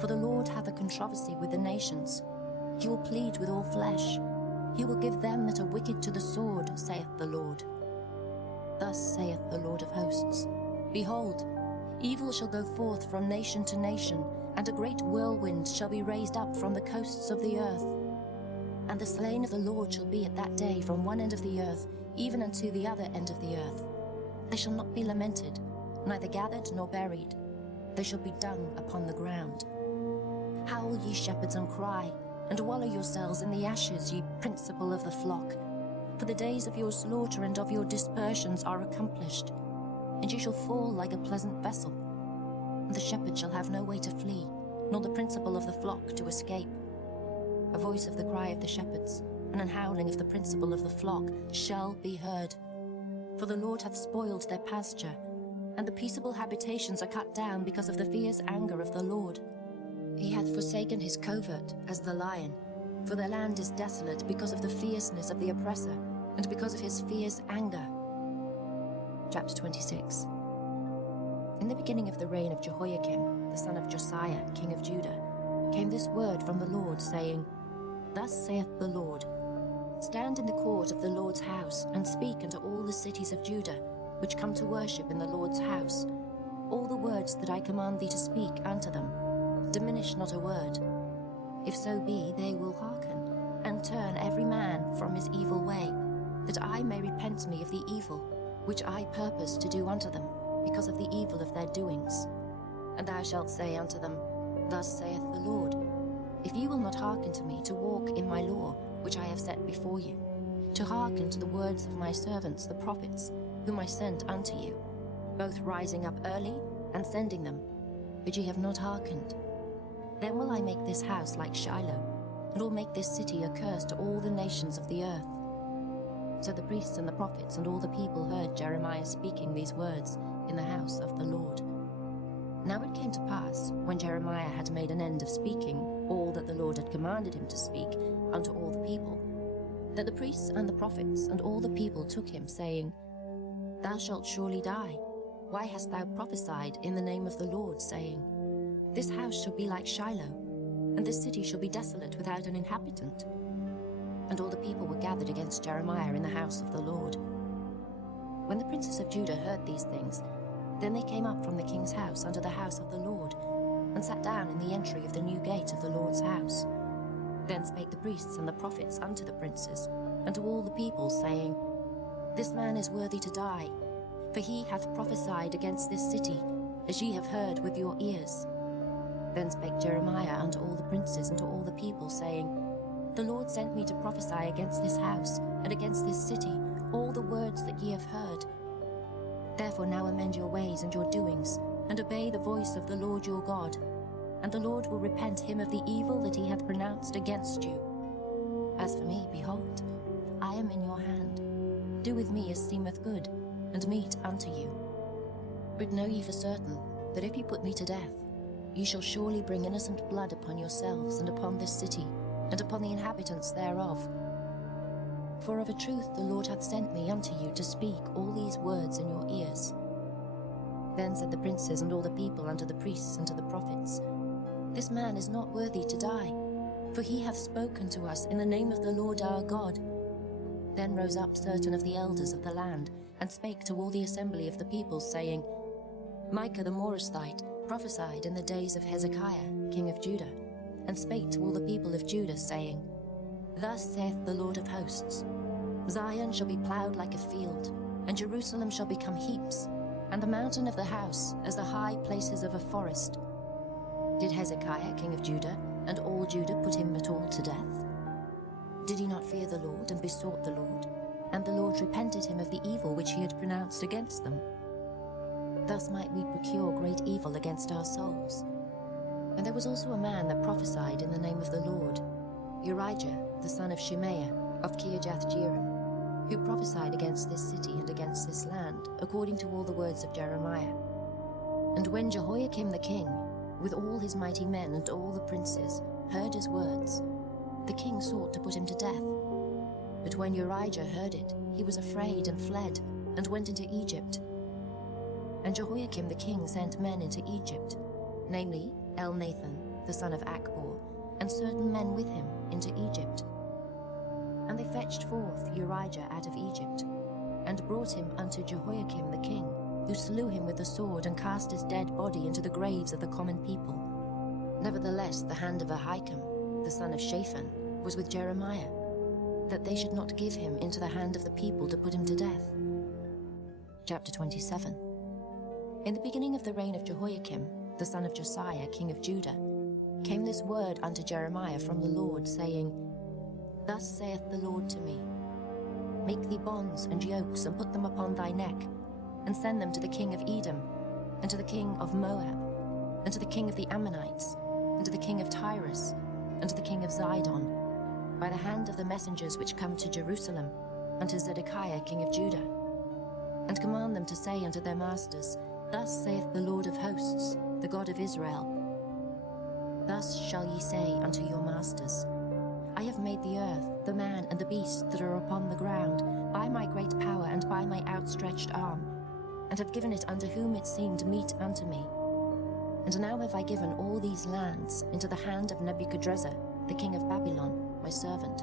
For the Lord hath a controversy with the nations. He will plead with all flesh. He will give them that are wicked to the sword, saith the Lord. Thus saith the Lord of hosts, Behold, evil shall go forth from nation to nation, and a great whirlwind shall be raised up from the coasts of the earth. And the slain of the Lord shall be at that day from one end of the earth, even unto the other end of the earth. They shall not be lamented, neither gathered nor buried. They shall be dung upon the ground. Howl, ye shepherds, and cry, and wallow yourselves in the ashes, ye principal of the flock. For the days of your slaughter and of your dispersions are accomplished, and ye shall fall like a pleasant vessel. And the shepherd shall have no way to flee, nor the principal of the flock to escape. A voice of the cry of the shepherds, and an howling of the principal of the flock shall be heard. For the Lord hath spoiled their pasture, and the peaceable habitations are cut down because of the fierce anger of the Lord. He hath forsaken his covert as the lion, for their land is desolate because of the fierceness of the oppressor, and because of his fierce anger. Chapter 26. In the beginning of the reign of Jehoiakim, the son of Josiah, king of Judah, came this word from the Lord, saying, Thus saith the Lord, Stand in the court of the Lord's house, and speak unto all the cities of Judah, which come to worship in the Lord's house, all the words that I command thee to speak unto them. Diminish not a word. If so be they will hearken, and turn every man from his evil way, that I may repent me of the evil which I purpose to do unto them, because of the evil of their doings. And thou shalt say unto them, Thus saith the Lord, If ye will not hearken to me to walk in my law, which I have set before you, to hearken to the words of my servants the prophets, whom I sent unto you, both rising up early and sending them, but ye have not hearkened, then will I make this house like Shiloh, and will make this city a curse to all the nations of the earth. So the priests and the prophets and all the people heard Jeremiah speaking these words in the house of the Lord. Now it came to pass, when Jeremiah had made an end of speaking all that the Lord had commanded him to speak unto all the people, that the priests and the prophets and all the people took him, saying, Thou shalt surely die. Why hast thou prophesied in the name of the Lord, saying, This house shall be like Shiloh, and this city shall be desolate without an inhabitant? And all the people were gathered against Jeremiah in the house of the Lord. When the princes of Judah heard these things, then they came up from the king's house unto the house of the Lord, and sat down in the entry of the new gate of the Lord's house. Then spake the priests and the prophets unto the princes, and to all the people, saying, This man is worthy to die, for he hath prophesied against this city, as ye have heard with your ears. Then spake Jeremiah unto all the princes and to all the people, saying, The Lord sent me to prophesy against this house, and against this city, all the words that ye have heard. Therefore now amend your ways and your doings, and obey the voice of the Lord your God, and the Lord will repent him of the evil that he hath pronounced against you. As for me, behold, I am in your hand. Do with me as seemeth good, and meet unto you. But know ye for certain, that if ye put me to death, ye shall surely bring innocent blood upon yourselves, and upon this city, and upon the inhabitants thereof. For of a truth the Lord hath sent me unto you to speak all these words in your ears. Then said the princes and all the people unto the priests and to the prophets, This man is not worthy to die, for he hath spoken to us in the name of the Lord our God. Then rose up certain of the elders of the land, and spake to all the assembly of the people, saying, Micah the Morasthite prophesied in the days of Hezekiah, king of Judah, and spake to all the people of Judah, saying, Thus saith the Lord of hosts, Zion shall be ploughed like a field, and Jerusalem shall become heaps, and the mountain of the house as the high places of a forest. Did Hezekiah, king of Judah, and all Judah put him at all to death? Did he not fear the Lord, and besought the Lord? And the Lord repented him of the evil which he had pronounced against them. Thus might we procure great evil against our souls. And there was also a man that prophesied in the name of the Lord, Urijah, the son of Shemaiah, of Kirjath-jearim, who prophesied against this city and against this land, according to all the words of Jeremiah. And when Jehoiakim the king, with all his mighty men and all the princes, heard his words, the king sought to put him to death. But when Urijah heard it, he was afraid and fled, and went into Egypt. And Jehoiakim the king sent men into Egypt, namely Elnathan, the son of Achbor, and certain men with him into Egypt. And they fetched forth Urijah out of Egypt, and brought him unto Jehoiakim the king, who slew him with the sword, and cast his dead body into the graves of the common people. Nevertheless the hand of Ahikam, the son of Shaphan, was with Jeremiah, that they should not give him into the hand of the people to put him to death. Chapter 27. In the beginning of the reign of Jehoiakim, the son of Josiah, king of Judah, came this word unto Jeremiah from the Lord, saying, Thus saith the Lord to me, Make thee bonds and yokes, and put them upon thy neck, and send them to the king of Edom, and to the king of Moab, and to the king of the Ammonites, and to the king of Tyrus, and to the king of Zidon, by the hand of the messengers which come to Jerusalem, unto Zedekiah king of Judah. And command them to say unto their masters, Thus saith the Lord of hosts, the God of Israel, Thus shall ye say unto your masters, I have made the earth, the man, and the beast that are upon the ground, by my great power and by my outstretched arm, and have given it unto whom it seemed meet unto me. And now have I given all these lands into the hand of Nebuchadnezzar, the king of Babylon, my servant.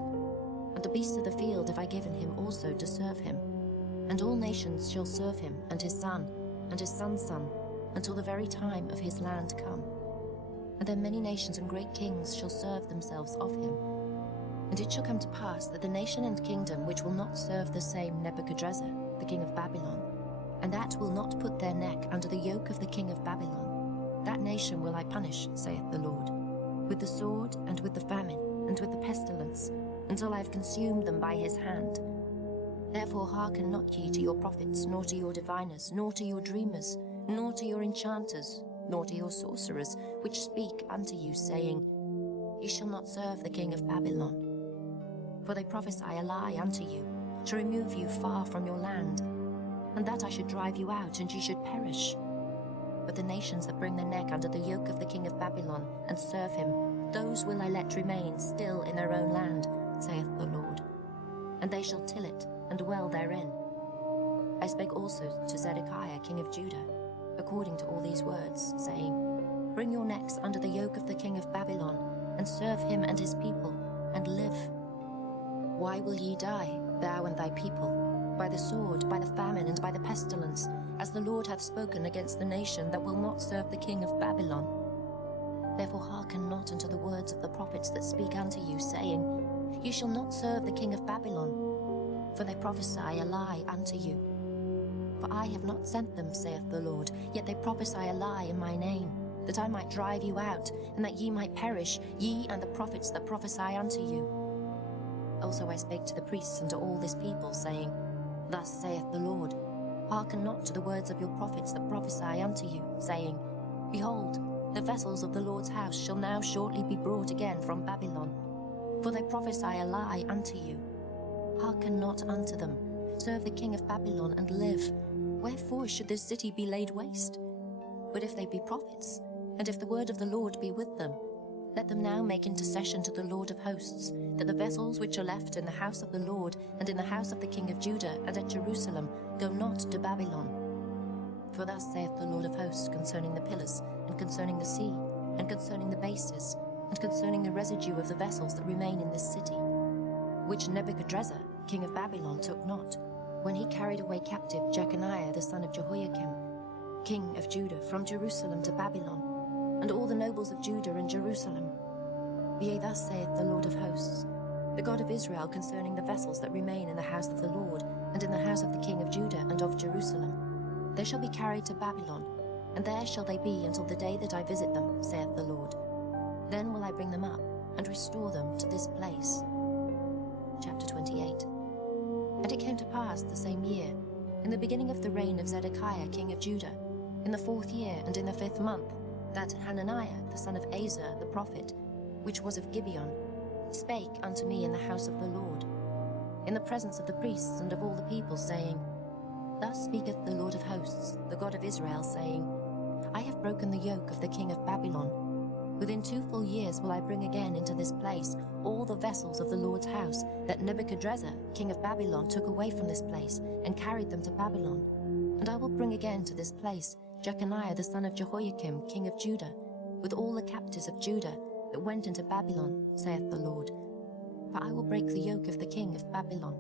And the beasts of the field have I given him also to serve him. And all nations shall serve him, and his son, and his son's son, until the very time of his land come. And then many nations and great kings shall serve themselves of him. And it shall come to pass that the nation and kingdom which will not serve the same Nebuchadnezzar, the king of Babylon, and that will not put their neck under the yoke of the king of Babylon, that nation will I punish, saith the Lord, with the sword, and with the famine, and with the pestilence, until I have consumed them by his hand. Therefore hearken not ye to your prophets, nor to your diviners, nor to your dreamers, nor to your enchanters, nor to your sorcerers, which speak unto you, saying, Ye shall not serve the king of Babylon. For they prophesy a lie unto you, to remove you far from your land, and that I should drive you out, and ye should perish. But the nations that bring their neck under the yoke of the king of Babylon, and serve him, those will I let remain still in their own land, saith the Lord. And they shall till it, and dwell therein. I spake also to Zedekiah king of Judah, according to all these words, saying, Bring your necks under the yoke of the king of Babylon, and serve him and his people, and live. Why will ye die, thou and thy people, by the sword, by the famine, and by the pestilence, as the Lord hath spoken against the nation that will not serve the king of Babylon? Therefore hearken not unto the words of the prophets that speak unto you, saying, Ye shall not serve the king of Babylon, for they prophesy a lie unto you. For I have not sent them, saith the Lord, yet they prophesy a lie in my name, that I might drive you out, and that ye might perish, ye and the prophets that prophesy unto you. Also I spake to the priests and to all this people, saying, Thus saith the Lord, hearken not to the words of your prophets that prophesy unto you, saying, Behold, the vessels of the Lord's house shall now shortly be brought again from Babylon. For they prophesy a lie unto you. Hearken not unto them. Serve the king of Babylon and live. Wherefore should this city be laid waste? But if they be prophets, and if the word of the Lord be with them, let them now make intercession to the Lord of hosts, that the vessels which are left in the house of the Lord and in the house of the king of Judah and at Jerusalem go not to Babylon. For thus saith the Lord of hosts concerning the pillars, and concerning the sea, and concerning the bases, and concerning the residue of the vessels that remain in this city, which Nebuchadnezzar, king of Babylon, took not, when he carried away captive Jeconiah the son of Jehoiakim, king of Judah, from Jerusalem to Babylon, and all the nobles of Judah and Jerusalem. Yea, thus saith the Lord of hosts, the God of Israel, concerning the vessels that remain in the house of the Lord, and in the house of the king of Judah and of Jerusalem. They shall be carried to Babylon, and there shall they be until the day that I visit them, saith the Lord. Then will I bring them up, and restore them to this place. Chapter 28. And it came to pass the same year, in the beginning of the reign of Zedekiah king of Judah, in the 4th year and in the 5th month, that Hananiah the son of Asa the prophet, which was of Gibeon, spake unto me in the house of the Lord, in the presence of the priests and of all the people, saying, Thus speaketh the Lord of hosts, the God of Israel, saying, I have broken the yoke of the king of Babylon. Within 2 full years will I bring again into this place all the vessels of the Lord's house that Nebuchadnezzar, king of Babylon, took away from this place and carried them to Babylon. And I will bring again to this place Jeconiah the son of Jehoiakim, king of Judah, with all the captives of Judah that went into Babylon, saith the Lord. For I will break the yoke of the king of Babylon.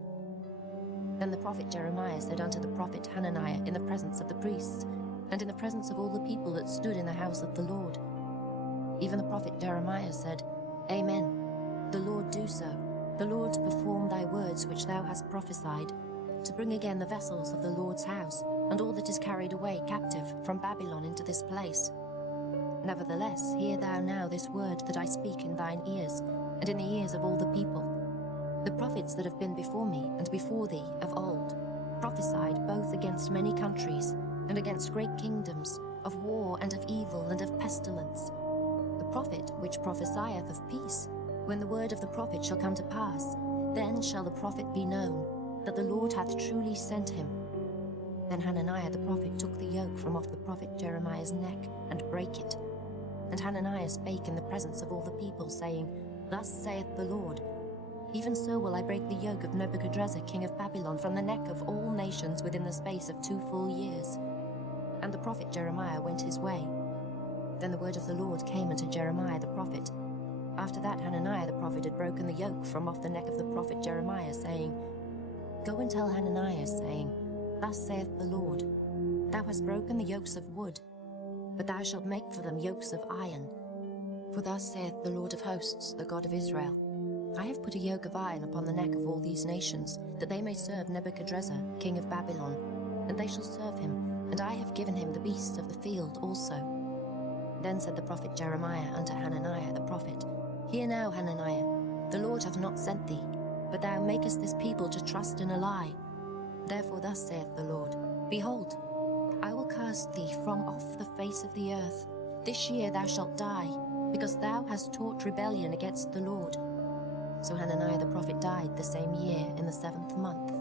Then the prophet Jeremiah said unto the prophet Hananiah in the presence of the priests, and in the presence of all the people that stood in the house of the Lord. Even the prophet Jeremiah said, Amen. The Lord do so. The Lord perform thy words which thou hast prophesied, to bring again the vessels of the Lord's house, and all that is carried away captive from Babylon into this place. Nevertheless, hear thou now this word that I speak in thine ears, and in the ears of all the people. The prophets that have been before me and before thee of old prophesied both against many countries and against great kingdoms, of war and of evil and of pestilence. The prophet which prophesieth of peace, when the word of the prophet shall come to pass, then shall the prophet be known, that the Lord hath truly sent him. Then Hananiah the prophet took the yoke from off the prophet Jeremiah's neck, and brake it. And Hananiah spake in the presence of all the people, saying, Thus saith the Lord, Even so will I break the yoke of Nebuchadnezzar king of Babylon from the neck of all nations within the space of 2 full years. And the prophet Jeremiah went his way. Then the word of the Lord came unto Jeremiah the prophet. After that Hananiah the prophet had broken the yoke from off the neck of the prophet Jeremiah, saying, Go and tell Hananiah, saying, Thus saith the Lord, Thou hast broken the yokes of wood, but thou shalt make for them yokes of iron. For thus saith the Lord of hosts, the God of Israel, I have put a yoke of iron upon the neck of all these nations, that they may serve Nebuchadnezzar, king of Babylon, and they shall serve him, and I have given him the beasts of the field also. Then said the prophet Jeremiah unto Hananiah the prophet, Hear now, Hananiah, the Lord hath not sent thee, but thou makest this people to trust in a lie. Therefore thus saith the Lord, Behold, I will cast thee from off the face of the earth. This year thou shalt die, because thou hast taught rebellion against the Lord. So Hananiah the prophet died the same year in the 7th month.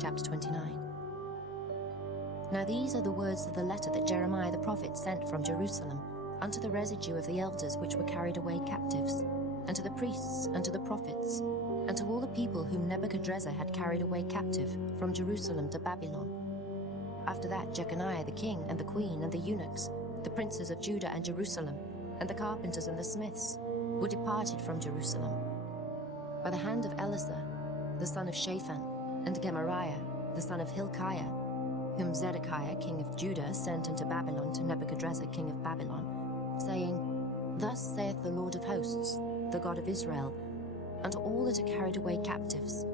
Chapter 29. Now these are the words of the letter that Jeremiah the prophet sent from Jerusalem unto the residue of the elders which were carried away captives, and to the priests, and to the prophets, and to all the people whom Nebuchadnezzar had carried away captive from Jerusalem to Babylon. After that Jeconiah the king and the queen and the eunuchs, the princes of Judah and Jerusalem, and the carpenters and the smiths, were departed from Jerusalem. By the hand of Elisah, the son of Shaphan, and Gemariah, the son of Hilkiah, whom Zedekiah king of Judah sent into Babylon to Nebuchadnezzar king of Babylon, saying, Thus saith the Lord of hosts, the God of Israel, unto all that are carried away captives,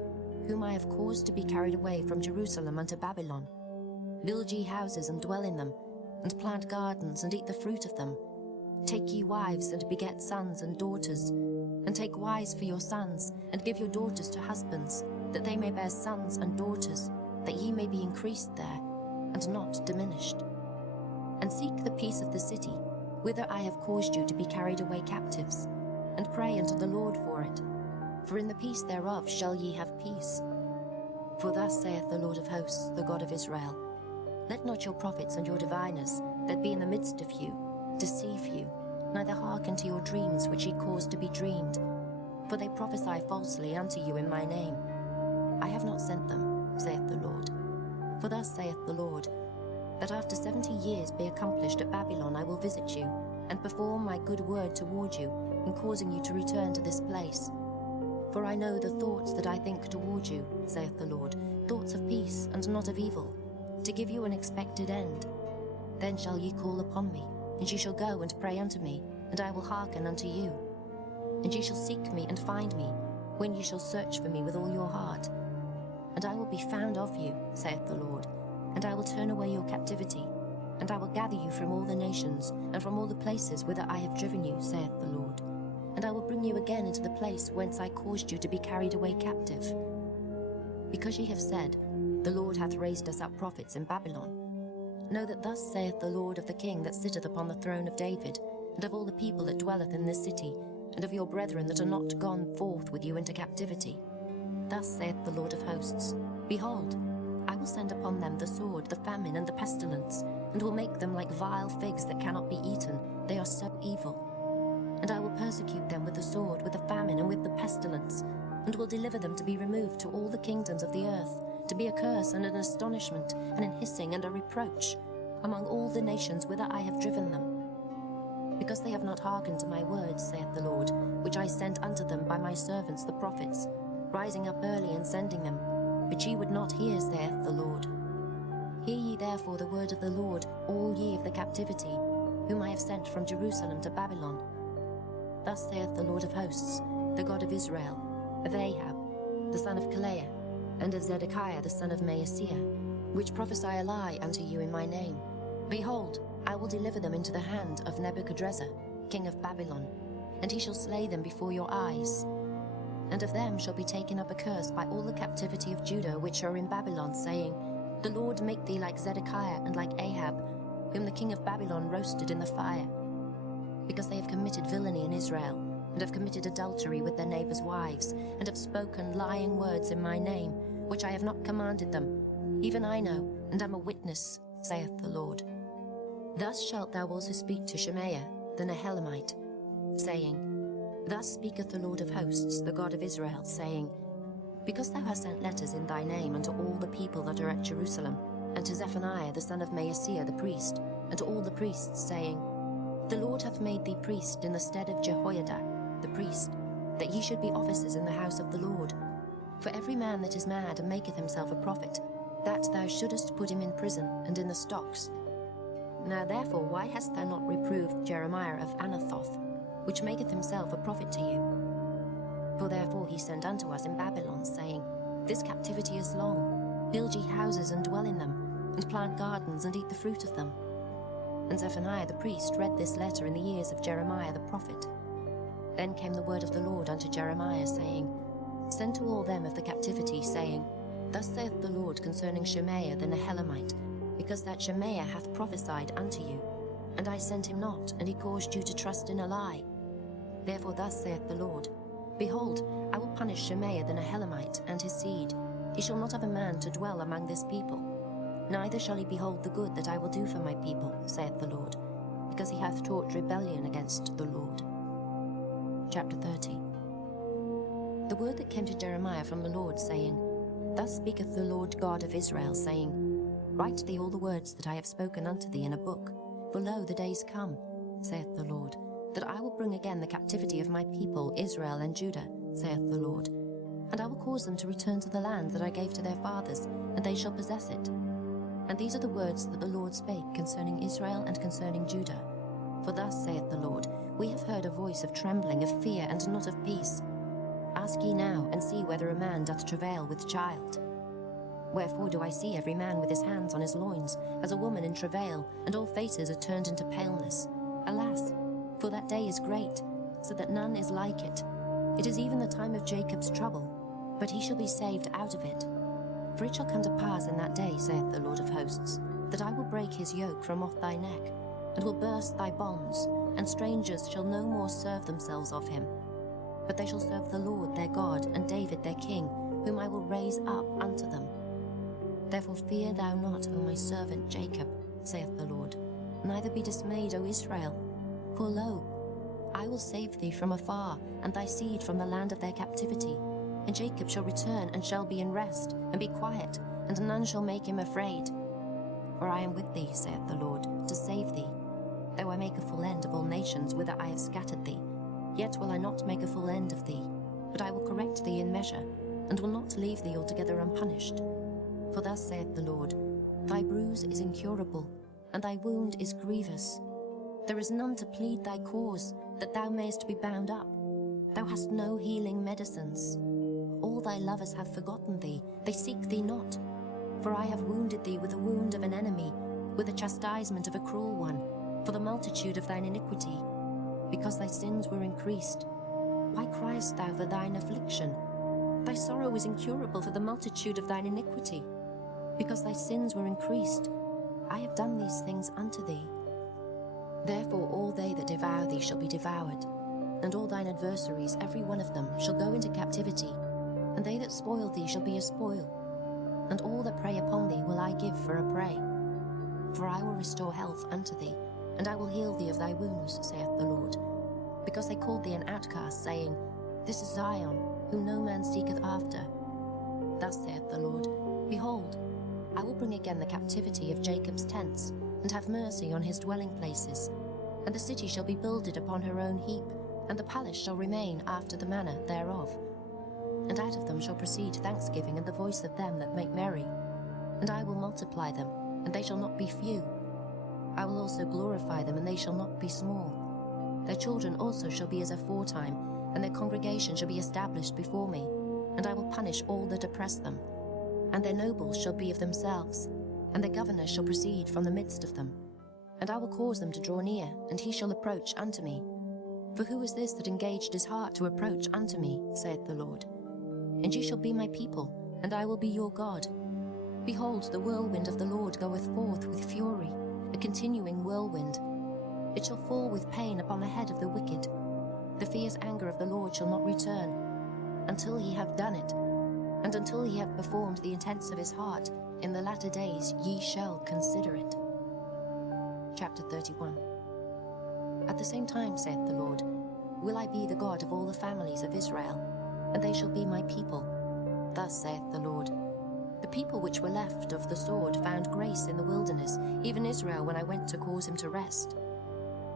whom I have caused to be carried away from Jerusalem unto Babylon. Build ye houses and dwell in them, and plant gardens and eat the fruit of them. Take ye wives and beget sons and daughters, and take wives for your sons, and give your daughters to husbands, that they may bear sons and daughters, that ye may be increased there, and not diminished. And seek the peace of the city, whither I have caused you to be carried away captives, and pray unto the Lord for it. For in the peace thereof shall ye have peace. For thus saith the Lord of hosts, the God of Israel, Let not your prophets and your diviners, that be in the midst of you, deceive you, neither hearken to your dreams which ye cause to be dreamed. For they prophesy falsely unto you in my name. I have not sent them, saith the Lord. For thus saith the Lord, that after 70 years be accomplished at Babylon I will visit you, and perform my good word toward you, in causing you to return to this place. For I know the thoughts that I think toward you, saith the Lord, thoughts of peace and not of evil, to give you an expected end. Then shall ye call upon me, and ye shall go and pray unto me, and I will hearken unto you. And ye shall seek me and find me, when ye shall search for me with all your heart. And I will be found of you, saith the Lord, and I will turn away your captivity, and I will gather you from all the nations, and from all the places whither I have driven you, saith the Lord. And I will bring you again into the place whence I caused you to be carried away captive. Because ye have said, The Lord hath raised us up prophets in Babylon. Know that thus saith the Lord of the king that sitteth upon the throne of David, and of all the people that dwelleth in this city, and of your brethren that are not gone forth with you into captivity. Thus saith the Lord of hosts, Behold, I will send upon them the sword, the famine, and the pestilence, and will make them like vile figs that cannot be eaten. They are so evil. And I will persecute them with the sword, with the famine, and with the pestilence, and will deliver them to be removed to all the kingdoms of the earth, to be a curse and an astonishment, and an hissing and a reproach, among all the nations whither I have driven them. Because they have not hearkened to my words, saith the Lord, which I sent unto them by my servants the prophets, rising up early and sending them, but ye would not hear, saith the Lord. Hear ye therefore the word of the Lord, all ye of the captivity, whom I have sent from Jerusalem to Babylon. Thus saith the Lord of hosts, the God of Israel, of Ahab, the son of Kalaiah, and of Zedekiah the son of Maaseiah, which prophesy a lie unto you in my name. Behold, I will deliver them into the hand of Nebuchadnezzar, king of Babylon, and he shall slay them before your eyes. And of them shall be taken up a curse by all the captivity of Judah which are in Babylon, saying, The Lord make thee like Zedekiah and like Ahab, whom the king of Babylon roasted in the fire. Because they have committed villainy in Israel, and have committed adultery with their neighbours' wives, and have spoken lying words in my name, which I have not commanded them. Even I know, and am a witness, saith the Lord. Thus shalt thou also speak to Shemaiah the Nehelamite, saying, Thus speaketh the Lord of hosts, the God of Israel, saying, Because thou hast sent letters in thy name unto all the people that are at Jerusalem, and to Zephaniah the son of Maaseiah the priest, and to all the priests, saying, The Lord hath made thee priest in the stead of Jehoiada the priest, that ye should be officers in the house of the Lord. For every man that is mad and maketh himself a prophet, that thou shouldest put him in prison and in the stocks. Now therefore why hast thou not reproved Jeremiah of Anathoth, which maketh himself a prophet to you? For therefore he sent unto us in Babylon, saying, This captivity is long. Build ye houses and dwell in them, and plant gardens and eat the fruit of them. And Zephaniah the priest read this letter in the ears of Jeremiah the prophet. Then came the word of the Lord unto Jeremiah, saying, Send to all them of the captivity, saying, Thus saith the Lord concerning Shemaiah the Nehelamite, because that Shemaiah hath prophesied unto you, and I sent him not, and he caused you to trust in a lie. Therefore thus saith the Lord, Behold, I will punish Shemaiah the Nehelamite and his seed. He shall not have a man to dwell among this people, neither shall he behold the good that I will do for my people, saith the Lord, because he hath taught rebellion against the Lord. Chapter 30. The word that came to Jeremiah from the Lord, saying, Thus speaketh the Lord God of Israel, saying, Write thee all the words that I have spoken unto thee in a book, for lo, the days come, saith the Lord, that I will bring again the captivity of my people Israel and Judah, saith the Lord, and I will cause them to return to the land that I gave to their fathers, and they shall possess it. And these are the words that the Lord spake concerning Israel and concerning Judah. For thus saith the Lord, we have heard a voice of trembling, of fear, and not of peace. Ask ye now, and see whether a man doth travail with child. Wherefore do I see every man with his hands on his loins, as a woman in travail, and all faces are turned into paleness? Alas, for that day is great, so that none is like it. It is even the time of Jacob's trouble, but he shall be saved out of it. For it shall come to pass in that day, saith the Lord of hosts, that I will break his yoke from off thy neck, and will burst thy bonds, and strangers shall no more serve themselves of him. But they shall serve the Lord their God, and David their king, whom I will raise up unto them. Therefore fear thou not, O my servant Jacob, saith the Lord, neither be dismayed, O Israel. For lo, I will save thee from afar, and thy seed from the land of their captivity. And Jacob shall return, and shall be in rest, and be quiet, and none shall make him afraid. For I am with thee, saith the Lord, to save thee. Though I make a full end of all nations whither I have scattered thee, yet will I not make a full end of thee, but I will correct thee in measure, and will not leave thee altogether unpunished. For thus saith the Lord, thy bruise is incurable, and thy wound is grievous. There is none to plead thy cause, that thou mayest be bound up. Thou hast no healing medicines. All thy lovers have forgotten thee, they seek thee not. For I have wounded thee with the wound of an enemy, with the chastisement of a cruel one, for the multitude of thine iniquity, because thy sins were increased. Why criest thou for thine affliction? Thy sorrow is incurable for the multitude of thine iniquity, because thy sins were increased. I have done these things unto thee. Therefore all they that devour thee shall be devoured, and all thine adversaries, every one of them, shall go into captivity, and they that spoil thee shall be a spoil, and all that prey upon thee will I give for a prey. For I will restore health unto thee, and I will heal thee of thy wounds, saith the Lord. Because they called thee an outcast, saying, This is Zion, whom no man seeketh after. Thus saith the Lord, Behold, I will bring again the captivity of Jacob's tents, and have mercy on his dwelling places. And the city shall be builded upon her own heap, and the palace shall remain after the manner thereof. And out of them shall proceed thanksgiving and the voice of them that make merry. And I will multiply them, and they shall not be few. I will also glorify them, and they shall not be small. Their children also shall be as aforetime, and their congregation shall be established before me. And I will punish all that oppress them. And their nobles shall be of themselves, and their governors shall proceed from the midst of them. And I will cause them to draw near, and he shall approach unto me. For who is this that engaged his heart to approach unto me, saith the Lord? And ye shall be my people, and I will be your God. Behold, the whirlwind of the Lord goeth forth with fury, a continuing whirlwind. It shall fall with pain upon the head of the wicked. The fierce anger of the Lord shall not return, until he have done it, and until he have performed the intents of his heart. In the latter days ye shall consider it. Chapter 31. At the same time, saith the Lord, will I be the God of all the families of Israel, and they shall be my people. Thus saith the Lord, the people which were left of the sword found grace in the wilderness, even Israel, when I went to cause him to rest.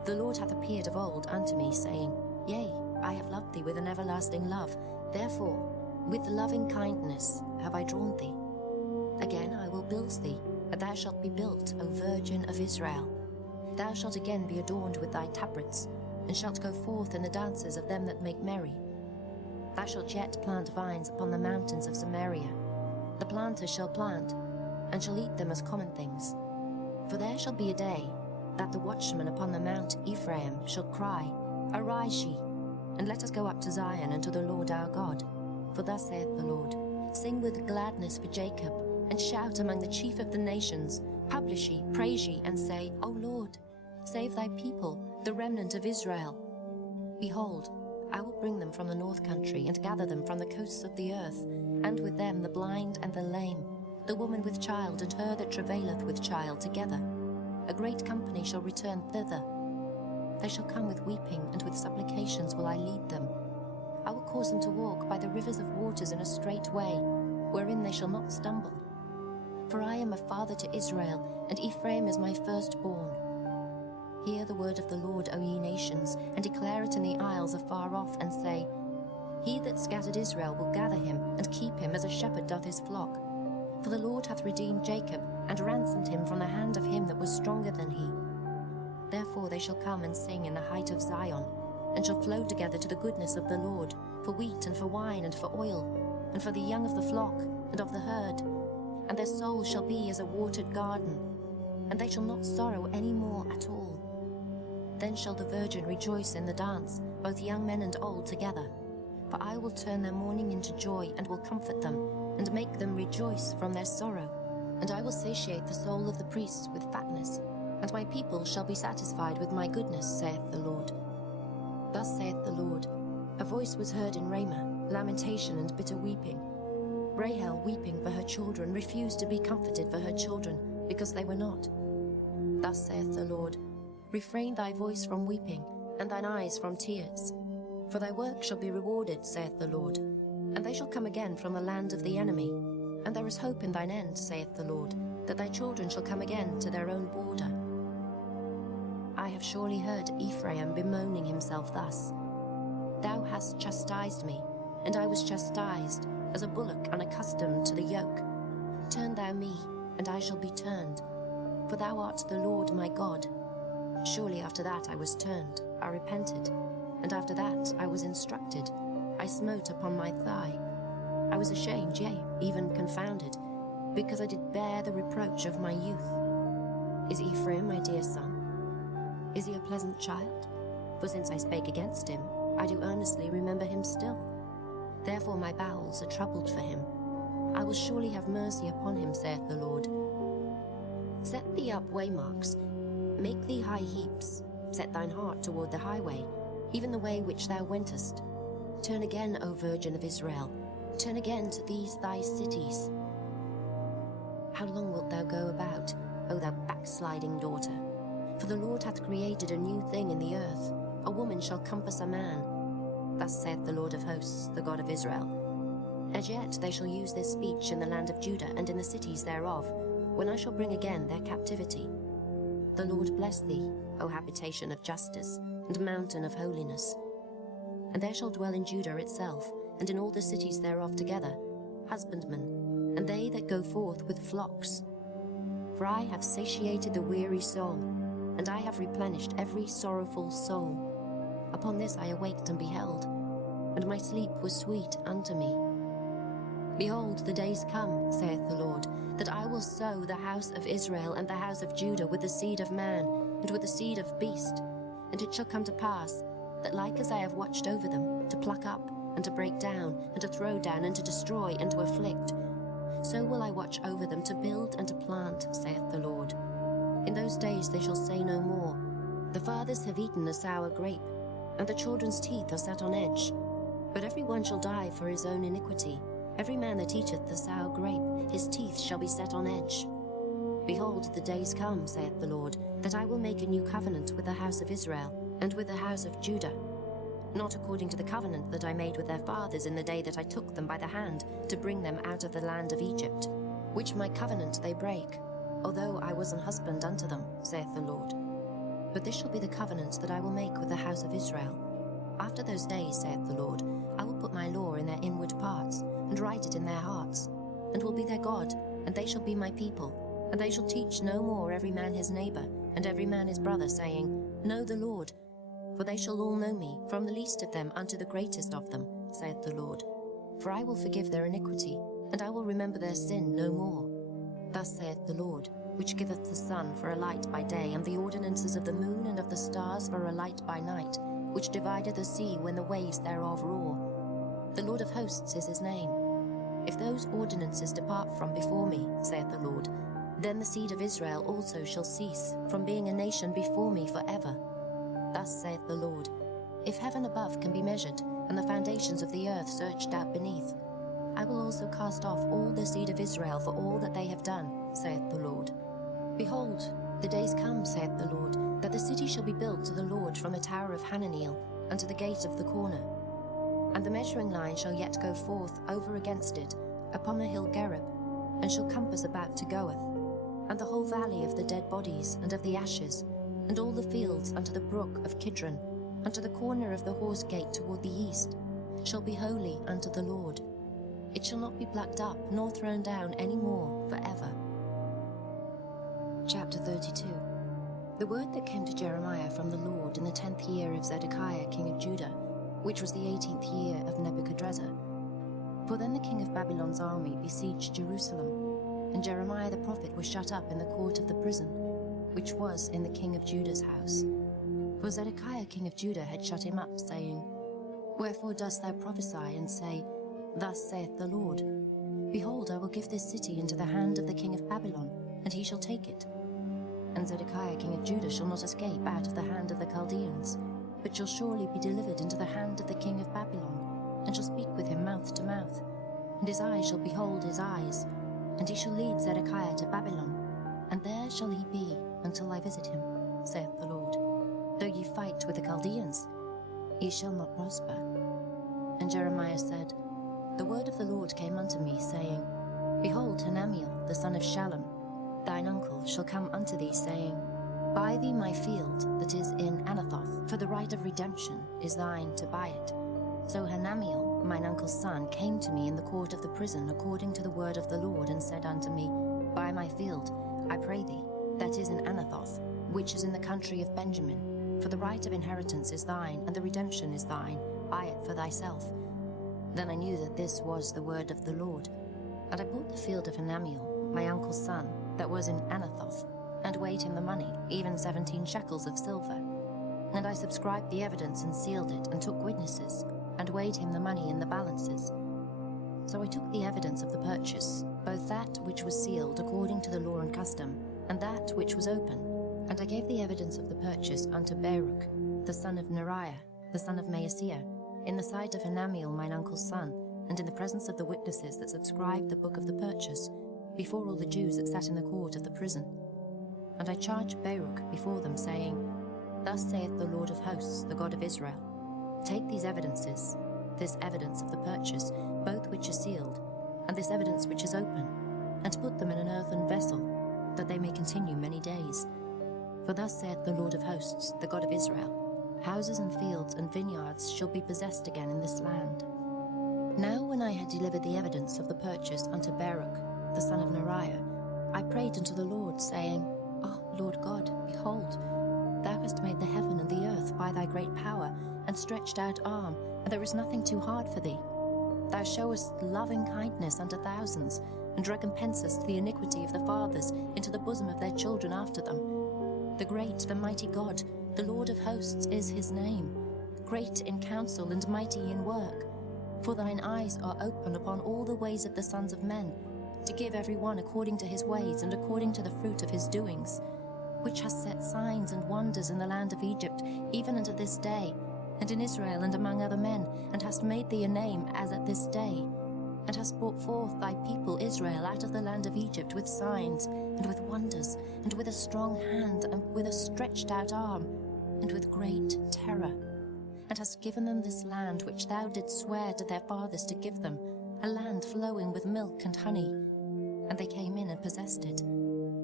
The Lord hath appeared of old unto me, saying, Yea, I have loved thee with an everlasting love. Therefore, with loving kindness have I drawn thee. Again I will build thee, and thou shalt be built, O Virgin of Israel. Thou shalt again be adorned with thy tabrets, and shalt go forth in the dances of them that make merry. Thou shalt yet plant vines upon the mountains of Samaria. The planter shall plant, and shall eat them as common things. For there shall be a day that the watchman upon the mount Ephraim shall cry, Arise ye, and let us go up to Zion unto the Lord our God. For thus saith the Lord, Sing with gladness for Jacob, and shout among the chief of the nations. Publish ye, praise ye, and say, O Lord, save thy people, the remnant of Israel. Behold, I will bring them from the north country, and gather them from the coasts of the earth, and with them the blind and the lame, the woman with child, and her that travaileth with child together. A great company shall return thither. They shall come with weeping, and with supplications will I lead them. I will cause them to walk by the rivers of waters in a straight way, wherein they shall not stumble. For I am a father to Israel, and Ephraim is my firstborn. Hear the word of the Lord, O ye nations, and declare it in the isles afar off, and say, He that scattered Israel will gather him, and keep him as a shepherd doth his flock. For the Lord hath redeemed Jacob, and ransomed him from the hand of him that was stronger than he. Therefore they shall come and sing in the height of Zion, and shall flow together to the goodness of the Lord, for wheat and for wine and for oil, and for the young of the flock and of the herd. And their soul shall be as a watered garden, and they shall not sorrow any more at all. Then shall the virgin rejoice in the dance, both young men and old together. For I will turn their mourning into joy, and will comfort them, and make them rejoice from their sorrow. And I will satiate the soul of the priests with fatness, and my people shall be satisfied with my goodness, saith the Lord. Thus saith the Lord, a voice was heard in Ramah, lamentation and bitter weeping. Rahel, weeping for her children, refused to be comforted for her children, because they were not. Thus saith the Lord, refrain thy voice from weeping, and thine eyes from tears. For thy work shall be rewarded, saith the Lord, and they shall come again from the land of the enemy. And there is hope in thine end, saith the Lord, that thy children shall come again to their own border. I have surely heard Ephraim bemoaning himself thus. Thou hast chastised me, and I was chastised, as a bullock unaccustomed to the yoke. Turn thou me, and I shall be turned, for thou art the Lord my God. Surely after that I was turned, I repented, and after that I was instructed, I smote upon my thigh. I was ashamed, yea, even confounded, because I did bear the reproach of my youth. Is Ephraim my dear son? Is he a pleasant child? For since I spake against him, I do earnestly remember him still. Therefore my bowels are troubled for him. I will surely have mercy upon him, saith the Lord. Set thee up waymarks, make thee high heaps, set thine heart toward the highway, even the way which thou wentest. Turn again, O Virgin of Israel, turn again to these thy cities. How long wilt thou go about, O thou backsliding daughter? For the Lord hath created a new thing in the earth, a woman shall compass a man. Thus saith the Lord of hosts, the God of Israel. As yet they shall use this speech in the land of Judah and in the cities thereof, when I shall bring again their captivity. The Lord bless thee, O habitation of justice, and mountain of holiness. And there shall dwell in Judah itself, and in all the cities thereof together, husbandmen, and they that go forth with flocks. For I have satiated the weary soul, and I have replenished every sorrowful soul. Upon this I awaked and beheld, and my sleep was sweet unto me. Behold, the days come, saith the Lord, that I will sow the house of Israel and the house of Judah with the seed of man, and with the seed of beast. And it shall come to pass, that like as I have watched over them, to pluck up, and to break down, and to throw down, and to destroy, and to afflict, so will I watch over them to build and to plant, saith the Lord. In those days they shall say no more, the fathers have eaten the sour grape, and the children's teeth are set on edge. But every one shall die for his own iniquity. Every man that eateth the sour grape, his teeth shall be set on edge. Behold, the days come, saith the Lord, that I will make a new covenant with the house of Israel, and with the house of Judah, not according to the covenant that I made with their fathers in the day that I took them by the hand to bring them out of the land of Egypt, which my covenant they break, although I was an husband unto them, saith the Lord. But this shall be the covenant that I will make with the house of Israel. After those days, saith the Lord, I will put my law in their inward parts, and write it in their hearts, and will be their God, and they shall be my people. And they shall teach no more every man his neighbor, and every man his brother, saying, Know the Lord. For they shall all know me, from the least of them unto the greatest of them, saith the Lord. For I will forgive their iniquity, and I will remember their sin no more. Thus saith the Lord, which giveth the sun for a light by day, and the ordinances of the moon and of the stars for a light by night, which divideth the sea when the waves thereof roar. The Lord of hosts is his name. If those ordinances depart from before me, saith the Lord, then the seed of Israel also shall cease from being a nation before me forever. Thus saith the Lord, if heaven above can be measured, and the foundations of the earth searched out beneath, I will also cast off all the seed of Israel for all that they have done, saith the Lord. Behold, the days come, saith the Lord, that the city shall be built to the Lord from the tower of Hananeel unto the gate of the corner. And the measuring line shall yet go forth over against it upon the hill Gerib, and shall compass about to Goeth, and the whole valley of the dead bodies and of the ashes, and all the fields unto the brook of Kidron, unto the corner of the horse gate toward the east, shall be holy unto the Lord. It shall not be plucked up nor thrown down any more forever. Chapter 32. The word that came to Jeremiah from the Lord in the 10th year of Zedekiah king of Judah, which was the 18th year of Nebuchadnezzar. For then the king of Babylon's army besieged Jerusalem, and Jeremiah the prophet was shut up in the court of the prison, which was in the king of Judah's house. For Zedekiah king of Judah had shut him up, saying, Wherefore dost thou prophesy, and say, Thus saith the Lord, Behold, I will give this city into the hand of the king of Babylon, and he shall take it. And Zedekiah king of Judah shall not escape out of the hand of the Chaldeans, but shall surely be delivered into the hand of the king of Babylon, and shall speak with him mouth to mouth. And his eyes shall behold his eyes, and he shall lead Zedekiah to Babylon, and there shall he be until I visit him, saith the Lord. Though ye fight with the Chaldeans, ye shall not prosper. And Jeremiah said, The word of the Lord came unto me, saying, Behold, Hanamiel, the son of Shallum, thine uncle, shall come unto thee, saying, Buy thee my field that is in Anathoth, for the right of redemption is thine to buy it. So Hanamiel, mine uncle's son, came to me in the court of the prison according to the word of the Lord, and said unto me, Buy my field, I pray thee, that is in Anathoth, which is in the country of Benjamin. For the right of inheritance is thine, and the redemption is thine. Buy it for thyself. Then I knew that this was the word of the Lord. And I bought the field of Hanamiel, my uncle's son, that was in Anathoth, and weighed him the money, even 17 shekels of silver. And I subscribed the evidence and sealed it, and took witnesses, and weighed him the money in the balances. So I took the evidence of the purchase, both that which was sealed according to the law and custom, and that which was open. And I gave the evidence of the purchase unto Baruch, the son of Neriah, the son of Maaseiah, in the sight of Hanamiel mine uncle's son, and in the presence of the witnesses that subscribed the book of the purchase, before all the Jews that sat in the court of the prison. And I charged Baruch before them, saying, Thus saith the Lord of hosts, the God of Israel, Take these evidences, this evidence of the purchase, both which is sealed, and this evidence which is open, and put them in an earthen vessel, that they may continue many days. For thus saith the Lord of hosts, the God of Israel, Houses and fields and vineyards shall be possessed again in this land. Now when I had delivered the evidence of the purchase unto Baruch, the son of Neriah, I prayed unto the Lord, saying, O Lord God, behold, thou hast made the heaven and the earth by thy great power, and stretched out arm, and there is nothing too hard for thee. Thou showest loving kindness unto thousands, and recompensest the iniquity of the fathers into the bosom of their children after them. The great, the mighty God, the Lord of hosts is his name, great in counsel and mighty in work. For thine eyes are open upon all the ways of the sons of men, to give every one according to his ways and according to the fruit of his doings, which hast set signs and wonders in the land of Egypt, even unto this day, and in Israel and among other men, and hast made thee a name as at this day, and hast brought forth thy people Israel out of the land of Egypt with signs, and with wonders, and with a strong hand, and with a stretched out arm, and with great terror, and hast given them this land which thou didst swear to their fathers to give them, a land flowing with milk and honey. And they came in and possessed it.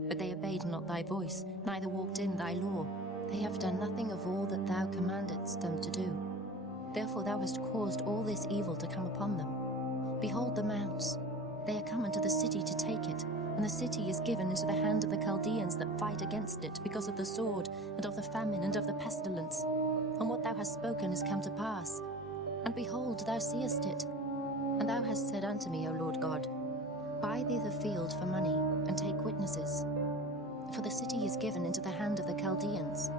But they obeyed not thy voice, neither walked in thy law. They have done nothing of all that thou commandedst them to do. Therefore thou hast caused all this evil to come upon them. Behold the mounts, they are come into the city to take it, and the city is given into the hand of the Chaldeans that fight against it, because of the sword, and of the famine, and of the pestilence. And what thou hast spoken is come to pass. And behold, thou seest it. And thou hast said unto me, O Lord God, Buy thee the field for money, and take witnesses. For the city is given into the hand of the Chaldeans.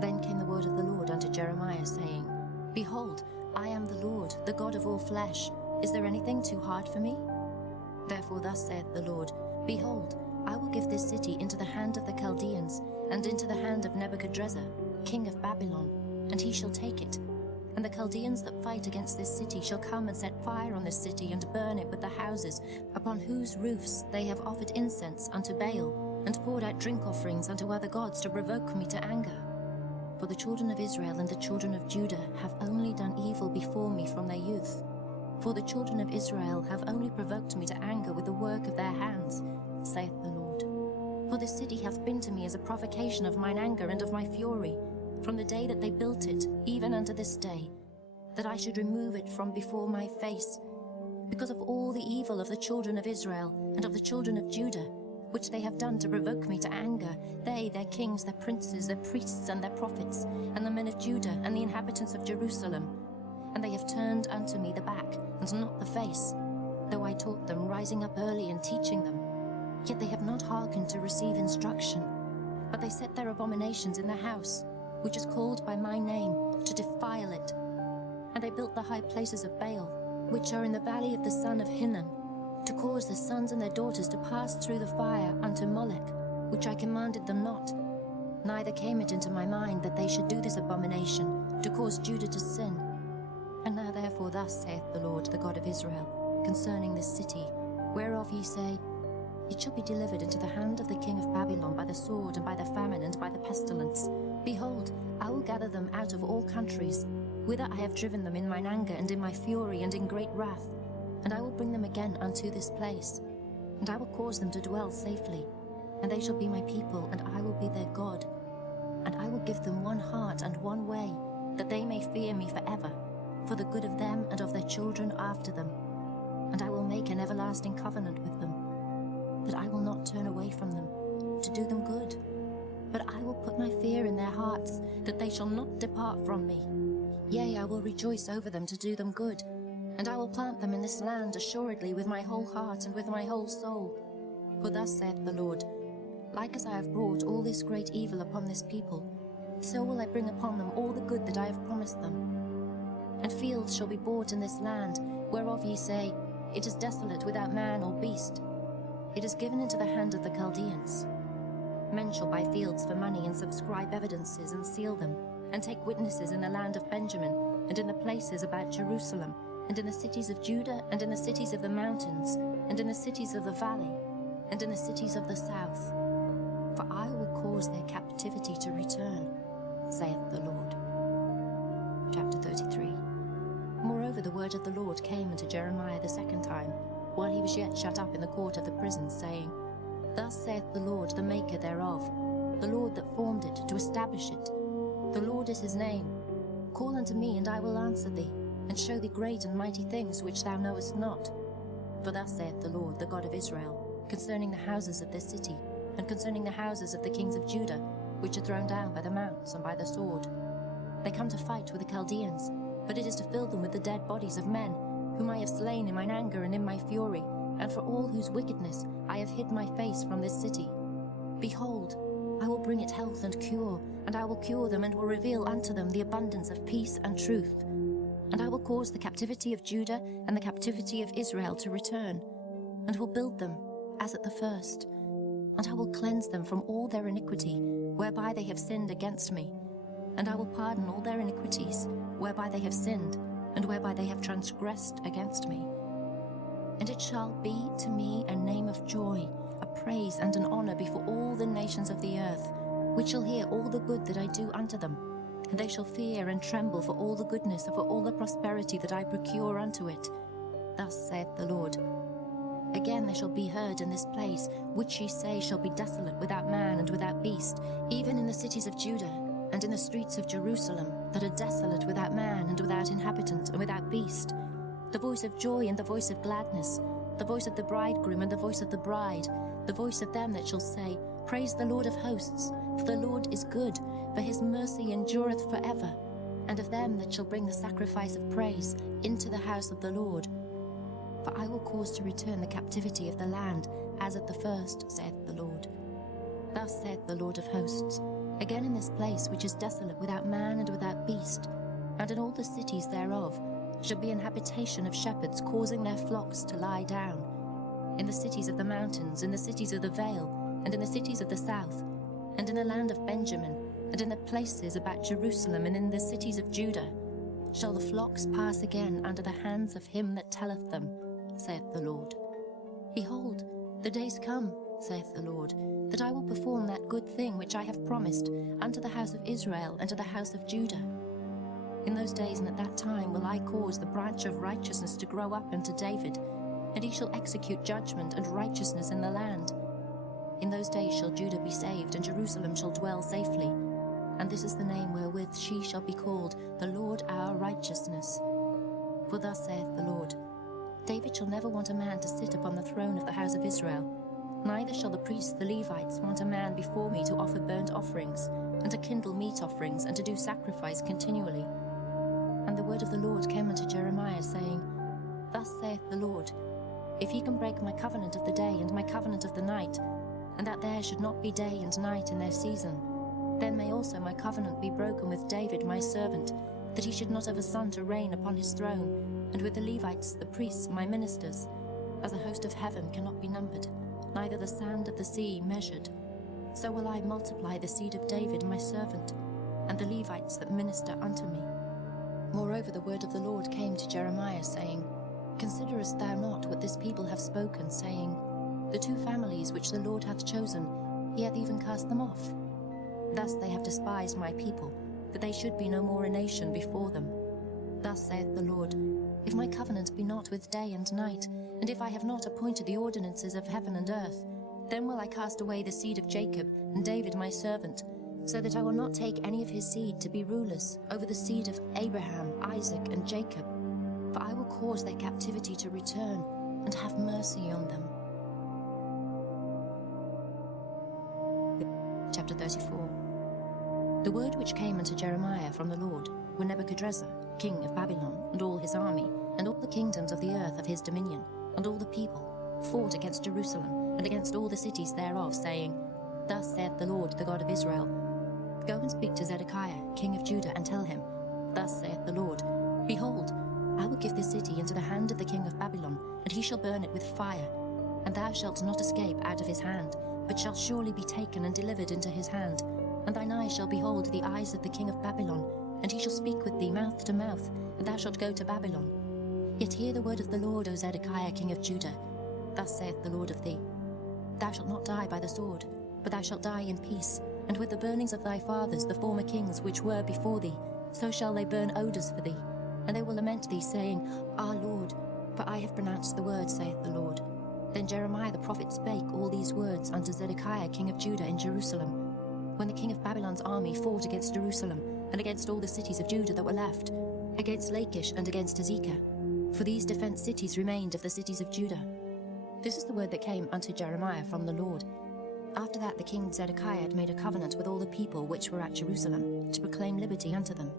Then came the word of the Lord unto Jeremiah, saying, Behold, I am the Lord, the God of all flesh. Is there anything too hard for me? Therefore thus saith the Lord, Behold, I will give this city into the hand of the Chaldeans, and into the hand of Nebuchadnezzar, king of Babylon, and he shall take it. And the Chaldeans that fight against this city shall come and set fire on this city, and burn it with the houses, upon whose roofs they have offered incense unto Baal, and poured out drink offerings unto other gods to provoke me to anger. For the children of Israel and the children of Judah have only done evil before me from their youth. For the children of Israel have only provoked me to anger with the work of their hands, saith the Lord. For the city hath been to me as a provocation of mine anger and of my fury, from the day that they built it, even unto this day, that I should remove it from before my face, because of all the evil of the children of Israel and of the children of Judah, which they have done to provoke me to anger, they, their kings, their princes, their priests, and their prophets, and the men of Judah, and the inhabitants of Jerusalem. And they have turned unto me the back, and not the face, though I taught them, rising up early and teaching them. Yet they have not hearkened to receive instruction, but they set their abominations in the house, which is called by my name, to defile it. And they built the high places of Baal, which are in the valley of the son of Hinnom, to cause their sons and their daughters to pass through the fire unto Molech, which I commanded them not. Neither came it into my mind that they should do this abomination, to cause Judah to sin. And now therefore thus saith the Lord, the God of Israel, concerning this city, whereof ye say, It shall be delivered into the hand of the king of Babylon by the sword, and by the famine, and by the pestilence. Behold, I will gather them out of all countries, whither I have driven them in mine anger, and in my fury, and in great wrath. And I will bring them again unto this place, and I will cause them to dwell safely, and they shall be my people, and I will be their God. And I will give them one heart and one way, that they may fear me forever, for the good of them and of their children after them. And I will make an everlasting covenant with them, that I will not turn away from them, to do them good. But I will put my fear in their hearts, that they shall not depart from me. Yea, I will rejoice over them to do them good, and I will plant them in this land assuredly with my whole heart and with my whole soul. For thus saith the Lord, like as I have brought all this great evil upon this people, so will I bring upon them all the good that I have promised them. And fields shall be bought in this land, whereof ye say, It is desolate without man or beast. It is given into the hand of the Chaldeans. Men shall buy fields for money, and subscribe evidences, and seal them, and take witnesses in the land of Benjamin, and in the places about Jerusalem, and in the cities of Judah, and in the cities of the mountains, and in the cities of the valley, and in the cities of the south. For I will cause their captivity to return, saith the Lord. Chapter 33. Moreover, the word of the Lord came unto Jeremiah the second time, while he was yet shut up in the court of the prison, saying, Thus saith the Lord, the maker thereof, the Lord that formed it, to establish it. The Lord is his name. Call unto me, and I will answer thee, and show thee great and mighty things which thou knowest not. For thus saith the Lord, the God of Israel, concerning the houses of this city, and concerning the houses of the kings of Judah, which are thrown down by the mounts and by the sword. They come to fight with the Chaldeans, but it is to fill them with the dead bodies of men, whom I have slain in mine anger and in my fury, and for all whose wickedness I have hid my face from this city. Behold, I will bring it health and cure, and I will cure them, and will reveal unto them the abundance of peace and truth. And I will cause the captivity of Judah and the captivity of Israel to return, and will build them as at the first. And I will cleanse them from all their iniquity, whereby they have sinned against me. And I will pardon all their iniquities, whereby they have sinned, and whereby they have transgressed against me. And it shall be to me a name of joy, a praise and an honor before all the nations of the earth, which shall hear all the good that I do unto them. And they shall fear and tremble for all the goodness and for all the prosperity that I procure unto it. Thus saith the Lord. Again they shall be heard in this place, which ye say shall be desolate without man and without beast, even in the cities of Judah, and in the streets of Jerusalem, that are desolate without man and without inhabitant and without beast. The voice of joy and the voice of gladness, the voice of the bridegroom and the voice of the bride, the voice of them that shall say, Praise the Lord of hosts, for the Lord is good, for his mercy endureth forever. And of them that shall bring the sacrifice of praise into the house of the Lord. For I will cause to return the captivity of the land, as at the first, saith the Lord. Thus saith the Lord of hosts, again in this place which is desolate without man and without beast, and in all the cities thereof, shall be an habitation of shepherds causing their flocks to lie down. In the cities of the mountains, in the cities of the vale, and in the cities of the south, and in the land of Benjamin, and in the places about Jerusalem, and in the cities of Judah, shall the flocks pass again under the hands of him that telleth them, saith the Lord. Behold, the days come, saith the Lord, that I will perform that good thing which I have promised unto the house of Israel and to the house of Judah. In those days and at that time will I cause the branch of righteousness to grow up unto David, and he shall execute judgment and righteousness in the land. In those days shall Judah be saved, and Jerusalem shall dwell safely. And this is the name wherewith she shall be called, the Lord our righteousness. For thus saith the Lord, David shall never want a man to sit upon the throne of the house of Israel. Neither shall the priests, the Levites, want a man before me to offer burnt offerings, and to kindle meat offerings, and to do sacrifice continually. And the word of the Lord came unto Jeremiah, saying, Thus saith the Lord, If ye can break my covenant of the day and my covenant of the night, and that there should not be day and night in their season, then may also my covenant be broken with David my servant, that he should not have a son to reign upon his throne, and with the Levites, the priests, my ministers, as the host of heaven cannot be numbered, neither the sand of the sea measured. So will I multiply the seed of David my servant, and the Levites that minister unto me. Moreover, the word of the Lord came to Jeremiah, saying, Considerest thou not what this people have spoken, saying, The two families which the Lord hath chosen, he hath even cast them off. Thus they have despised my people, that they should be no more a nation before them. Thus saith the Lord, If my covenant be not with day and night, and if I have not appointed the ordinances of heaven and earth, then will I cast away the seed of Jacob and David my servant, so that I will not take any of his seed to be rulers over the seed of Abraham, Isaac, and Jacob. For I will cause their captivity to return, and have mercy on them. Chapter 34. The word which came unto Jeremiah from the Lord, when Nebuchadnezzar, king of Babylon, and all his army, and all the kingdoms of the earth of his dominion, and all the people, fought against Jerusalem, and against all the cities thereof, saying, Thus saith the Lord, the God of Israel, Go and speak to Zedekiah, king of Judah, and tell him, Thus saith the Lord, Behold, I will give this city into the hand of the king of Babylon, and he shall burn it with fire. And thou shalt not escape out of his hand, but shalt surely be taken and delivered into his hand. And thine eyes shall behold the eyes of the king of Babylon, and he shall speak with thee mouth to mouth, and thou shalt go to Babylon. Yet hear the word of the Lord, O Zedekiah, king of Judah. Thus saith the Lord of thee, Thou shalt not die by the sword, but thou shalt die in peace, and with the burnings of thy fathers, the former kings which were before thee, so shall they burn odours for thee. And they will lament thee, saying, Our Lord, for I have pronounced the word, saith the Lord. Then Jeremiah the prophet spake all these words unto Zedekiah king of Judah in Jerusalem, when the king of Babylon's army fought against Jerusalem, and against all the cities of Judah that were left, against Lachish and against Azekah. For these defenced cities remained of the cities of Judah. This is the word that came unto Jeremiah from the Lord. After that the king Zedekiah had made a covenant with all the people which were at Jerusalem, to proclaim liberty unto them,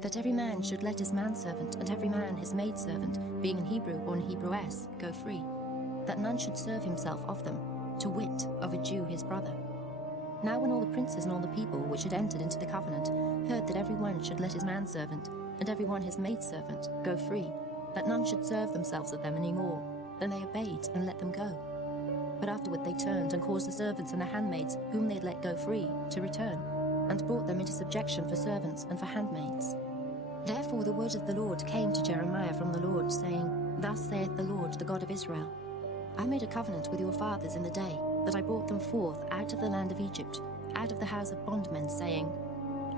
that every man should let his manservant and every man his maidservant, being an Hebrew or an Hebrewess, go free, that none should serve himself of them, to wit, of a Jew his brother. Now when all the princes and all the people which had entered into the covenant heard that every one should let his manservant and every one his maidservant go free, that none should serve themselves of them any more, then they obeyed and let them go. But afterward they turned and caused the servants and the handmaids, whom they had let go free, to return, and brought them into subjection for servants and for handmaids. Therefore the word of the Lord came to Jeremiah from the Lord, saying, Thus saith the Lord, the God of Israel, I made a covenant with your fathers in the day that I brought them forth out of the land of Egypt, out of the house of bondmen, saying,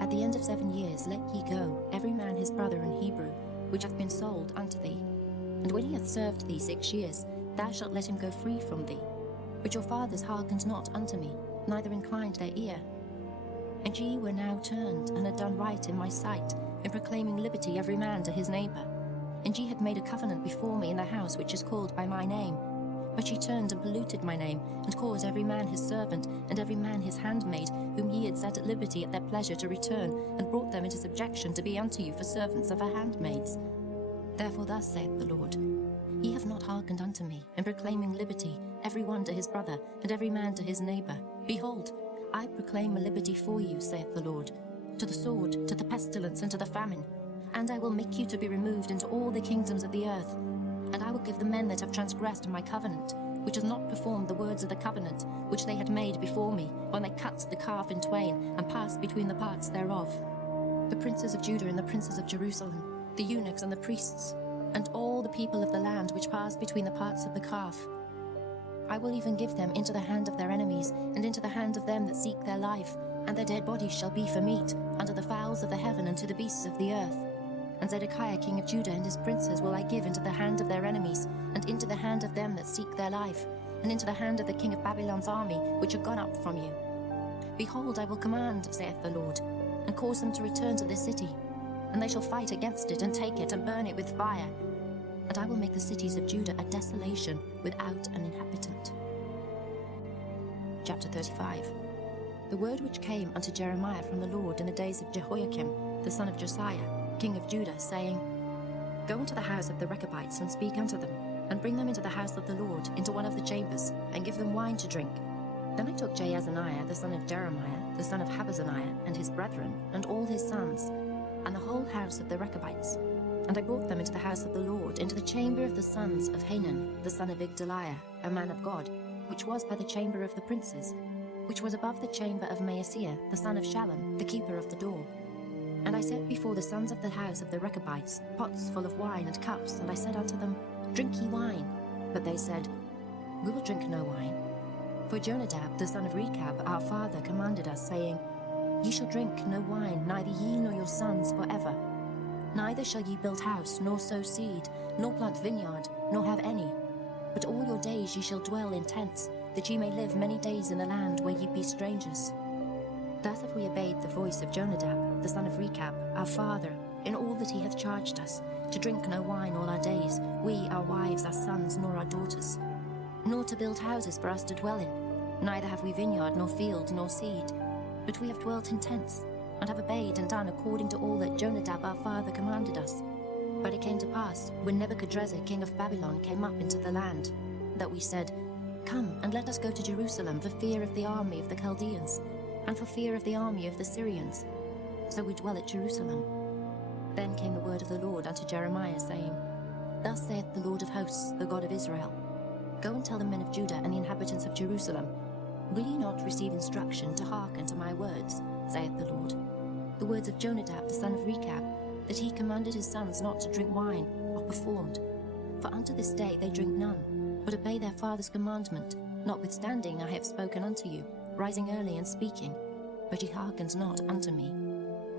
At the end of 7 years let ye go, every man his brother in Hebrew, which hath been sold unto thee. And when he hath served thee 6 years, thou shalt let him go free from thee. But your fathers hearkened not unto me, neither inclined their ear. And ye were now turned, and had done right in my sight, in proclaiming liberty every man to his neighbour. And ye had made a covenant before me in the house which is called by my name. But ye turned and polluted my name, and caused every man his servant, and every man his handmaid, whom ye had set at liberty at their pleasure to return, and brought them into subjection to be unto you for servants and for handmaids. Therefore thus saith the Lord, Ye have not hearkened unto me, in proclaiming liberty, every one to his brother, and every man to his neighbour. Behold, I proclaim a liberty for you, saith the Lord, to the sword, to the pestilence, and to the famine. And I will make you to be removed into all the kingdoms of the earth. And I will give the men that have transgressed my covenant, which have not performed the words of the covenant, which they had made before me, when they cut the calf in twain, and passed between the parts thereof. The princes of Judah and the princes of Jerusalem, the eunuchs and the priests, and all the people of the land which pass between the parts of the calf. I will even give them into the hand of their enemies, and into the hand of them that seek their life, and their dead bodies shall be for meat, unto the fowls of the heaven and to the beasts of the earth. And Zedekiah king of Judah and his princes will I give into the hand of their enemies, and into the hand of them that seek their life, and into the hand of the king of Babylon's army, which are gone up from you. Behold, I will command, saith the Lord, and cause them to return to this city, and they shall fight against it, and take it, and burn it with fire. And I will make the cities of Judah a desolation without an inhabitant. Chapter 35. The word which came unto Jeremiah from the Lord in the days of Jehoiakim, the son of Josiah, king of Judah, saying, Go into the house of the Rechabites, and speak unto them, and bring them into the house of the Lord, into one of the chambers, and give them wine to drink. Then I took Jaazaniah, the son of Jeremiah, the son of Habazaniah, and his brethren, and all his sons, and the whole house of the Rechabites, and I brought them into the house of the Lord, into the chamber of the sons of Hanan, the son of Igdaliah, a man of God, which was by the chamber of the princes, which was above the chamber of Maaseiah, the son of Shallum, the keeper of the door. And I set before the sons of the house of the Rechabites pots full of wine and cups, and I said unto them, Drink ye wine. But they said, We will drink no wine. For Jonadab, the son of Rechab, our father, commanded us, saying, Ye shall drink no wine, neither ye nor your sons forever. Neither shall ye build house, nor sow seed, nor plant vineyard, nor have any. But all your days ye shall dwell in tents, that ye may live many days in the land where ye be strangers. Thus have we obeyed the voice of Jonadab, the son of Rechab, our father, in all that he hath charged us, to drink no wine all our days, we, our wives, our sons, nor our daughters, nor to build houses for us to dwell in. Neither have we vineyard, nor field, nor seed, but we have dwelt in tents, and have obeyed and done according to all that Jonadab our father commanded us. But it came to pass, when Nebuchadnezzar king of Babylon came up into the land, that we said, Come, and let us go to Jerusalem for fear of the army of the Chaldeans, and for fear of the army of the Syrians. So we dwell at Jerusalem. Then came the word of the Lord unto Jeremiah, saying, Thus saith the Lord of hosts, the God of Israel, Go and tell the men of Judah and the inhabitants of Jerusalem, Will ye not receive instruction to hearken to my words, saith the Lord? The words of Jonadab the son of Rechab, that he commanded his sons not to drink wine, are performed. For unto this day they drink none, but obey their father's commandment. Notwithstanding I have spoken unto you, rising early and speaking, but ye hearkened not unto me.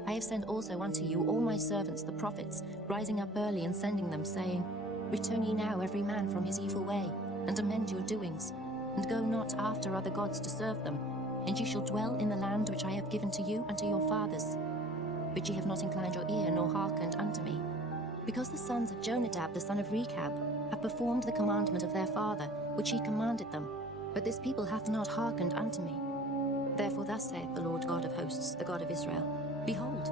I have sent also unto you all my servants the prophets, rising up early and sending them, saying, Return ye now every man from his evil way, and amend your doings, and go not after other gods to serve them, and ye shall dwell in the land which I have given to you and to your fathers. But ye have not inclined your ear, nor hearkened unto me, because the sons of Jonadab the son of Rechab have performed the commandment of their father, which he commanded them, but this people hath not hearkened unto me. Therefore thus saith the Lord God of hosts, the God of Israel, Behold,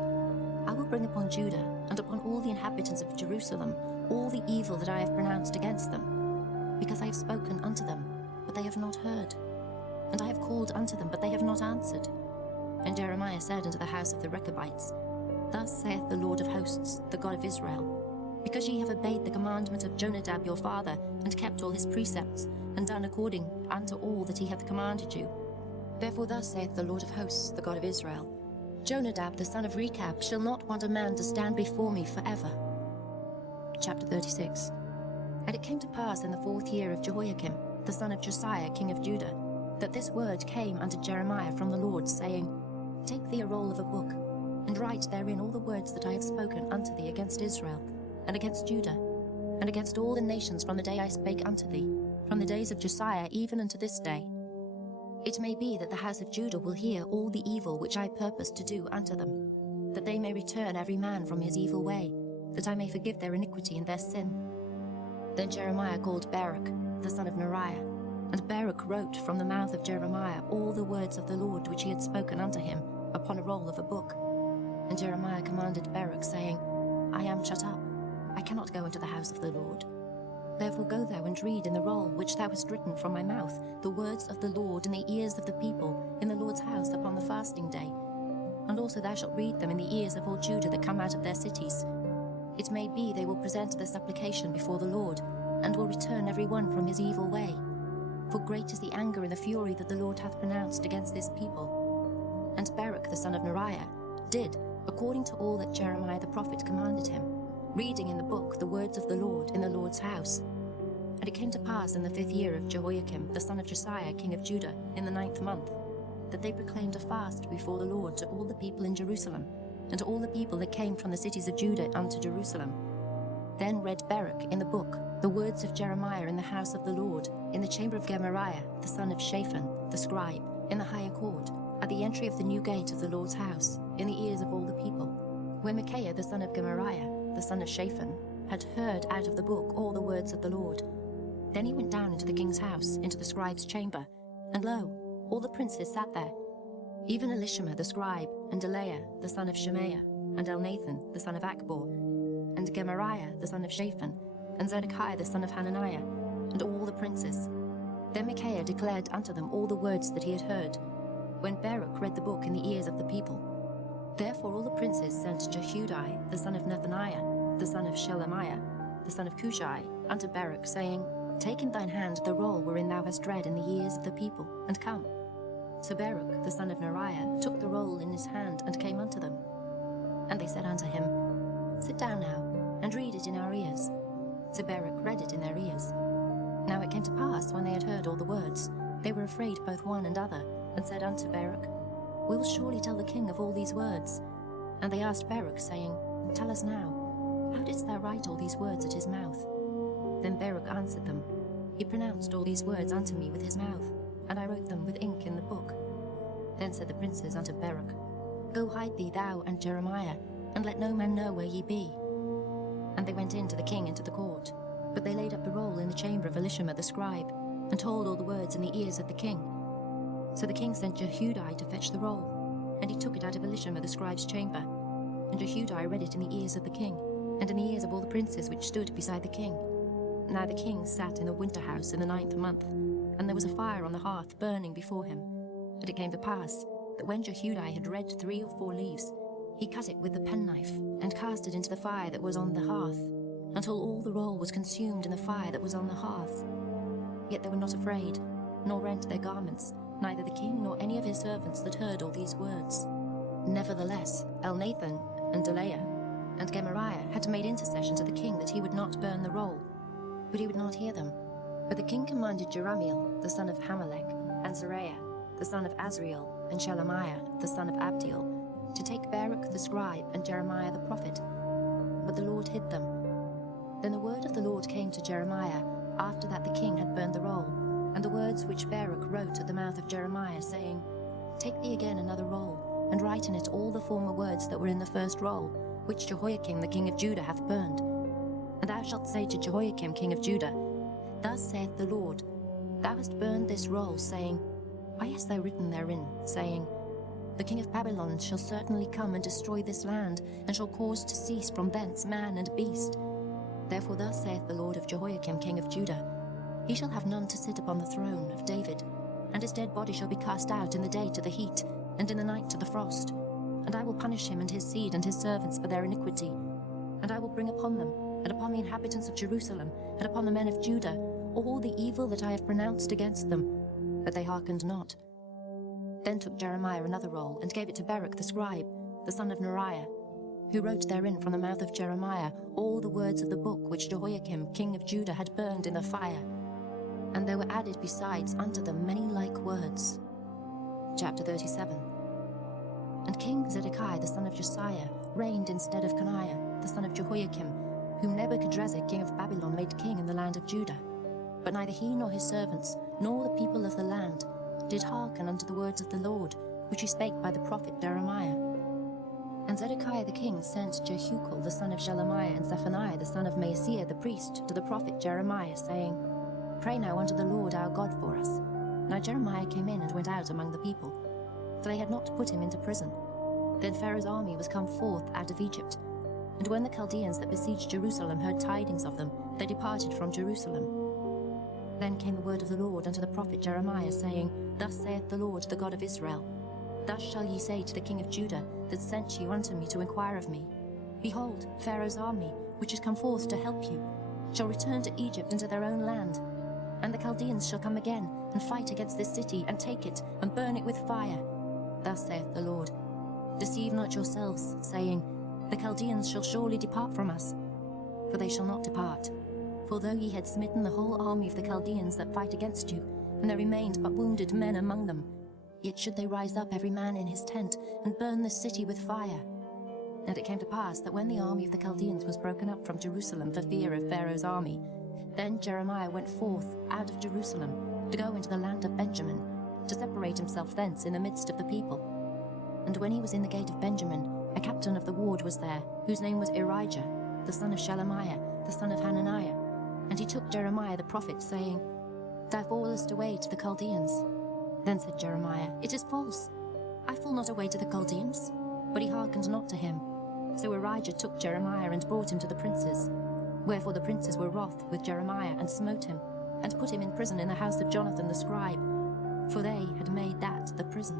I will bring upon Judah and upon all the inhabitants of Jerusalem all the evil that I have pronounced against them, because I have spoken unto them, but they have not heard, and I have called unto them, but they have not answered. And Jeremiah said unto the house of the Rechabites, Thus saith the Lord of hosts, the God of Israel, because ye have obeyed the commandment of Jonadab your father, and kept all his precepts, and done according unto all that he hath commanded you. Therefore thus saith the Lord of hosts, the God of Israel, Jonadab the son of Rechab shall not want a man to stand before me forever. Chapter 36. And it came to pass in the 4th year of Jehoiakim, the son of Josiah king of Judah, that this word came unto Jeremiah from the Lord, saying, Take thee a roll of a book, and write therein all the words that I have spoken unto thee against Israel, and against Judah, and against all the nations from the day I spake unto thee, from the days of Josiah even unto this day. It may be that the house of Judah will hear all the evil which I purpose to do unto them, that they may return every man from his evil way, that I may forgive their iniquity and their sin. Then Jeremiah called Baruch, the son of Neriah, and Baruch wrote from the mouth of Jeremiah all the words of the Lord which he had spoken unto him upon a roll of a book. And Jeremiah commanded Baruch, saying, I am shut up, I cannot go into the house of the Lord. Therefore go thou and read in the roll which thou hast written from my mouth the words of the Lord in the ears of the people in the Lord's house upon the fasting day. And also thou shalt read them in the ears of all Judah that come out of their cities. It may be they will present their supplication before the Lord, and will return every one from his evil way. For great is the anger and the fury that the Lord hath pronounced against this people. And Baruch the son of Neriah did according to all that Jeremiah the prophet commanded him, reading in the book the words of the Lord in the Lord's house. And it came to pass in the 5th year of Jehoiakim the son of Josiah king of Judah, in the 9th month, that they proclaimed a fast before the Lord to all the people in Jerusalem, and to all the people that came from the cities of Judah unto Jerusalem. Then read Baruch in the book the words of Jeremiah in the house of the Lord, in the chamber of Gemariah the son of Shaphan the scribe, in the higher court, at the entry of the new gate of the Lord's house, in the ears of all the people. When Micaiah the son of Gemariah, the son of Shaphan, had heard out of the book all the words of the Lord, then he went down into the king's house, into the scribe's chamber, and lo, all the princes sat there, even Elishama the scribe, and Delaiah the son of Shemaiah, and Elnathan the son of Akbor, and Gemariah the son of Shaphan, and Zedekiah the son of Hananiah, and all the princes. Then Micaiah declared unto them all the words that he had heard, when Baruch read the book in the ears of the people. Therefore all the princes sent Jehudi the son of Nethaniah, the son of Shelemiah, the son of Cushai, unto Baruch, saying, Take in thine hand the roll wherein thou hast read in the ears of the people, and come. So Baruch the son of Neriah took the roll in his hand, and came unto them. And they said unto him, Sit down now, and read it in our ears. So Baruch read it in their ears. Now it came to pass, when they had heard all the words, they were afraid both one and other, and said unto Baruch, We will surely tell the king of all these words. And they asked Baruch, saying, Tell us now, how didst thou write all these words at his mouth? Then Baruch answered them, He pronounced all these words unto me with his mouth, and I wrote them with ink in the book. Then said the princes unto Baruch, Go hide thee thou and Jeremiah, and let no man know where ye be. And they went in to the king into the court, but they laid up the roll in the chamber of Elishama the scribe, and told all the words in the ears of the king. So the king sent Jehudi to fetch the roll, and he took it out of Elishama the scribe's chamber. And Jehudi read it in the ears of the king, and in the ears of all the princes which stood beside the king. Now the king sat in the winter house in the 9th month, and there was a fire on the hearth burning before him. And it came to pass, that when Jehudi had read 3 or 4 leaves, he cut it with the penknife, and cast it into the fire that was on the hearth, until all the roll was consumed in the fire that was on the hearth. Yet they were not afraid, nor rent their garments, neither the king nor any of his servants that heard all these words. Nevertheless, Elnathan, and Delaiah, and Gemariah had made intercession to the king that he would not burn the roll, but he would not hear them. But the king commanded Jerahmeel, the son of Hamelech, and Seraiah, the son of Azriel, and Shelemiah, the son of Abdiel, to take Baruch the scribe and Jeremiah the prophet. But the Lord hid them. Then the word of the Lord came to Jeremiah, after that the king had burned the roll, and the words which Baruch wrote at the mouth of Jeremiah, saying, Take thee again another roll, and write in it all the former words that were in the first roll, which Jehoiakim the king of Judah hath burned. And thou shalt say to Jehoiakim king of Judah, Thus saith the Lord, Thou hast burned this roll, saying, Why hast thou written therein, saying, The king of Babylon shall certainly come and destroy this land, and shall cause to cease from thence man and beast. Therefore thus saith the Lord of Jehoiakim king of Judah, He shall have none to sit upon the throne of David, and his dead body shall be cast out in the day to the heat, and in the night to the frost. And I will punish him and his seed and his servants for their iniquity. And I will bring upon them, and upon the inhabitants of Jerusalem, and upon the men of Judah, all the evil that I have pronounced against them, but they hearkened not. Then took Jeremiah another roll, and gave it to Baruch the scribe, the son of Neriah, who wrote therein from the mouth of Jeremiah all the words of the book which Jehoiakim king of Judah had burned in the fire. And there were added besides unto them many like words. Chapter 37. And King Zedekiah the son of Josiah reigned instead of Coniah the son of Jehoiakim, whom Nebuchadnezzar king of Babylon made king in the land of Judah. But neither he nor his servants, nor the people of the land, did hearken unto the words of the Lord, which he spake by the prophet Jeremiah. And Zedekiah the king sent Jehucal the son of Shelemiah and Zephaniah the son of Maaseiah the priest to the prophet Jeremiah, saying, Pray now unto the Lord our God for us. Now Jeremiah came in and went out among the people, for they had not put him into prison. Then Pharaoh's army was come forth out of Egypt. And when the Chaldeans that besieged Jerusalem heard tidings of them, they departed from Jerusalem. Then came the word of the Lord unto the prophet Jeremiah, saying, Thus saith the Lord, the God of Israel, Thus shall ye say to the king of Judah, that sent you unto me to inquire of me, Behold, Pharaoh's army, which is come forth to help you, shall return to Egypt into their own land. And the Chaldeans shall come again, and fight against this city, and take it, and burn it with fire. Thus saith the Lord, Deceive not yourselves, saying, The Chaldeans shall surely depart from us. For they shall not depart. For though ye had smitten the whole army of the Chaldeans that fight against you, and there remained but wounded men among them, yet should they rise up every man in his tent, and burn this city with fire. And it came to pass that when the army of the Chaldeans was broken up from Jerusalem for fear of Pharaoh's army, then Jeremiah went forth out of Jerusalem to go into the land of Benjamin, to separate himself thence in the midst of the people. And when he was in the gate of Benjamin, a captain of the ward was there, whose name was Irijah, the son of Shelemiah, the son of Hananiah. And he took Jeremiah the prophet, saying, Thou fallest away to the Chaldeans. Then said Jeremiah, It is false. I fall not away to the Chaldeans. But he hearkened not to him. So Arijah took Jeremiah and brought him to the princes. Wherefore the princes were wroth with Jeremiah, and smote him, and put him in prison in the house of Jonathan the scribe, for they had made that the prison.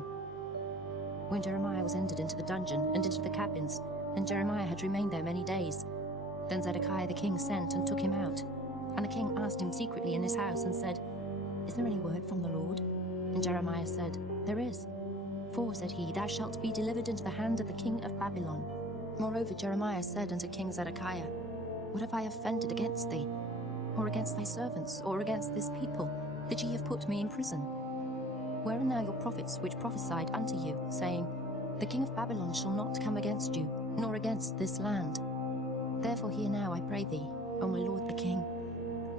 When Jeremiah was entered into the dungeon and into the cabins, and Jeremiah had remained there many days, then Zedekiah the king sent and took him out. And the king asked him secretly in his house, and said, Is there any word from the Lord? And Jeremiah said, There is. For, said he, thou shalt be delivered into the hand of the king of Babylon. Moreover Jeremiah said unto King Zedekiah, What have I offended against thee, or against thy servants, or against this people, that ye have put me in prison? Where are now your prophets which prophesied unto you, saying, The king of Babylon shall not come against you, nor against this land? Therefore hear now, I pray thee, O my lord the king.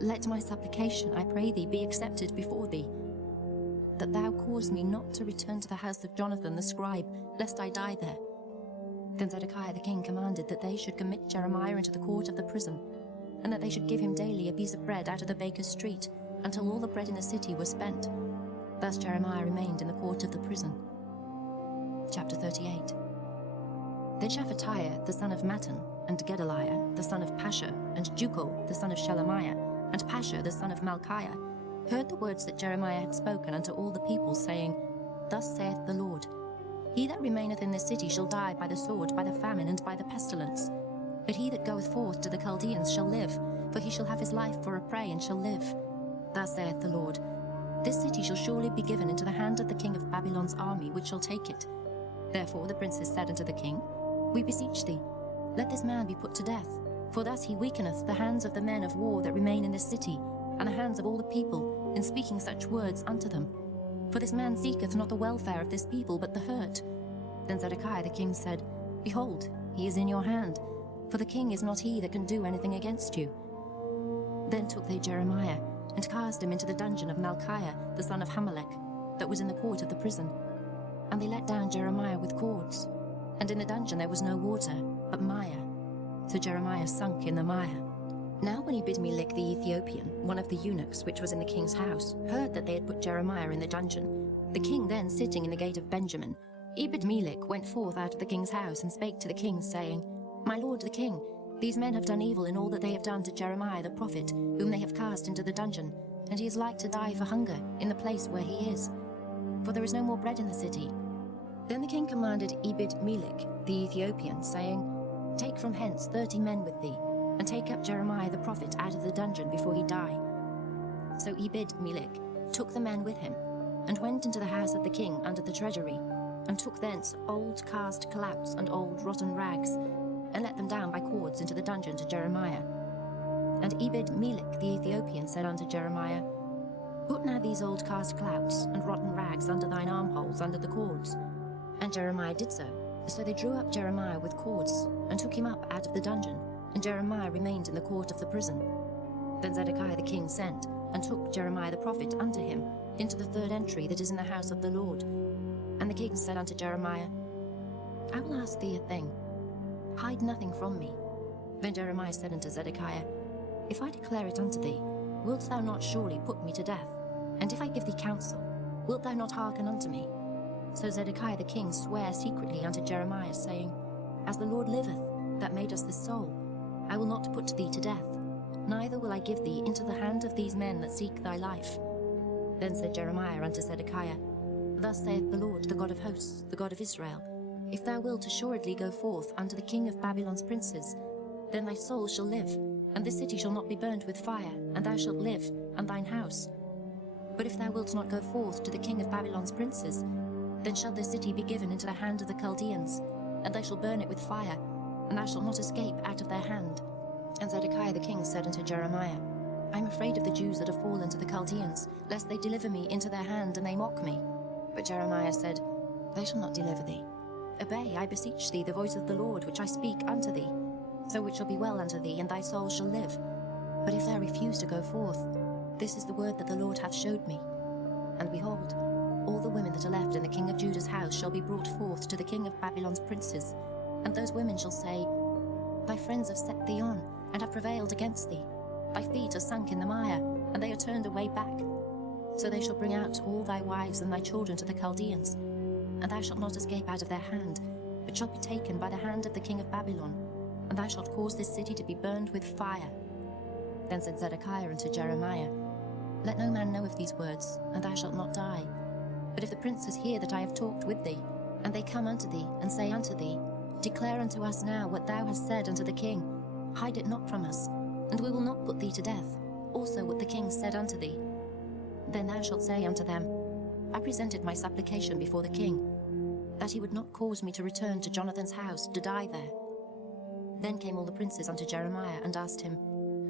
Let my supplication, I pray thee, be accepted before thee, that thou cause me not to return to the house of Jonathan the scribe, lest I die there. Then Zedekiah the king commanded that they should commit Jeremiah into the court of the prison, and that they should give him daily a piece of bread out of the baker's street, until all the bread in the city was spent. Thus Jeremiah remained in the court of the prison. Chapter 38. Then Shephatiah the son of Mattan, and Gedaliah the son of Pashur, and Jukal the son of Shelemiah, and Pashur the son of Malchiah, heard the words that Jeremiah had spoken unto all the people, saying, Thus saith the Lord, He that remaineth in this city shall die by the sword, by the famine, and by the pestilence. But he that goeth forth to the Chaldeans shall live, for he shall have his life for a prey, and shall live. Thus saith the Lord, This city shall surely be given into the hand of the king of Babylon's army, which shall take it. Therefore the princes said unto the king, We beseech thee, let this man be put to death, for thus he weakeneth the hands of the men of war that remain in this city, and the hands of all the people, in speaking such words unto them. For this man seeketh not the welfare of this people, but the hurt. Then Zedekiah the king said, Behold, he is in your hand, for the king is not he that can do anything against you. Then took they Jeremiah, and cast him into the dungeon of Malchiah the son of Ebdemelech, that was in the court of the prison. And they let down Jeremiah with cords, and in the dungeon there was no water, but mire. So Jeremiah sunk in the mire. Now when Ebdemelech the Ethiopian, one of the eunuchs which was in the king's house, heard that they had put Jeremiah in the dungeon, the king then sitting in the gate of Benjamin, Ebdemelech went forth out of the king's house and spake to the king, saying, My lord the king, these men have done evil in all that they have done to Jeremiah the prophet, whom they have cast into the dungeon, and he is like to die for hunger in the place where he is, for there is no more bread in the city. Then the king commanded Ebdemelech the Ethiopian, saying, Take from hence 30 men with thee, and take up Jeremiah the prophet out of the dungeon before he die. So Ebdemelech took the men with him, and went into the house of the king under the treasury, and took thence old cast clouts and old rotten rags, and let them down by cords into the dungeon to Jeremiah. And Ebdemelech the Ethiopian said unto Jeremiah, Put now these old cast clouts and rotten rags under thine armholes under the cords. And Jeremiah did so. So they drew up Jeremiah with cords, and took him up out of the dungeon, and Jeremiah remained in the court of the prison. Then Zedekiah the king sent, and took Jeremiah the prophet unto him, into the third entry that is in the house of the Lord. And the king said unto Jeremiah, I will ask thee a thing. Hide nothing from me. Then Jeremiah said unto Zedekiah, If I declare it unto thee, wilt thou not surely put me to death? And if I give thee counsel, wilt thou not hearken unto me? So Zedekiah the king sware secretly unto Jeremiah, saying, As the Lord liveth, that made us this soul, I will not put thee to death, neither will I give thee into the hand of these men that seek thy life. Then said Jeremiah unto Zedekiah, Thus saith the Lord, the God of hosts, the God of Israel, If thou wilt assuredly go forth unto the king of Babylon's princes, then thy soul shall live, and this city shall not be burnt with fire, and thou shalt live, and thine house. But if thou wilt not go forth to the king of Babylon's princes, then shall this city be given into the hand of the Chaldeans, and they shall burn it with fire, and thou shalt not escape out of their hand. And Zedekiah the king said unto Jeremiah, I am afraid of the Jews that have fallen to the Chaldeans, lest they deliver me into their hand, and they mock me. But Jeremiah said, They shall not deliver thee. Obey, I beseech thee, the voice of the Lord, which I speak unto thee. So it shall be well unto thee, and thy soul shall live. But if thou refuse to go forth, this is the word that the Lord hath showed me. And behold, all the women that are left in the king of Judah's house shall be brought forth to the king of Babylon's princes, and those women shall say, Thy friends have set thee on, and have prevailed against thee. Thy feet are sunk in the mire, and they are turned away back. So they shall bring out all thy wives and thy children to the Chaldeans, and thou shalt not escape out of their hand, but shalt be taken by the hand of the king of Babylon, and thou shalt cause this city to be burned with fire. Then said Zedekiah unto Jeremiah, Let no man know of these words, and thou shalt not die. But if the princes hear that I have talked with thee, and they come unto thee, and say unto thee, Declare unto us now what thou hast said unto the king, hide it not from us, and we will not put thee to death, also what the king said unto thee. Then thou shalt say unto them, I presented my supplication before the king, that he would not cause me to return to Jonathan's house to die there. Then came all the princes unto Jeremiah and asked him,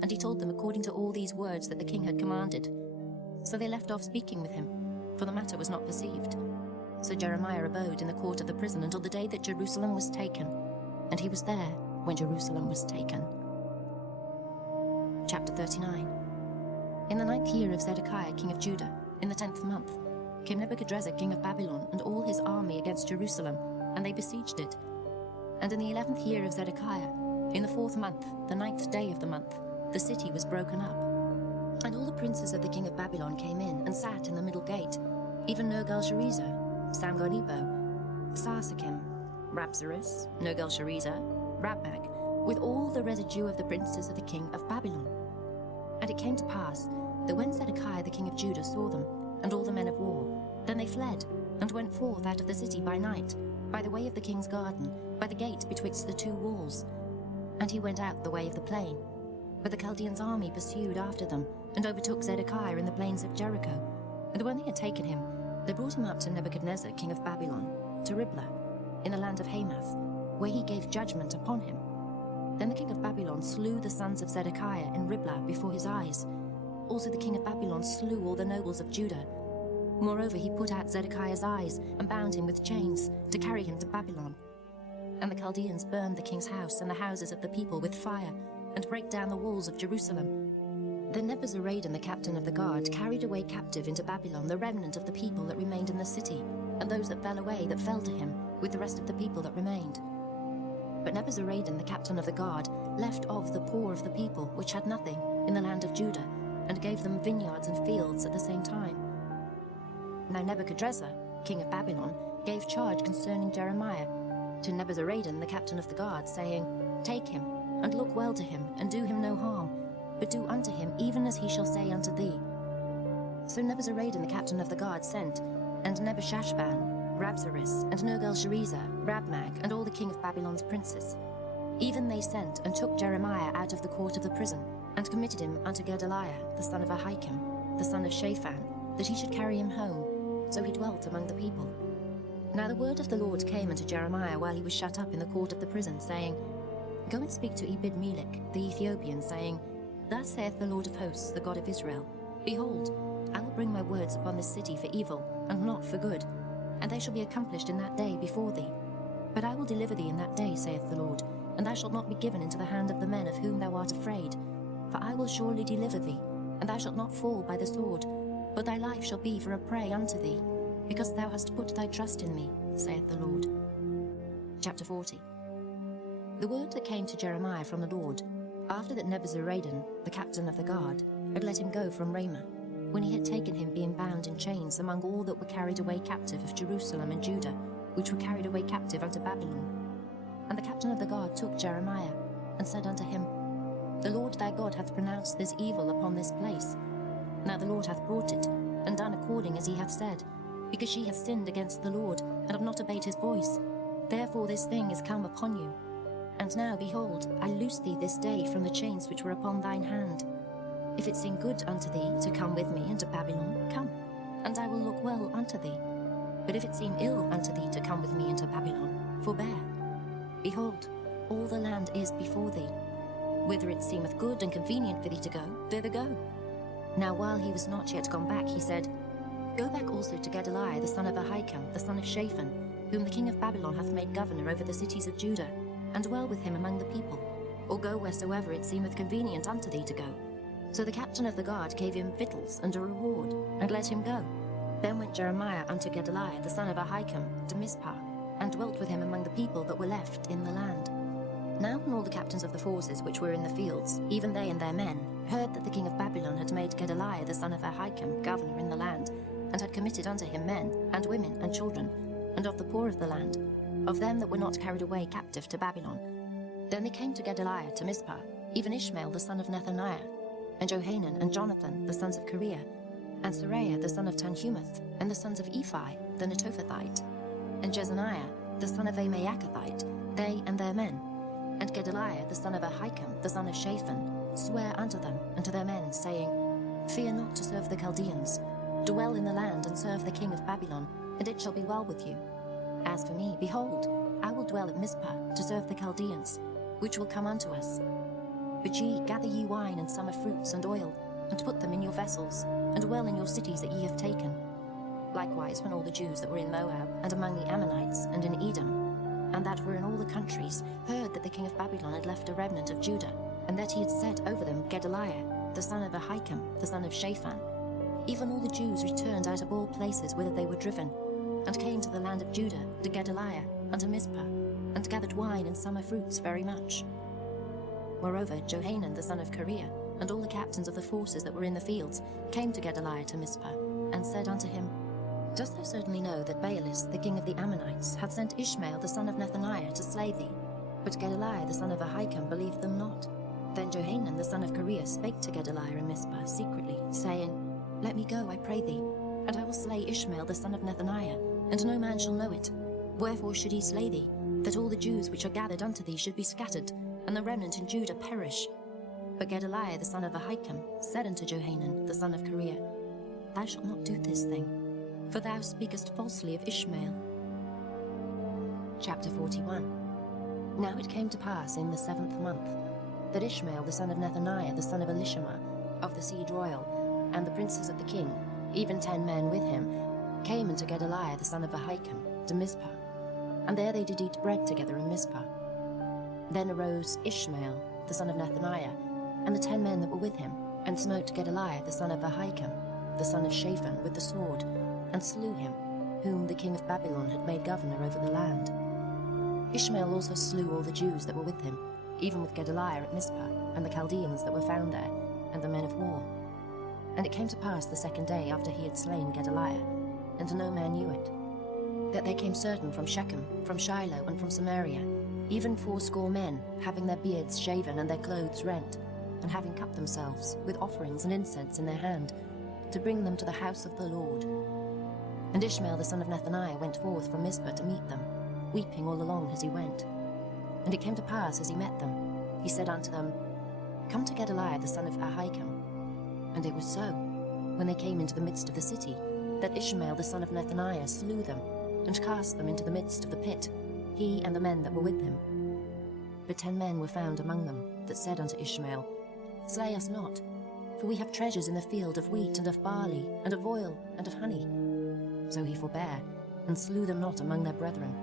and he told them according to all these words that the king had commanded. So they left off speaking with him, for the matter was not perceived. So Jeremiah abode in the court of the prison until the day that Jerusalem was taken, and he was there when Jerusalem was taken. Chapter 39. In the 9th year of Zedekiah king of Judah, in the 10th month, came Nebuchadnezzar king of Babylon and all his army against Jerusalem, and they besieged it. And in the 11th year of Zedekiah, in the 4th month, the 9th day of the month, the city was broken up. And all the princes of the king of Babylon came in and sat in the middle gate, even Nergal-Sharezer, Samgar-Nebo, Sarsakim, Rabsaris, Nergal-Sharezer, Rabmag, with all the residue of the princes of the king of Babylon. And it came to pass that when Zedekiah the king of Judah saw them, and all the men of war, then they fled, and went forth out of the city by night, by the way of the king's garden, by the gate betwixt the two walls. And he went out the way of the plain. But the Chaldeans' army pursued after them, and overtook Zedekiah in the plains of Jericho. And when they had taken him, they brought him up to Nebuchadnezzar king of Babylon, to Riblah, in the land of Hamath, where he gave judgment upon him. Then the king of Babylon slew the sons of Zedekiah in Riblah before his eyes. Also the king of Babylon slew all the nobles of Judah. Moreover, he put out Zedekiah's eyes, and bound him with chains, to carry him to Babylon. And the Chaldeans burned the king's house and the houses of the people with fire, and brake down the walls of Jerusalem. Then Nebuzaradan the captain of the guard carried away captive into Babylon the remnant of the people that remained in the city, and those that fell away that fell to him, with the rest of the people that remained. But Nebuzaradan the captain of the guard left of the poor of the people, which had nothing, in the land of Judah, and gave them vineyards and fields at the same time. Now Nebuchadnezzar, king of Babylon, gave charge concerning Jeremiah to Nebuzaradan the captain of the guard, saying, Take him, and look well to him, and do him no harm, but do unto him even as he shall say unto thee. So Nebuzaradan the captain of the guard sent, and Nebushashban, Rabsaris, and Nergal-Sharezer, Rabmag, and all the king of Babylon's princes. Even they sent, and took Jeremiah out of the court of the prison, and committed him unto Gedaliah, the son of Ahikam, the son of Shaphan, that he should carry him home. So he dwelt among the people. Now the word of the Lord came unto Jeremiah while he was shut up in the court of the prison, saying, Go and speak to Ebdemelech the Ethiopian, saying, Thus saith the Lord of hosts, the God of Israel, Behold, I will bring my words upon this city for evil, and not for good, and they shall be accomplished in that day before thee. But I will deliver thee in that day, saith the Lord, and thou shalt not be given into the hand of the men of whom thou art afraid. For I will surely deliver thee, and thou shalt not fall by the sword, but thy life shall be for a prey unto thee, because thou hast put thy trust in me, saith the Lord. Chapter 40. The word that came to Jeremiah from the Lord, after that Nebuzaradan, the captain of the guard, had let him go from Ramah, when he had taken him being bound in chains among all that were carried away captive of Jerusalem and Judah, which were carried away captive unto Babylon. And the captain of the guard took Jeremiah, and said unto him, The Lord thy God hath pronounced this evil upon this place. Now the Lord hath brought it, and done according as he hath said, because ye have sinned against the Lord, and have not obeyed his voice. Therefore this thing is come upon you. And now, behold, I loose thee this day from the chains which were upon thine hand. If it seem good unto thee to come with me into Babylon, come, and I will look well unto thee. But if it seem ill unto thee to come with me into Babylon, forbear. Behold, all the land is before thee. Whither it seemeth good and convenient for thee to go, thither go. Now while he was not yet gone back, he said, Go back also to Gedaliah the son of Ahikam, the son of Shaphan, whom the king of Babylon hath made governor over the cities of Judah, and dwell with him among the people, or go wheresoever it seemeth convenient unto thee to go. So the captain of the guard gave him victuals and a reward, and let him go. Then went Jeremiah unto Gedaliah the son of Ahikam to Mizpah, and dwelt with him among the people that were left in the land. Now when all the captains of the forces which were in the fields, even they and their men, heard that the king of Babylon had made Gedaliah the son of Ahikam governor in the land, and had committed unto him men, and women, and children, and of the poor of the land, of them that were not carried away captive to Babylon. Then they came to Gedaliah to Mizpah, even Ishmael the son of Nethaniah, and Johanan and Jonathan the sons of Kareah, and Seraiah the son of Tanhumeth, and the sons of Ephi the Netophathite, and Jezaniah the son of Amaacathite, they and their men. And Gedaliah the son of Ahikam the son of Shaphan sware unto them and to their men, saying, Fear not to serve the Chaldeans. Dwell in the land and serve the king of Babylon, and it shall be well with you. As for me, behold, I will dwell at Mizpah to serve the Chaldeans, which will come unto us. But ye gather ye wine and summer fruits and oil, and put them in your vessels, and dwell in your cities that ye have taken. Likewise when all the Jews that were in Moab, and among the Ammonites, and in Edom, and that were in all the countries, heard that the king of Babylon had left a remnant of Judah, and that he had set over them Gedaliah, the son of Ahikam, the son of Shaphan. Even all the Jews returned out of all places whither they were driven, and came to the land of Judah, to Gedaliah, unto Mizpah, and gathered wine and summer fruits very much. Moreover, Johanan the son of Kareah, and all the captains of the forces that were in the fields, came to Gedaliah to Mizpah, and said unto him, Dost thou certainly know that Baalis, the king of the Ammonites, hath sent Ishmael the son of Nethaniah to slay thee? But Gedaliah the son of Ahikam believed them not. Then Johanan the son of Kareah spake to Gedaliah in Mizpah secretly, saying, Let me go, I pray thee, and I will slay Ishmael the son of Nethaniah, and no man shall know it. Wherefore should he slay thee, that all the Jews which are gathered unto thee should be scattered, and the remnant in Judah perish? But Gedaliah the son of Ahikam said unto Johanan the son of Kareah, Thou shalt not do this thing, for thou speakest falsely of Ishmael. Chapter 41. Now it came to pass in the 7th month, that Ishmael the son of Nethaniah the son of Elishama, of the seed royal, and the princes of the king, even 10 men with him, came unto Gedaliah the son of Ahikam to Mizpah, and there they did eat bread together in Mizpah. Then arose Ishmael the son of Nethaniah, and the 10 men that were with him, and smote Gedaliah the son of Ahikam, the son of Shaphan, with the sword, and slew him, whom the king of Babylon had made governor over the land. Ishmael also slew all the Jews that were with him, even with Gedaliah at Mizpah, and the Chaldeans that were found there, and the men of war. And it came to pass the 2nd day after he had slain Gedaliah, and no man knew it, that there came certain from Shechem, from Shiloh, and from Samaria, even 80 men, having their beards shaven and their clothes rent, and having cut themselves, with offerings and incense in their hand, to bring them to the house of the Lord. And Ishmael the son of Nethaniah went forth from Mizpah to meet them, weeping all along as he went. And it came to pass as he met them, he said unto them, Come to Gedaliah the son of Ahikam. And it was so, when they came into the midst of the city, that Ishmael the son of Nethaniah slew them, and cast them into the midst of the pit, he and the men that were with him. But 10 men were found among them, that said unto Ishmael, Slay us not, for we have treasures in the field of wheat and of barley, and of oil, and of honey. So he forbare, and slew them not among their brethren.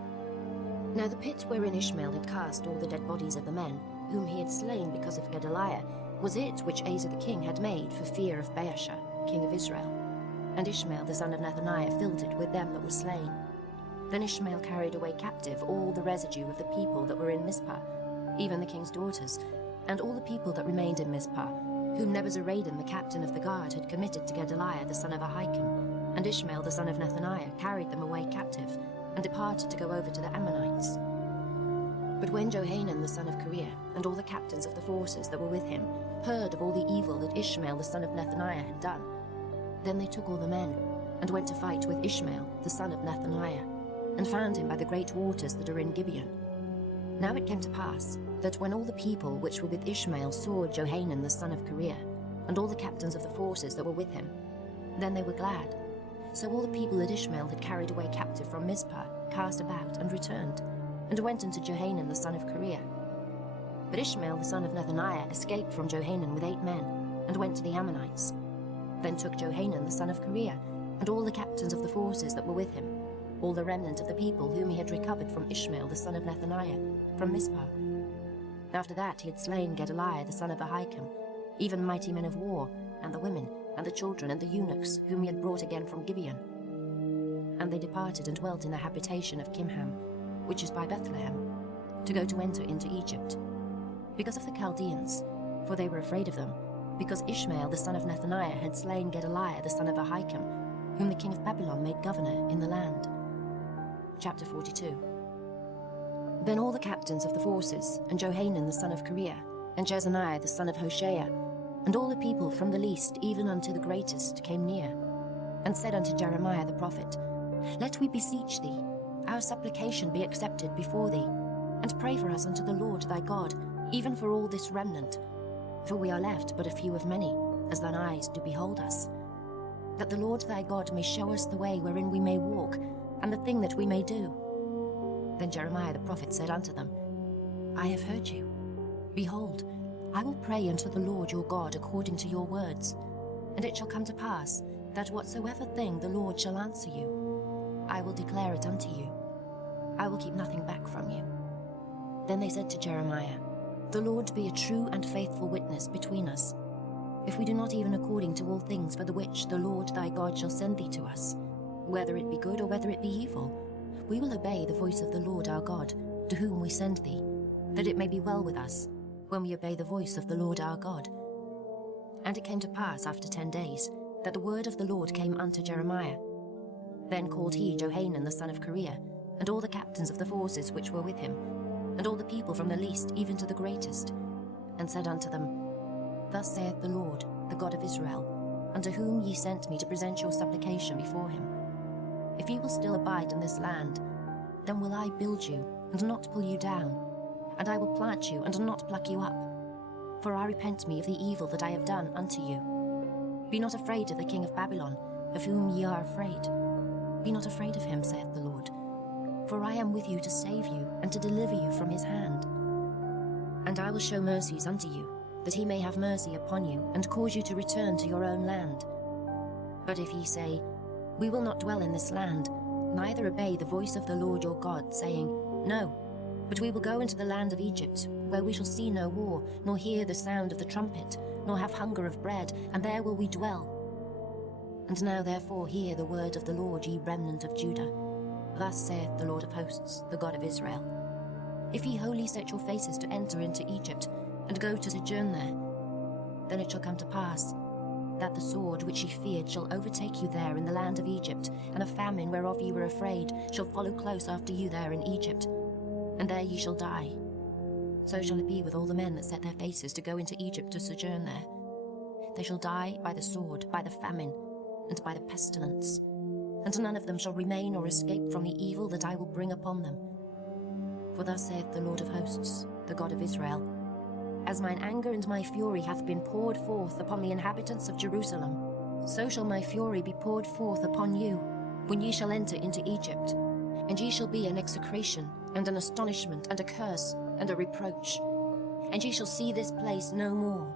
Now the pit wherein Ishmael had cast all the dead bodies of the men, whom he had slain because of Gedaliah, was it which Asa the king had made for fear of Baasha, king of Israel. And Ishmael the son of Nethaniah filled it with them that were slain. Then Ishmael carried away captive all the residue of the people that were in Mizpah, even the king's daughters, and all the people that remained in Mizpah, whom Nebuzaradan the captain of the guard had committed to Gedaliah the son of Ahikam. And Ishmael the son of Nethaniah carried them away captive, and departed to go over to the Ammonites. But when Johanan the son of Kareah, and all the captains of the forces that were with him, heard of all the evil that Ishmael the son of Nethaniah had done, then they took all the men, and went to fight with Ishmael the son of Nethaniah, and found him by the great waters that are in Gibeon. Now it came to pass, that when all the people which were with Ishmael saw Johanan the son of Kareah, and all the captains of the forces that were with him, then they were glad. So all the people that Ishmael had carried away captive from Mizpah cast about and returned, and went unto Johanan the son of Kareah. But Ishmael the son of Nethaniah escaped from Johanan with 8 men, and went to the Ammonites. Then took Johanan the son of Kareah, and all the captains of the forces that were with him, all the remnant of the people whom he had recovered from Ishmael the son of Nethaniah, from Mizpah. After that he had slain Gedaliah the son of Ahikam, even mighty men of war, and the women, and the children, and the eunuchs, whom he had brought again from Gibeon. And they departed and dwelt in the habitation of Kimham, which is by Bethlehem, to go to enter into Egypt, because of the Chaldeans, for they were afraid of them, because Ishmael the son of Nethaniah had slain Gedaliah the son of Ahikam, whom the king of Babylon made governor in the land. Chapter 42. Then all the captains of the forces, and Johanan the son of Kareah, and Jezaniah the son of Hoshea, and all the people from the least even unto the greatest came near, and said unto Jeremiah the prophet, Let we beseech thee, our supplication be accepted before thee, and pray for us unto the Lord thy God, even for all this remnant. For we are left but a few of many, as thine eyes do behold us. That the Lord thy God may show us the way wherein we may walk, and the thing that we may do. Then Jeremiah the prophet said unto them, I have heard you. Behold, I will pray unto the Lord your God according to your words, and it shall come to pass, that whatsoever thing the Lord shall answer you, I will declare it unto you. I will keep nothing back from you. Then they said to Jeremiah, The Lord be a true and faithful witness between us, if we do not even according to all things for the which the Lord thy God shall send thee to us, whether it be good or whether it be evil, we will obey the voice of the Lord our God, to whom we send thee, that it may be well with us, when we obey the voice of the Lord our God. And it came to pass after 10 days, that the word of the Lord came unto Jeremiah. Then called he Johanan the son of Kareah, and all the captains of the forces which were with him, and all the people from the least even to the greatest, and said unto them, Thus saith the Lord, the God of Israel, unto whom ye sent me to present your supplication before him. If ye will still abide in this land, then will I build you, and not pull you down, and I will plant you, and not pluck you up. For I repent me of the evil that I have done unto you. Be not afraid of the king of Babylon, of whom ye are afraid. Be not afraid of him, saith the Lord. For I am with you to save you, and to deliver you from his hand. And I will show mercies unto you, that he may have mercy upon you, and cause you to return to your own land. But if ye say, We will not dwell in this land, neither obey the voice of the Lord your God, saying, No, but we will go into the land of Egypt, where we shall see no war, nor hear the sound of the trumpet, nor have hunger of bread, and there will we dwell. And now therefore hear the word of the Lord, ye remnant of Judah. Thus saith the Lord of hosts, the God of Israel. If ye wholly set your faces to enter into Egypt, and go to sojourn there, then it shall come to pass, that the sword which ye feared shall overtake you there in the land of Egypt, and a famine whereof ye were afraid shall follow close after you there in Egypt, and there ye shall die. So shall it be with all the men that set their faces to go into Egypt to sojourn there. They shall die by the sword, by the famine, and by the pestilence, and none of them shall remain or escape from the evil that I will bring upon them. For thus saith the Lord of hosts, the God of Israel, As mine anger and my fury hath been poured forth upon the inhabitants of Jerusalem, so shall my fury be poured forth upon you, when ye shall enter into Egypt, and ye shall be an execration, and an astonishment, and a curse, and a reproach, and ye shall see this place no more.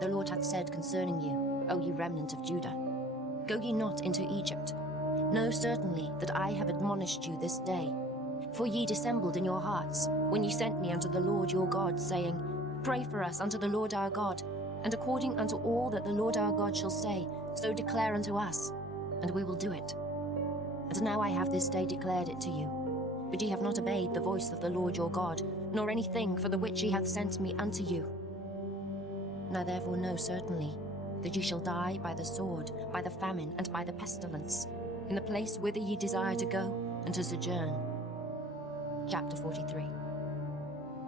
The Lord hath said concerning you, O ye remnant of Judah, Go ye not into Egypt. Know certainly that I have admonished you this day. For ye dissembled in your hearts, when ye sent me unto the Lord your God, saying, Pray for us unto the Lord our God, and according unto all that the Lord our God shall say, so declare unto us, and we will do it. And now I have this day declared it to you. But ye have not obeyed the voice of the Lord your God, nor anything for the which he hath sent me unto you. Now therefore know certainly, that ye shall die by the sword, by the famine, and by the pestilence, in the place whither ye desire to go, and to sojourn. Chapter 43.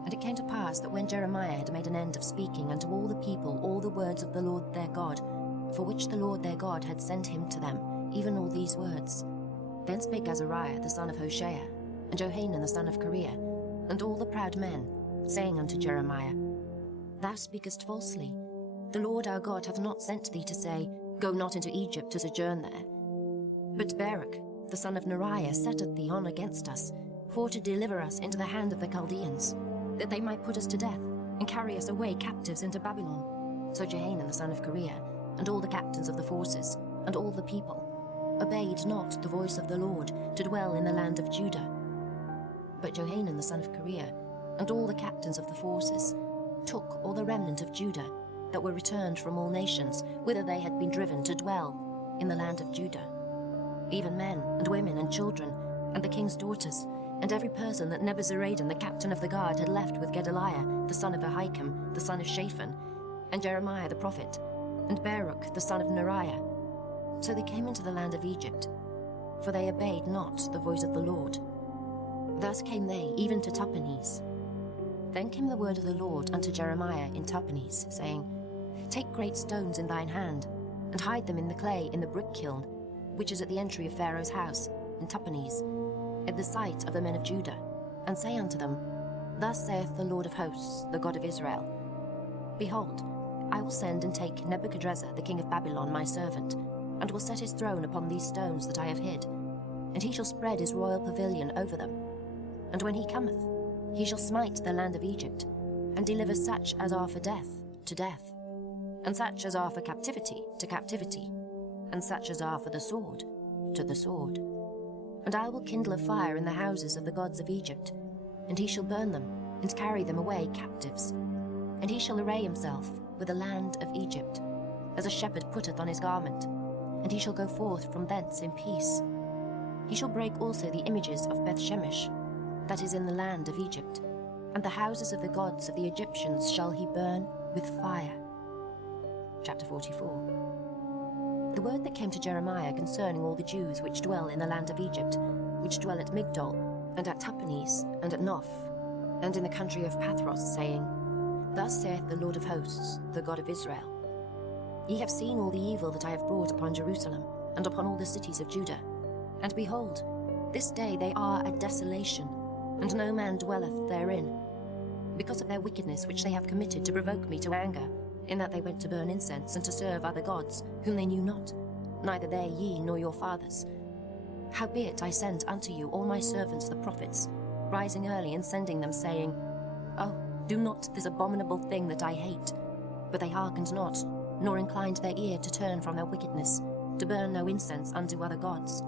And it came to pass that when Jeremiah had made an end of speaking unto all the people all the words of the Lord their God, for which the Lord their God had sent him to them, even all these words, then spake Azariah the son of Hoshea, and Johanan the son of Kareah, and all the proud men, saying unto Jeremiah, Thou speakest falsely. The Lord our God hath not sent thee to say, Go not into Egypt to sojourn there. But Baruch, the son of Neriah, setteth thee on against us, for to deliver us into the hand of the Chaldeans, that they might put us to death, and carry us away captives into Babylon. So Johanan the son of Kareah, and all the captains of the forces, and all the people, obeyed not the voice of the Lord, to dwell in the land of Judah. But Johanan the son of Kareah, and all the captains of the forces, took all the remnant of Judah, that were returned from all nations, whither they had been driven to dwell, in the land of Judah, even men, and women, and children, and the king's daughters, and every person that Nebuzaradan the captain of the guard had left with Gedaliah, the son of Ahikam, the son of Shaphan, and Jeremiah the prophet, and Baruch the son of Neriah. So they came into the land of Egypt, for they obeyed not the voice of the Lord. Thus came they even to Tahpanhes. Then came the word of the Lord unto Jeremiah in Tahpanhes, saying, Take great stones in thine hand, and hide them in the clay in the brick kiln, which is at the entry of Pharaoh's house, in Tahpanhes, at the sight of the men of Judah, and say unto them, Thus saith the Lord of hosts, the God of Israel, Behold, I will send and take Nebuchadnezzar the king of Babylon my servant, and will set his throne upon these stones that I have hid, and he shall spread his royal pavilion over them. And when he cometh, he shall smite the land of Egypt, and deliver such as are for death to death, and such as are for captivity to captivity, and such as are for the sword to the sword. And I will kindle a fire in the houses of the gods of Egypt, and he shall burn them, and carry them away captives. And he shall array himself with the land of Egypt, as a shepherd putteth on his garment, and he shall go forth from thence in peace. He shall break also the images of Beth-shemesh, that is in the land of Egypt, and the houses of the gods of the Egyptians shall he burn with fire. Chapter 44. The word that came to Jeremiah concerning all the Jews which dwell in the land of Egypt, which dwell at Migdol, and at Tahpanhes, and at Noph, and in the country of Pathros, saying, Thus saith the Lord of hosts, the God of Israel, Ye have seen all the evil that I have brought upon Jerusalem, and upon all the cities of Judah. And behold, this day they are a desolation, and no man dwelleth therein, because of their wickedness which they have committed to provoke me to anger, in that they went to burn incense and to serve other gods, whom they knew not, neither they ye nor your fathers. Howbeit I sent unto you all my servants the prophets, rising early and sending them, saying, Oh, do not this abominable thing that I hate. But they hearkened not, nor inclined their ear to turn from their wickedness, to burn no incense unto other gods.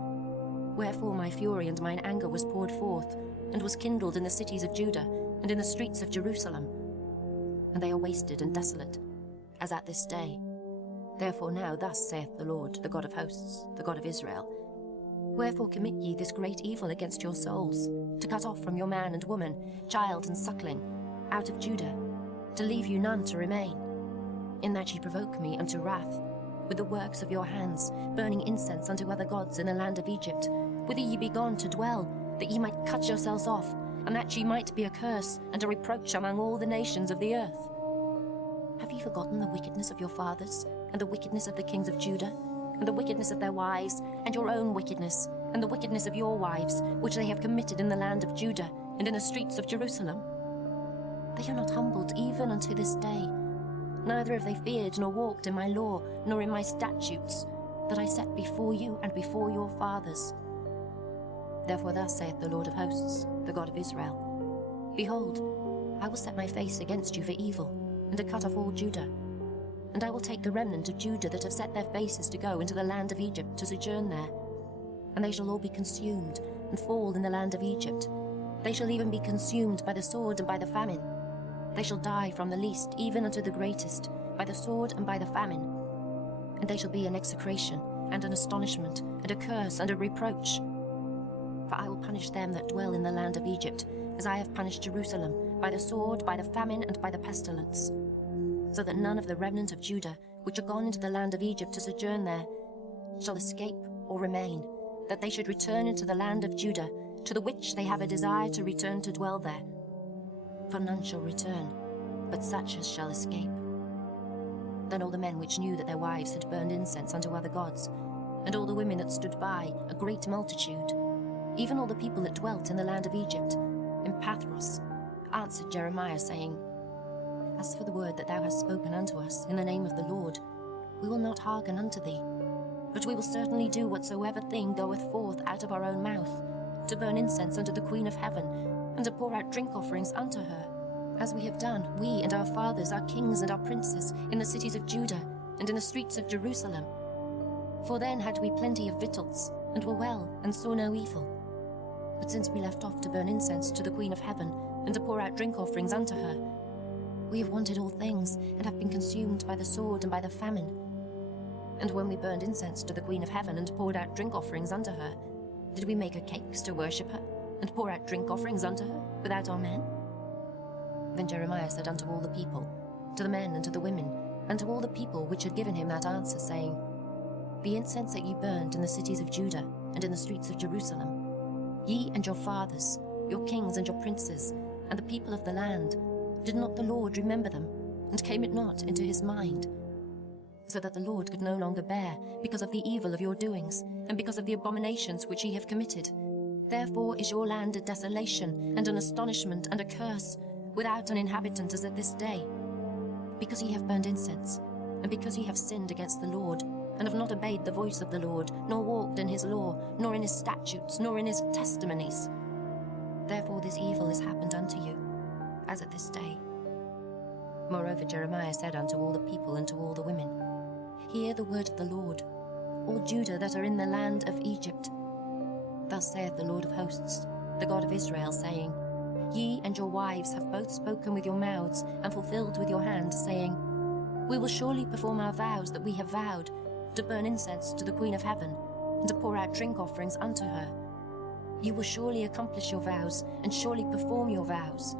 Wherefore my fury and mine anger was poured forth, and was kindled in the cities of Judah, and in the streets of Jerusalem. And they are wasted and desolate, as at this day. Therefore now thus saith the Lord, the God of hosts, the God of Israel, Wherefore commit ye this great evil against your souls, to cut off from your man and woman, child and suckling, out of Judah, to leave you none to remain, in that ye provoke me unto wrath, with the works of your hands, burning incense unto other gods in the land of Egypt, whither ye be gone to dwell, that ye might cut yourselves off, and that ye might be a curse and a reproach among all the nations of the earth. Have ye forgotten the wickedness of your fathers, and the wickedness of the kings of Judah, and the wickedness of their wives, and your own wickedness, and the wickedness of your wives, which they have committed in the land of Judah, and in the streets of Jerusalem? They are not humbled even unto this day, neither have they feared nor walked in my law, nor in my statutes, that I set before you and before your fathers. Therefore thus saith the Lord of hosts, the God of Israel, Behold, I will set my face against you for evil, and to cut off all Judah. And I will take the remnant of Judah that have set their faces to go into the land of Egypt to sojourn there. And they shall all be consumed, and fall in the land of Egypt. They shall even be consumed by the sword and by the famine. They shall die from the least even unto the greatest, by the sword and by the famine. And they shall be an execration, and an astonishment, and a curse, and a reproach. For I will punish them that dwell in the land of Egypt, as I have punished Jerusalem, by the sword, by the famine, and by the pestilence. So that none of the remnant of Judah, which are gone into the land of Egypt to sojourn there, shall escape or remain, that they should return into the land of Judah, to the which they have a desire to return to dwell there. For none shall return, but such as shall escape. Then all the men which knew that their wives had burned incense unto other gods, and all the women that stood by, a great multitude, even all the people that dwelt in the land of Egypt, in Pathros, answered Jeremiah, saying, As for the word that thou hast spoken unto us in the name of the Lord, we will not hearken unto thee, but we will certainly do whatsoever thing goeth forth out of our own mouth, to burn incense unto the Queen of heaven, and to pour out drink offerings unto her, as we have done, we and our fathers, our kings and our princes, in the cities of Judah, and in the streets of Jerusalem. For then had we plenty of victuals, and were well, and saw no evil. But since we left off to burn incense to the Queen of heaven, and to pour out drink offerings unto her, we have wanted all things, and have been consumed by the sword and by the famine. And when we burned incense to the Queen of heaven, and poured out drink offerings unto her, did we make her cakes to worship her, and pour out drink offerings unto her, without our men? Then Jeremiah said unto all the people, to the men and to the women, and to all the people which had given him that answer, saying, The incense that ye burned in the cities of Judah and in the streets of Jerusalem, ye and your fathers, your kings and your princes, and the people of the land, did not the Lord remember them, and came it not into his mind? So that the Lord could no longer bear, because of the evil of your doings, and because of the abominations which ye have committed. Therefore is your land a desolation, and an astonishment, and a curse, without an inhabitant as at this day. Because ye have burned incense, and because ye have sinned against the Lord, and have not obeyed the voice of the Lord, nor walked in his law, nor in his statutes, nor in his testimonies. Therefore this evil is happened unto you, as at this day. Moreover Jeremiah said unto all the people and to all the women, Hear the word of the Lord, all Judah that are in the land of Egypt. Thus saith the Lord of hosts, the God of Israel, saying, Ye and your wives have both spoken with your mouths, and fulfilled with your hands, saying, We will surely perform our vows that we have vowed, to burn incense to the Queen of Heaven, and to pour out drink offerings unto her. You will surely accomplish your vows, and surely perform your vows.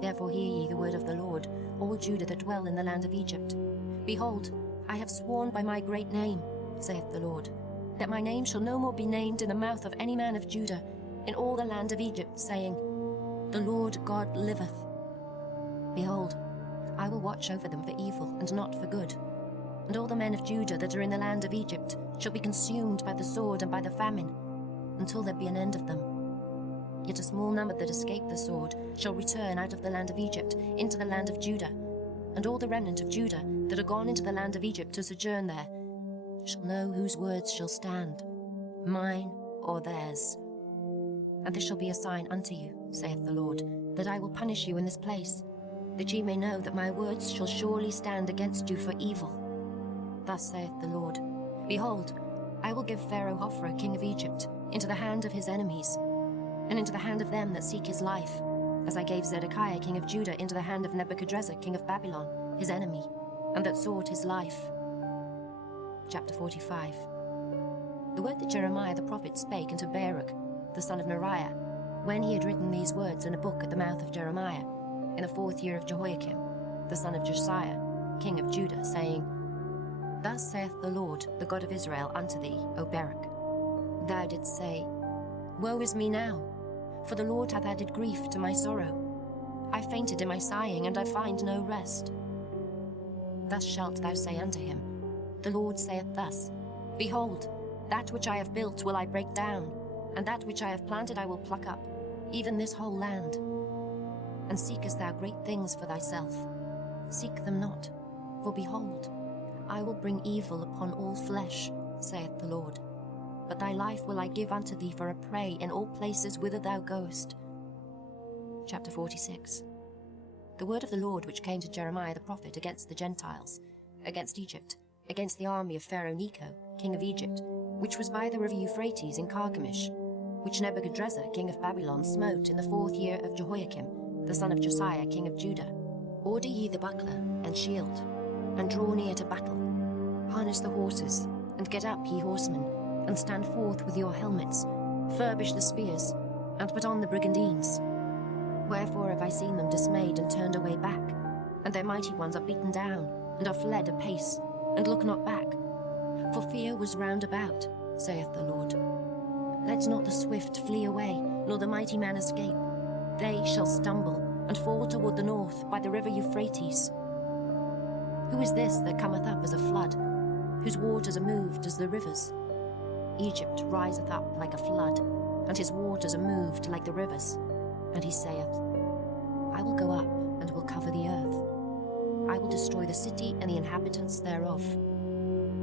Therefore hear ye the word of the Lord, all Judah that dwell in the land of Egypt. Behold, I have sworn by my great name, saith the Lord, that my name shall no more be named in the mouth of any man of Judah, in all the land of Egypt, saying, The Lord God liveth. Behold, I will watch over them for evil, and not for good. And all the men of Judah that are in the land of Egypt shall be consumed by the sword and by the famine, until there be an end of them. Yet a small number that escape the sword shall return out of the land of Egypt into the land of Judah, and all the remnant of Judah that are gone into the land of Egypt to sojourn there shall know whose words shall stand, mine or theirs. And this shall be a sign unto you, saith the Lord, that I will punish you in this place, that ye may know that my words shall surely stand against you for evil. Thus saith the Lord, Behold, I will give Pharaoh Hophra, king of Egypt, into the hand of his enemies, and into the hand of them that seek his life, as I gave Zedekiah, king of Judah, into the hand of Nebuchadnezzar, king of Babylon, his enemy, and that sought his life. Chapter 45. The word that Jeremiah the prophet spake unto Baruch, the son of Neriah, when he had written these words in a book at the mouth of Jeremiah, in the 4th year of Jehoiakim, the son of Josiah, king of Judah, saying, Thus saith the Lord, the God of Israel, unto thee, O Baruch, Thou didst say, Woe is me now, for the Lord hath added grief to my sorrow. I fainted in my sighing, and I find no rest. Thus shalt thou say unto him, The Lord saith thus, Behold, that which I have built will I break down, and that which I have planted I will pluck up, even this whole land. And seekest thou great things for thyself? Seek them not, for behold, I will bring evil upon all flesh, saith the Lord. But thy life will I give unto thee for a prey in all places whither thou goest. Chapter 46. The word of the Lord which came to Jeremiah the prophet against the Gentiles, against Egypt, against the army of Pharaoh Necho, king of Egypt, which was by the river Euphrates in Carchemish, which Nebuchadnezzar, king of Babylon, smote in the 4th year of Jehoiakim, the son of Josiah, king of Judah. Order ye the buckler and shield, and draw near to battle. Harness the horses, and get up, ye horsemen, and stand forth with your helmets. Furbish the spears, and put on the brigandines. Wherefore have I seen them dismayed and turned away back, and their mighty ones are beaten down, and are fled apace, and look not back. For fear was round about, saith the Lord. Let not the swift flee away, nor the mighty man escape. They shall stumble, and fall toward the north by the river Euphrates. Who is this that cometh up as a flood, whose waters are moved as the rivers? Egypt riseth up like a flood, and his waters are moved like the rivers. And he saith, I will go up, and will cover the earth. I will destroy the city and the inhabitants thereof.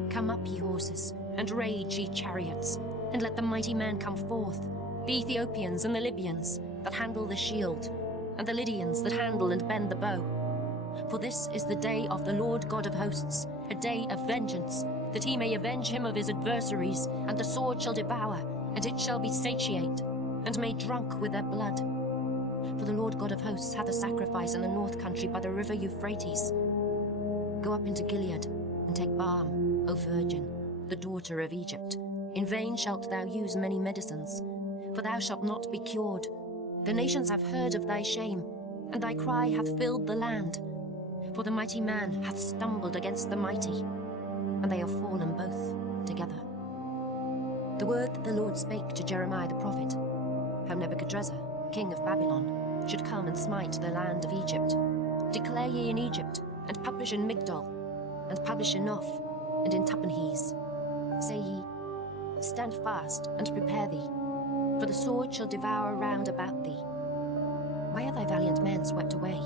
Come up, ye horses, and rage, ye chariots, and let the mighty man come forth, the Ethiopians and the Libyans that handle the shield, and the Lydians that handle and bend the bow. For this is the day of the Lord God of hosts, a day of vengeance, that he may avenge him of his adversaries, and the sword shall devour, and it shall be satiate, and made drunk with their blood. For the Lord God of hosts hath a sacrifice in the north country by the river Euphrates. Go up into Gilead, and take balm, O virgin, the daughter of Egypt. In vain shalt thou use many medicines, for thou shalt not be cured. The nations have heard of thy shame, and thy cry hath filled the land. For the mighty man hath stumbled against the mighty, and they are fallen both together. The word that the Lord spake to Jeremiah the prophet, how Nebuchadnezzar, king of Babylon, should come and smite the land of Egypt. Declare ye in Egypt, and publish in Migdol, and publish in Noph, and in Tahpanhes. Say ye, stand fast, and prepare thee, for the sword shall devour round about thee. Why are thy valiant men swept away?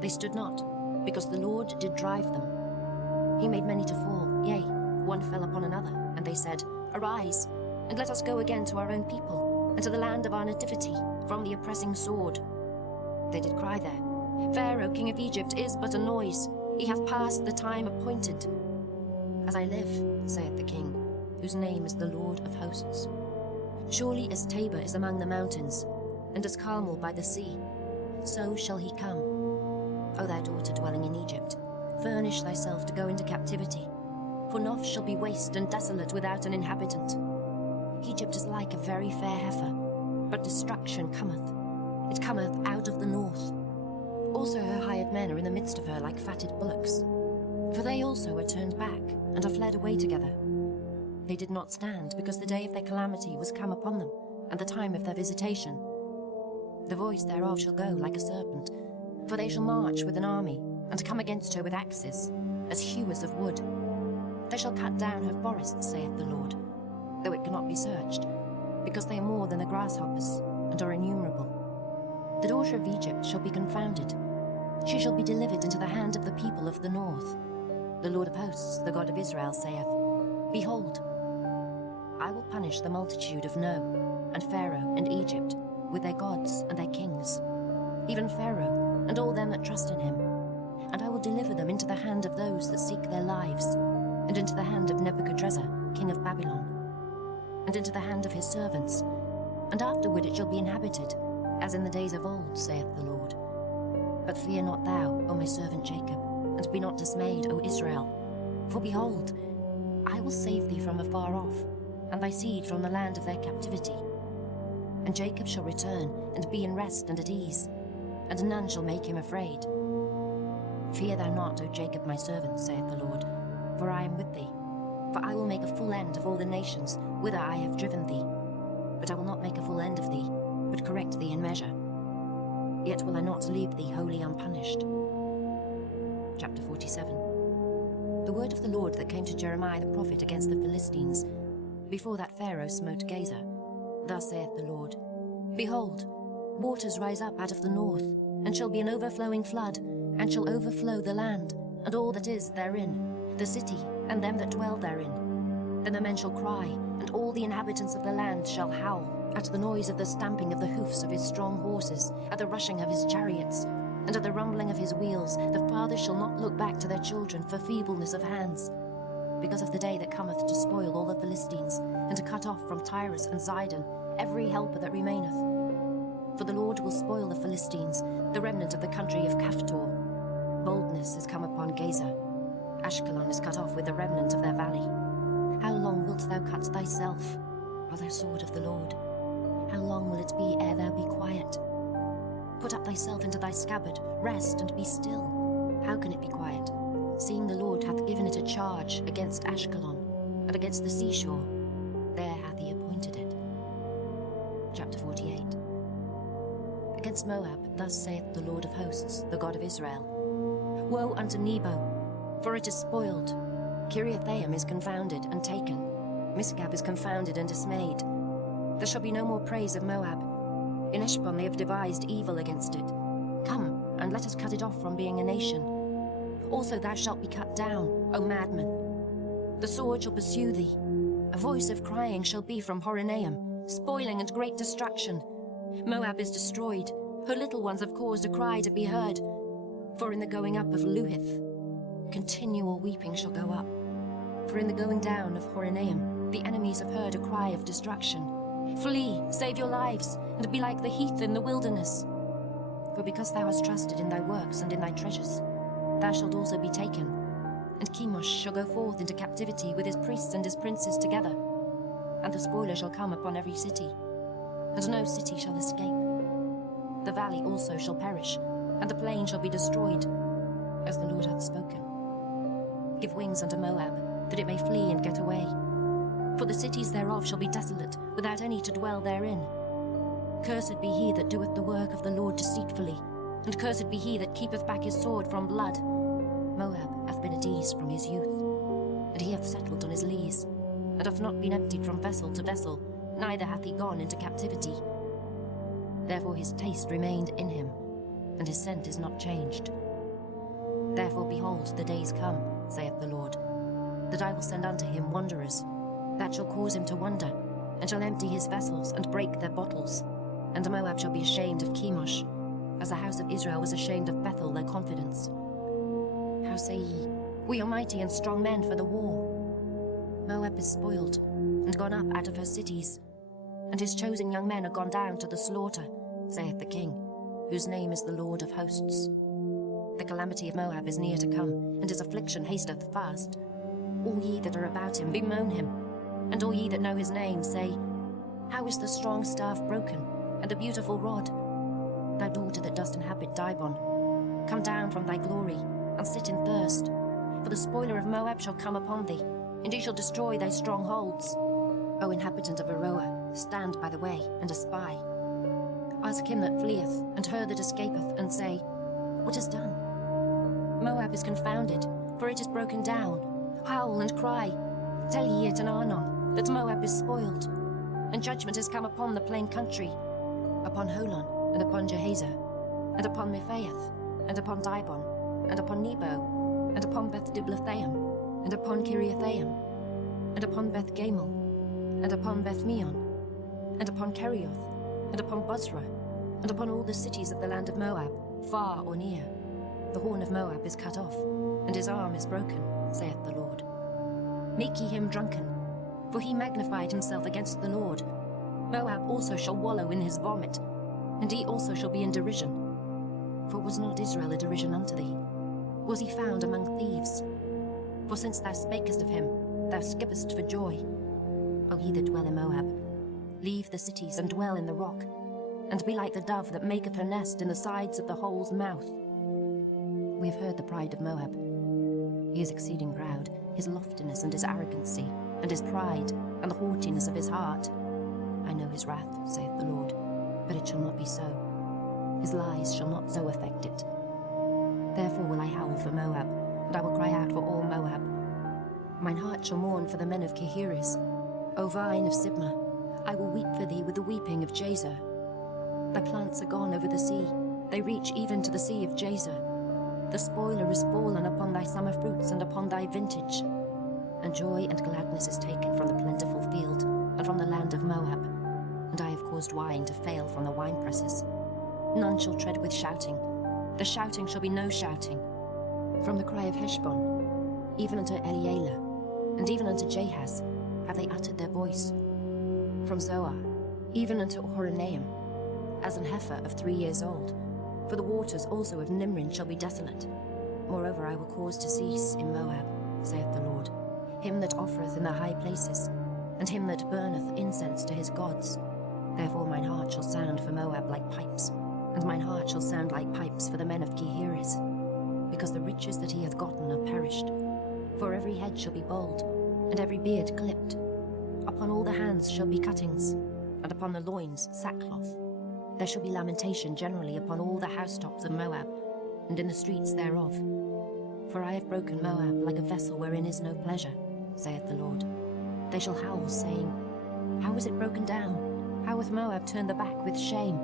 They stood not, because the Lord did drive them. He made many to fall, yea, one fell upon another, and they said, Arise, and let us go again to our own people, and to the land of our nativity, from the oppressing sword. They did cry there, Pharaoh, king of Egypt, is but a noise. He hath passed the time appointed. As I live, saith the king, whose name is the Lord of hosts. Surely as Tabor is among the mountains, and as Carmel by the sea, so shall he come. O thou daughter dwelling in Egypt, furnish thyself to go into captivity, for Noph shall be waste and desolate without an inhabitant. Egypt is like a very fair heifer, but destruction cometh. It cometh out of the north. Also her hired men are in the midst of her like fatted bullocks. For they also are turned back, and are fled away together. They did not stand, because the day of their calamity was come upon them, and the time of their visitation. The voice thereof shall go like a serpent, for they shall march with an army, and come against her with axes, as hewers of wood. They shall cut down her forests, saith the Lord, though it cannot be searched, because they are more than the grasshoppers, and are innumerable. The daughter of Egypt shall be confounded. She shall be delivered into the hand of the people of the north. The Lord of hosts, the God of Israel, saith, Behold, I will punish the multitude of No, and Pharaoh, and Egypt, with their gods and their kings, even Pharaoh, and all them that trust in him. And I will deliver them into the hand of those that seek their lives, and into the hand of Nebuchadnezzar, king of Babylon, and into the hand of his servants. And afterward it shall be inhabited, as in the days of old, saith the Lord. But fear not thou, O my servant Jacob, and be not dismayed, O Israel. For behold, I will save thee from afar off, and thy seed from the land of their captivity. And Jacob shall return, and be in rest and at ease, and none shall make him afraid. Fear thou not, O Jacob my servant, saith the Lord, for I am with thee. For I will make a full end of all the nations whither I have driven thee. But I will not make a full end of thee, but correct thee in measure. Yet will I not leave thee wholly unpunished. Chapter 47. The word of the Lord that came to Jeremiah the prophet against the Philistines, before that Pharaoh smote Gaza. Thus saith the Lord, Behold, waters rise up out of the north, and shall be an overflowing flood, and shall overflow the land, and all that is therein, the city, and them that dwell therein. Then the men shall cry, and all the inhabitants of the land shall howl, at the noise of the stamping of the hoofs of his strong horses, at the rushing of his chariots, and at the rumbling of his wheels. The fathers shall not look back to their children for feebleness of hands, because of the day that cometh to spoil all the Philistines, and to cut off from Tyrus and Zidon every helper that remaineth. For the Lord will spoil the Philistines, the remnant of the country of Caphtor. Boldness is come upon Gaza. Ashkelon is cut off with the remnant of their valley. How long wilt thou cut thyself, O thou sword of the Lord? How long will it be ere thou be quiet? Put up thyself into thy scabbard, rest and be still. How can it be quiet, seeing the Lord hath given it a charge against Ashkelon, and against the seashore? There hath he appointed it. Chapter 48. Against Moab, thus saith the Lord of hosts, the God of Israel, Woe unto Nebo, for it is spoiled. Kiriathaim is confounded and taken. Misgab is confounded and dismayed. There shall be no more praise of Moab. In Eshbon they have devised evil against it. Come, and let us cut it off from being a nation. Also thou shalt be cut down, O madman. The sword shall pursue thee. A voice of crying shall be from Horonaim, spoiling and great destruction. Moab is destroyed. Her little ones have caused a cry to be heard. For in the going up of Luhith, continual weeping shall go up. For in the going down of Horonaim, the enemies have heard a cry of destruction. Flee, save your lives, and be like the heath in the wilderness. For because thou hast trusted in thy works and in thy treasures, thou shalt also be taken. And Chemosh shall go forth into captivity with his priests and his princes together. And the spoiler shall come upon every city, and no city shall escape. The valley also shall perish, and the plain shall be destroyed. as the Lord hath spoken. Give wings unto Moab, that it may flee and get away. For the cities thereof shall be desolate, without any to dwell therein. Cursed be he that doeth the work of the Lord deceitfully, and cursed be he that keepeth back his sword from blood. Moab hath been at ease from his youth, and he hath settled on his lees, and hath not been emptied from vessel to vessel, neither hath he gone into captivity. Therefore his taste remained in him, and his scent is not changed. Therefore behold, the days come, saith the Lord, that I will send unto him wanderers, that shall cause him to wander, and shall empty his vessels, and break their bottles. And Moab shall be ashamed of Chemosh, as the house of Israel was ashamed of Bethel, their confidence. How say ye, we are mighty and strong men for the war? Moab is spoiled, and gone up out of her cities, and his chosen young men are gone down to the slaughter, saith the King, whose name is the Lord of hosts. The calamity of Moab is near to come, and his affliction hasteth fast. All ye that are about him bemoan him, and all ye that know his name say, how is the strong staff broken, and the beautiful rod? Thou daughter that dost inhabit Dibon, come down from thy glory, and sit in thirst. For the spoiler of Moab shall come upon thee, and he shall destroy thy strongholds. O inhabitant of Aroer, stand by the way, and espy. Ask him that fleeth, and her that escapeth, and say, what is done? Moab is confounded, for it is broken down. Howl and cry, tell ye it in Arnon, that Moab is spoiled. And judgment is come upon the plain country, upon Holon, and upon Jahazer, and upon Mephaeth, and upon Dibon, and upon Nebo, and upon Beth Diblathaim, and upon Kiriathaim, and upon Beth Gamul, and upon Beth Meon, and upon Kerioth, and upon Bozrah, and upon all the cities of the land of Moab, far or near. The horn of Moab is cut off, and his arm is broken, saith the Lord. Make ye him drunken, for he magnified himself against the Lord. Moab also shall wallow in his vomit, and he also shall be in derision. For was not Israel a derision unto thee? Was he found among thieves? For since thou spakest of him, thou skippest for joy. O ye that dwell in Moab, leave the cities and dwell in the rock, and be like the dove that maketh her nest in the sides of the hole's mouth. We have heard the pride of Moab. He is exceeding proud, his loftiness and his arrogancy, and his pride, and the haughtiness of his heart. I know his wrath, saith the Lord, but it shall not be so. His lies shall not so affect it. Therefore will I howl for Moab, and I will cry out for all Moab. Mine heart shall mourn for the men of Kehires. O vine of Sibmah, I will weep for thee with the weeping of Jazer. Thy plants are gone over the sea, they reach even to the sea of Jazer. The spoiler is fallen upon thy summer fruits and upon thy vintage. And joy and gladness is taken from the plentiful field, and from the land of Moab. And I have caused wine to fail from the winepresses. None shall tread with shouting. The shouting shall be no shouting. From the cry of Heshbon, even unto Elealeh, and even unto Jahaz, have they uttered their voice. From Zoar, even unto Horonaim, as an heifer of 3 years old. For the waters also of Nimrin shall be desolate. Moreover, I will cause to cease in Moab, saith the Lord, him that offereth in the high places, and him that burneth incense to his gods. Therefore mine heart shall sound for Moab like pipes, and mine heart shall sound like pipes for the men of Kehires, because the riches that he hath gotten are perished. For every head shall be bald, and every beard clipped. Upon all the hands shall be cuttings, and upon the loins sackcloth. There shall be lamentation generally upon all the housetops of Moab, and in the streets thereof. For I have broken Moab like a vessel wherein is no pleasure, saith the Lord. They shall howl, saying, how is it broken down? How hath Moab turned the back with shame?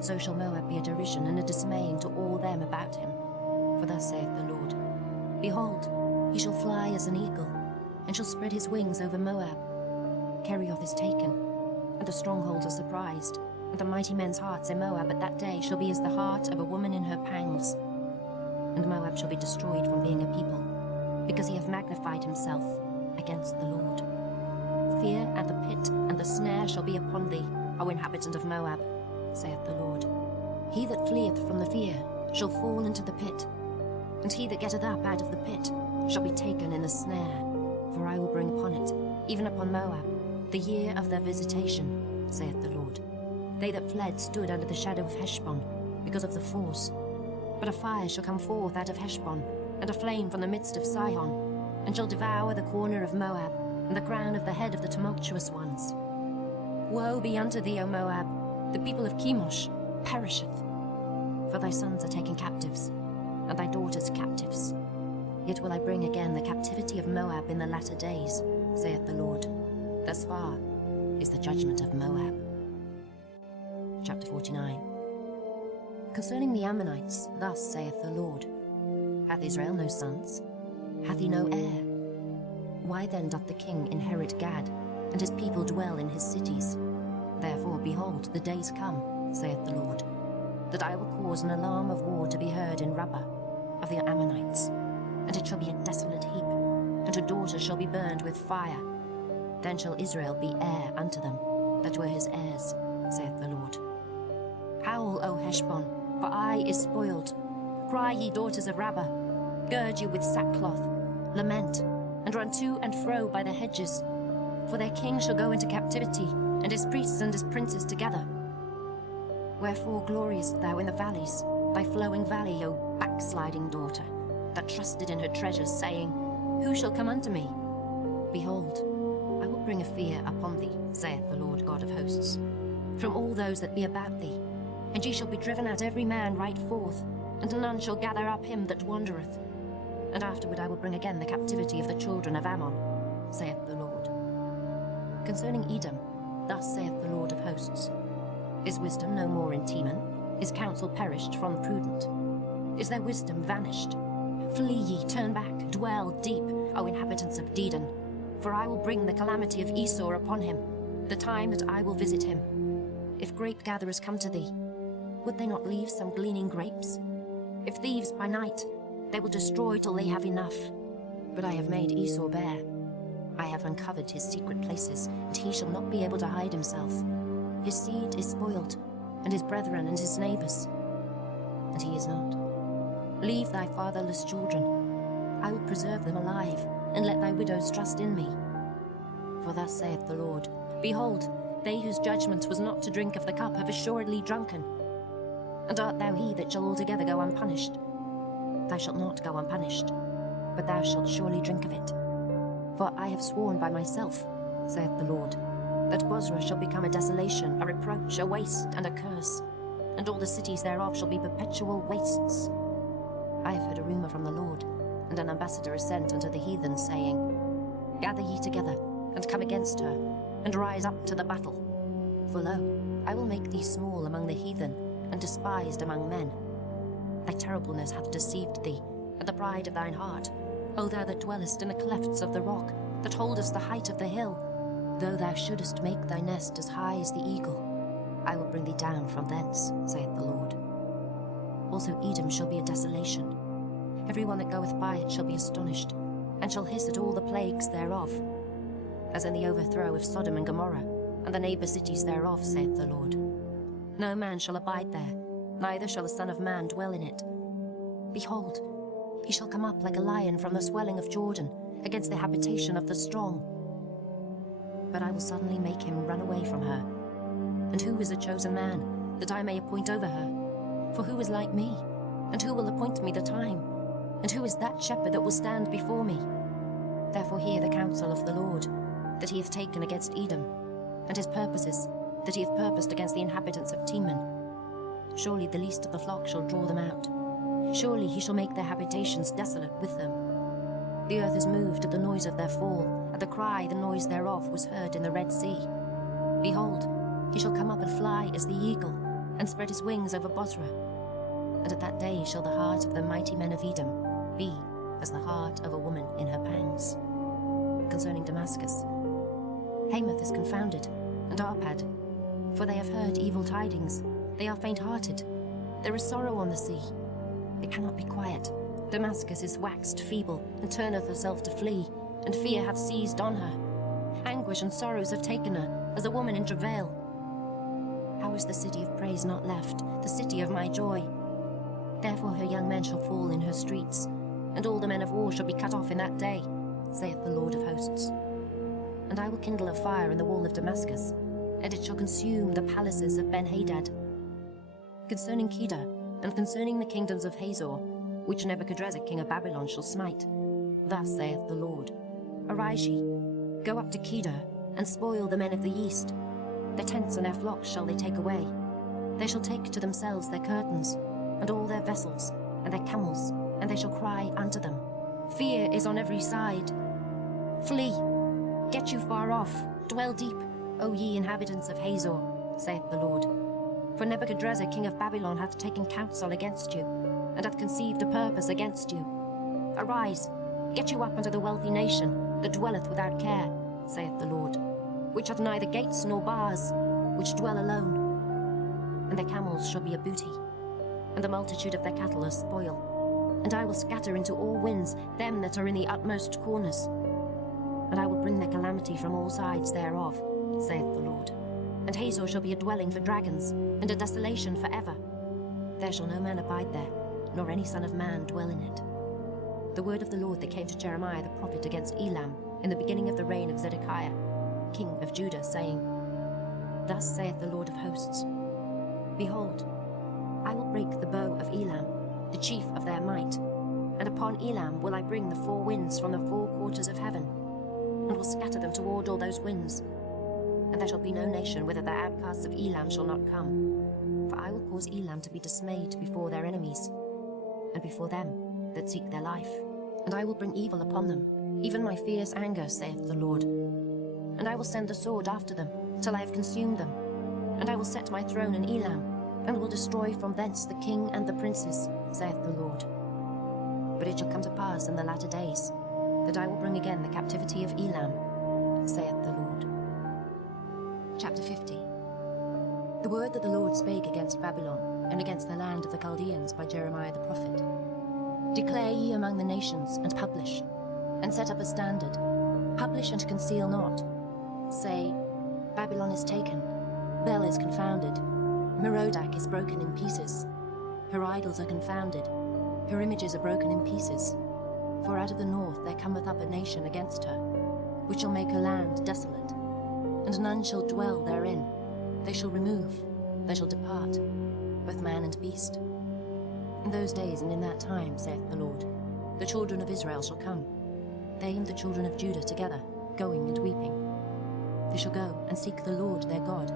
So shall Moab be a derision and a dismaying to all them about him. For thus saith the Lord, behold, he shall fly as an eagle, and shall spread his wings over Moab. Kerioth is taken, and the strongholds are surprised, and the mighty men's hearts in Moab at that day shall be as the heart of a woman in her pangs. And Moab shall be destroyed from being a people, because he hath magnified himself against the Lord. Fear and the pit and the snare shall be upon thee, O inhabitant of Moab, saith the Lord. He that fleeth from the fear shall fall into the pit, and he that getteth up out of the pit shall be taken in the snare. For I will bring upon it, even upon Moab, the year of their visitation, saith the Lord. They that fled stood under the shadow of Heshbon, because of the force. But a fire shall come forth out of Heshbon, and a flame from the midst of Sihon, and shall devour the corner of Moab, and the crown of the head of the tumultuous ones. Woe be unto thee, O Moab! The people of Chemosh perisheth. For thy sons are taken captives, and thy daughters captives. Yet will I bring again the captivity of Moab in the latter days, saith the Lord. Thus far is the judgment of Moab. Chapter 49. Concerning the Ammonites, thus saith the Lord. Hath Israel no sons? Hath he no heir? Why then doth the king inherit Gad, and his people dwell in his cities? Therefore, behold, the days come, saith the Lord, that I will cause an alarm of war to be heard in Rabbah of the Ammonites, and it shall be a desolate heap, and her daughters shall be burned with fire. Then shall Israel be heir unto them, that were his heirs, saith the Lord. Howl, O Heshbon, for Ai is spoiled. Cry, ye daughters of Rabbah, gird you with sackcloth, lament, and run to and fro by the hedges. For their king shall go into captivity, and his priests and his princes together. Wherefore gloriest thou in the valleys, thy flowing valley, O backsliding daughter, that trusted in her treasures, saying, Who shall come unto me? Behold, I will bring a fear upon thee, saith the Lord God of hosts, from all those that be about thee, and ye shall be driven out every man right forth, and none shall gather up him that wandereth. And afterward I will bring again the captivity of the children of Ammon, saith the Lord. Concerning Edom, thus saith the Lord of hosts. Is wisdom no more in Teman? Is counsel perished from the prudent? Is their wisdom vanished? Flee ye, turn back, dwell deep, O inhabitants of Dedan, for I will bring the calamity of Esau upon him, the time that I will visit him. If grape gatherers come to thee, would they not leave some gleaning grapes? If thieves by night, they will destroy till they have enough. But I have made Esau bare. I have uncovered his secret places, and he shall not be able to hide himself. His seed is spoiled, and his brethren and his neighbors, and he is not. Leave thy fatherless children. I will preserve them alive, and let thy widows trust in me. For thus saith the Lord, Behold, they whose judgment was not to drink of the cup have assuredly drunken. And art thou he that shall altogether go unpunished? Thou shalt not go unpunished, but thou shalt surely drink of it. For I have sworn by myself, saith the Lord, that Bozrah shall become a desolation, a reproach, a waste, and a curse, and all the cities thereof shall be perpetual wastes. I have heard a rumour from the Lord, and an ambassador is sent unto the heathen, saying, Gather ye together, and come against her, and rise up to the battle. For lo, I will make thee small among the heathen, and despised among men. Thy terribleness hath deceived thee, and the pride of thine heart, O thou that dwellest in the clefts of the rock, that holdest the height of the hill. Though thou shouldest make thy nest as high as the eagle, I will bring thee down from thence, saith the Lord. Also Edom shall be a desolation. Every one that goeth by it shall be astonished, and shall hiss at all the plagues thereof, as in the overthrow of Sodom and Gomorrah, and the neighbour cities thereof, saith the Lord. No man shall abide there, neither shall the Son of Man dwell in it. Behold, he shall come up like a lion from the swelling of Jordan, against the habitation of the strong. But I will suddenly make him run away from her. And who is a chosen man, that I may appoint over her? For who is like me? And who will appoint me the time? And who is that shepherd that will stand before me? Therefore hear the counsel of the Lord, that he hath taken against Edom, and his purposes, that he hath purposed against the inhabitants of Teman. Surely the least of the flock shall draw them out. Surely he shall make their habitations desolate with them. The earth is moved at the noise of their fall, at the cry the noise thereof was heard in the Red Sea. Behold, he shall come up and fly as the eagle, and spread his wings over Bozrah. And at that day shall the heart of the mighty men of Edom be as the heart of a woman in her pangs. Concerning Damascus, Hamath is confounded, and Arpad, for they have heard evil tidings. They are faint-hearted. There is sorrow on the sea. It cannot be quiet. Damascus is waxed feeble, and turneth herself to flee, and fear hath seized on her. Anguish and sorrows have taken her, as a woman in travail. How is the city of praise not left, the city of my joy? Therefore her young men shall fall in her streets, and all the men of war shall be cut off in that day, saith the Lord of hosts. And I will kindle a fire in the wall of Damascus, and it shall consume the palaces of Ben-Hadad. Concerning Kedar, And concerning the kingdoms of Hazor, which Nebuchadnezzar king of Babylon shall smite, thus saith the Lord, Arise ye, go up to Kedar, and spoil the men of the east. Their tents and their flocks shall they take away. They shall take to themselves their curtains, and all their vessels, and their camels, and they shall cry unto them, Fear is on every side. Flee, get you far off, dwell deep, O ye inhabitants of Hazor, saith the Lord. For Nebuchadnezzar king of Babylon hath taken counsel against you, and hath conceived a purpose against you. Arise, get you up unto the wealthy nation that dwelleth without care, saith the Lord, which hath neither gates nor bars, which dwell alone. And their camels shall be a booty, and the multitude of their cattle a spoil. And I will scatter into all winds them that are in the utmost corners. And I will bring their calamity from all sides thereof, saith the Lord. And Hazor shall be a dwelling for dragons, and a desolation for ever. There shall no man abide there, nor any son of man dwell in it. The word of the Lord that came to Jeremiah the prophet against Elam in the beginning of the reign of Zedekiah, king of Judah, saying, Thus saith the Lord of hosts, Behold, I will break the bow of Elam, the chief of their might, and upon Elam will I bring the four winds from the four quarters of heaven, and will scatter them toward all those winds. And there shall be no nation whither the outcasts of Elam shall not come. For I will cause Elam to be dismayed before their enemies, and before them that seek their life. And I will bring evil upon them, even my fierce anger, saith the Lord. And I will send the sword after them, till I have consumed them. And I will set my throne in Elam, and will destroy from thence the king and the princes, saith the Lord. But it shall come to pass in the latter days, that I will bring again the captivity of Elam, saith the Lord. Chapter 50. The word that the Lord spake against Babylon, and against the land of the Chaldeans by Jeremiah the prophet. Declare ye among the nations, and publish, and set up a standard. Publish and conceal not. Say, Babylon is taken, Bel is confounded, Merodach is broken in pieces. Her idols are confounded, her images are broken in pieces. For out of the north there cometh up a nation against her, which shall make her land desolate, and none shall dwell therein. They shall remove, they shall depart, both man and beast. In those days and in that time, saith the Lord, the children of Israel shall come, they and the children of Judah together, going and weeping. They shall go and seek the Lord their God.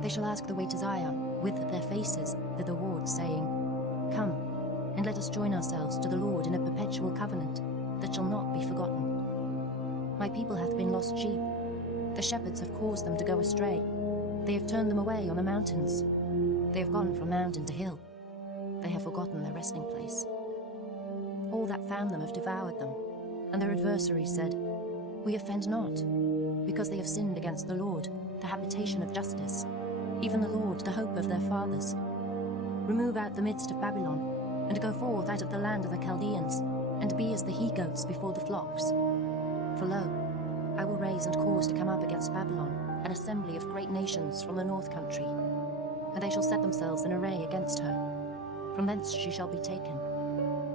They shall ask the way to Zion, with their faces thitherward, saying, Come, and let us join ourselves to the Lord in a perpetual covenant, that shall not be forgotten. My people hath been lost sheep. The shepherds have caused them to go astray. They have turned them away on the mountains. They have gone from mountain to hill. They have forgotten their resting place. All that found them have devoured them, and their adversaries said, We offend not, because they have sinned against the Lord, the habitation of justice, even the Lord, the hope of their fathers. Remove out the midst of Babylon, and go forth out of the land of the Chaldeans, and be as the he-goats before the flocks. For lo, I will raise and cause to come up against Babylon an assembly of great nations from the north country, and they shall set themselves in array against her. From thence she shall be taken.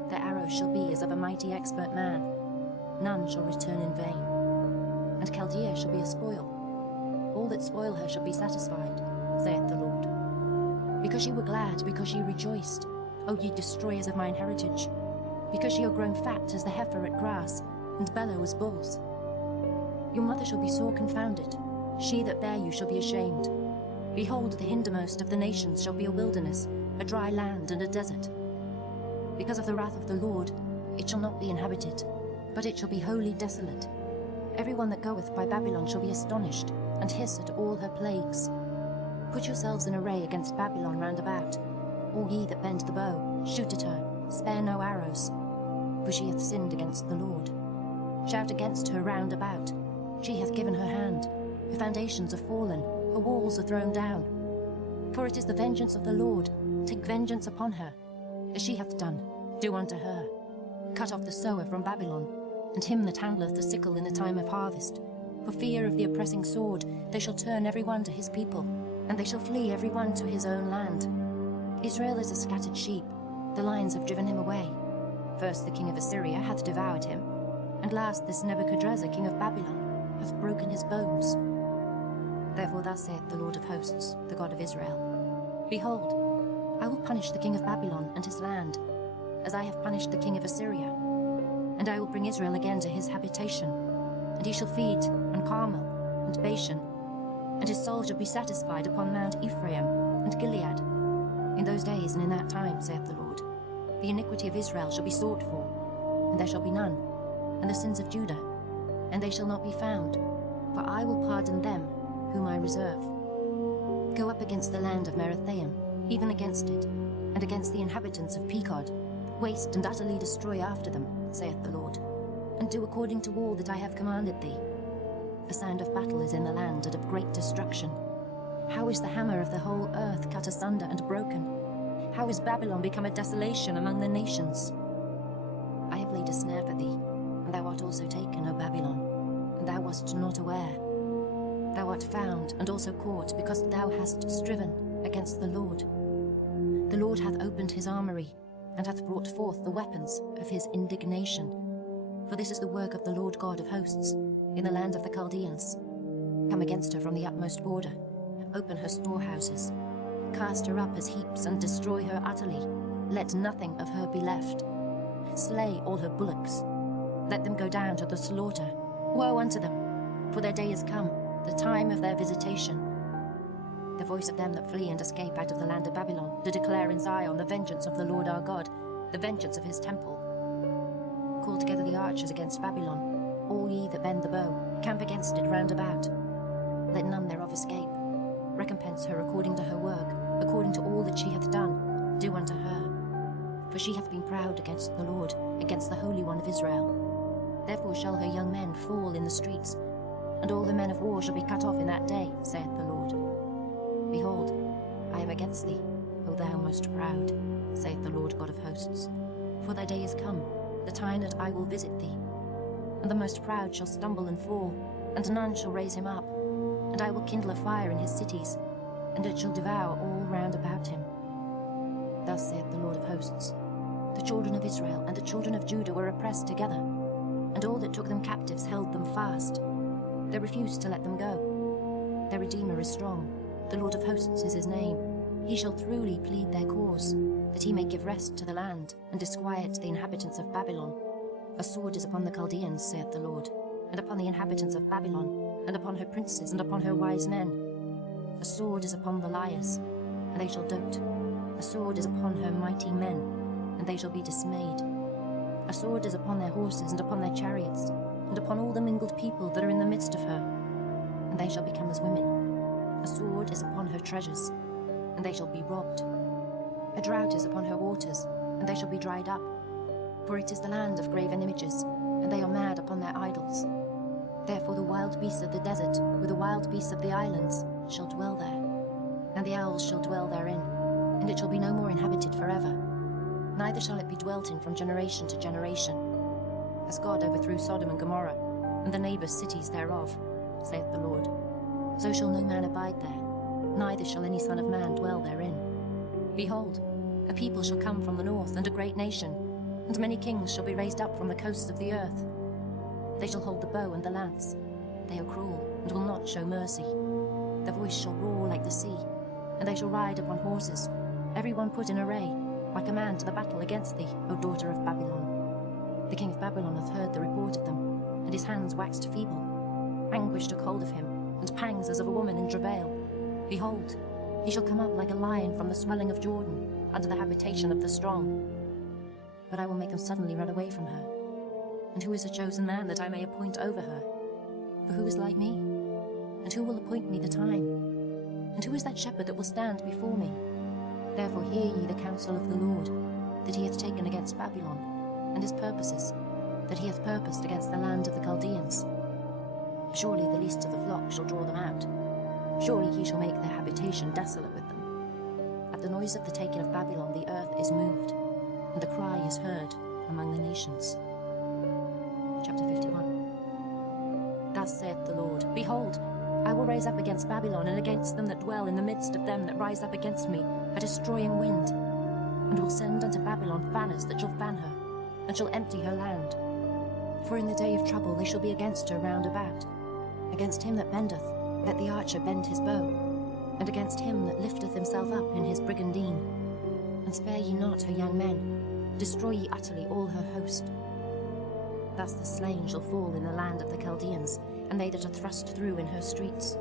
Their arrows shall be as of a mighty expert man. None shall return in vain. And Chaldea shall be a spoil. All that spoil her shall be satisfied, saith the Lord. Because ye were glad, because ye rejoiced, O ye destroyers of mine heritage, because ye are grown fat as the heifer at grass, and bellow as bulls. Your mother shall be sore confounded, she that bare you shall be ashamed. Behold, the hindermost of the nations shall be a wilderness, a dry land and a desert. Because of the wrath of the Lord, it shall not be inhabited, but it shall be wholly desolate. Every one that goeth by Babylon shall be astonished, and hiss at all her plagues. Put yourselves in array against Babylon round about. All ye that bend the bow, shoot at her, spare no arrows. For she hath sinned against the Lord. Shout against her round about. She hath given her hand. Her foundations are fallen, her walls are thrown down. For it is the vengeance of the Lord. Take vengeance upon her. As she hath done, do unto her. Cut off the sower from Babylon, and him that handleth the sickle in the time of harvest. For fear of the oppressing sword, they shall turn every one to his people, and they shall flee every one to his own land. Israel is a scattered sheep, the lions have driven him away. First the king of Assyria hath devoured him, and last this Nebuchadnezzar king of Babylon hath broken his bones. Therefore thus saith the Lord of hosts, the God of Israel, Behold, I will punish the king of Babylon and his land, as I have punished the king of Assyria. And I will bring Israel again to his habitation, and he shall feed on Carmel and Bashan, and his soul shall be satisfied upon Mount Ephraim and Gilead. In those days and in that time, saith the Lord, the iniquity of Israel shall be sought for, and there shall be none, and the sins of Judah, and they shall not be found, for I will pardon them whom I reserve. Go up against the land of Merathaim, even against it, and against the inhabitants of Pekod, waste and utterly destroy after them, saith the Lord, and do according to all that I have commanded thee. A sound of battle is in the land and of great destruction. How is the hammer of the whole earth cut asunder and broken? How is Babylon become a desolation among the nations? I have laid a snare for thee, and thou art also taken, O Babylon, and thou wast not aware. Thou art found and also caught, because thou hast striven against the Lord. The Lord hath opened his armory, and hath brought forth the weapons of his indignation. For this is the work of the Lord God of hosts, in the land of the Chaldeans. Come against her from the utmost border, open her storehouses, cast her up as heaps, and destroy her utterly. Let nothing of her be left. Slay all her bullocks. Let them go down to the slaughter. Woe unto them, for their day is come, the time of their visitation. The voice of them that flee and escape out of the land of Babylon, to declare in Zion the vengeance of the Lord our God, the vengeance of his temple. Call together the archers against Babylon, all ye that bend the bow, camp against it round about. Let none thereof escape. Recompense her according to her work, according to all that she hath done, do unto her. For she hath been proud against the Lord, against the Holy One of Israel. Therefore shall her young men fall in the streets, and all the men of war shall be cut off in that day, saith the Lord. Behold, I am against thee, O thou most proud, saith the Lord God of hosts. For thy day is come, the time that I will visit thee. And the most proud shall stumble and fall, and none shall raise him up. And I will kindle a fire in his cities, and it shall devour all round about him. Thus saith the Lord of hosts, the children of Israel and the children of Judah were oppressed together, and all that took them captives held them fast. They refused to let them go. Their Redeemer is strong, the Lord of hosts is his name. He shall truly plead their cause, that he may give rest to the land, and disquiet the inhabitants of Babylon. A sword is upon the Chaldeans, saith the Lord, and upon the inhabitants of Babylon, and upon her princes, and upon her wise men. A sword is upon the liars, and they shall dote. A sword is upon her mighty men, and they shall be dismayed. A sword is upon their horses, and upon their chariots, and upon all the mingled people that are in the midst of her, and they shall become as women. A sword is upon her treasures, and they shall be robbed. A drought is upon her waters, and they shall be dried up. For it is the land of graven images, and they are mad upon their idols. Therefore the wild beasts of the desert, with the wild beasts of the islands, shall dwell there, and the owls shall dwell therein, and it shall be no more inhabited forever. Neither shall it be dwelt in from generation to generation. As God overthrew Sodom and Gomorrah, and the neighbours' cities thereof, saith the Lord, so shall no man abide there, neither shall any son of man dwell therein. Behold, a people shall come from the north, and a great nation, and many kings shall be raised up from the coasts of the earth. They shall hold the bow and the lance. They are cruel, and will not show mercy. Their voice shall roar like the sea, and they shall ride upon horses, every one put in array, like a man to the battle against thee, O daughter of Babylon. The king of Babylon hath heard the report of them, and his hands waxed feeble. Anguish took hold of him, and pangs as of a woman in travail. Behold, he shall come up like a lion from the swelling of Jordan, unto the habitation of the strong. But I will make them suddenly run away from her. And who is a chosen man that I may appoint over her? For who is like me? And who will appoint me the time? And who is that shepherd that will stand before me? Therefore hear ye the counsel of the Lord, that he hath taken against Babylon, and his purposes, that he hath purposed against the land of the Chaldeans. Surely the least of the flock shall draw them out. Surely he shall make their habitation desolate with them. At the noise of the taking of Babylon the earth is moved, and the cry is heard among the nations. Chapter 51. Thus saith the Lord, Behold, I will raise up against Babylon, and against them that dwell in the midst of them that rise up against me, a destroying wind, and will send unto Babylon fanners that shall fan her, and shall empty her land. For in the day of trouble they shall be against her round about. Against him that bendeth, let the archer bend his bow, and against him that lifteth himself up in his brigandine. and spare ye not her young men. Destroy ye utterly all her host. Thus the slain shall fall in the land of the Chaldeans, and they that are thrust through in her streets.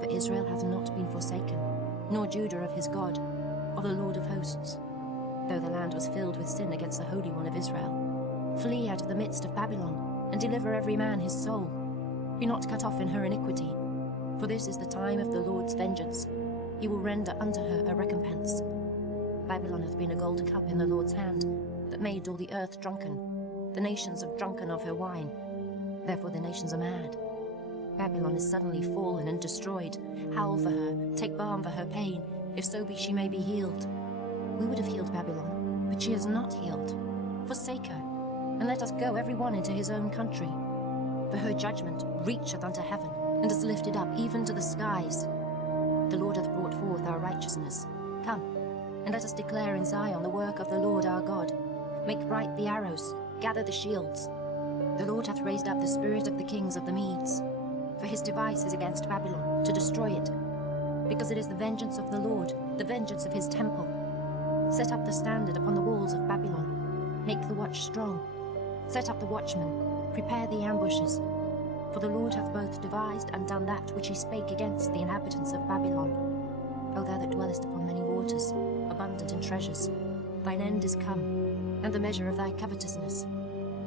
For Israel hath not been forsaken, nor Judah of his God, of the Lord of hosts, though the land was filled with sin against the Holy One of Israel. Flee out of the midst of Babylon, and deliver every man his soul. Be not cut off in her iniquity, for this is the time of the Lord's vengeance. He will render unto her a recompense. Babylon hath been a golden cup in the Lord's hand, that made all the earth drunken. The nations have drunken of her wine, therefore the nations are mad. Babylon is suddenly fallen and destroyed. Howl for her, take balm for her pain, if so be she may be healed. We would have healed Babylon, but she is not healed. Forsake her, and let us go every one into his own country. For her judgment reacheth unto heaven, and is lifted up even to the skies. The Lord hath brought forth our righteousness. Come, and let us declare in Zion the work of the Lord our God. Make bright the arrows, gather the shields. The Lord hath raised up the spirit of the kings of the Medes. For his device is against Babylon, to destroy it. Because it is the vengeance of the Lord, the vengeance of his temple. Set up the standard upon the walls of Babylon. Make the watch strong. Set up the watchmen. Prepare the ambushes. For the Lord hath both devised and done that which he spake against the inhabitants of Babylon. O thou that dwellest upon many waters, abundant in treasures, thine end is come, and the measure of thy covetousness.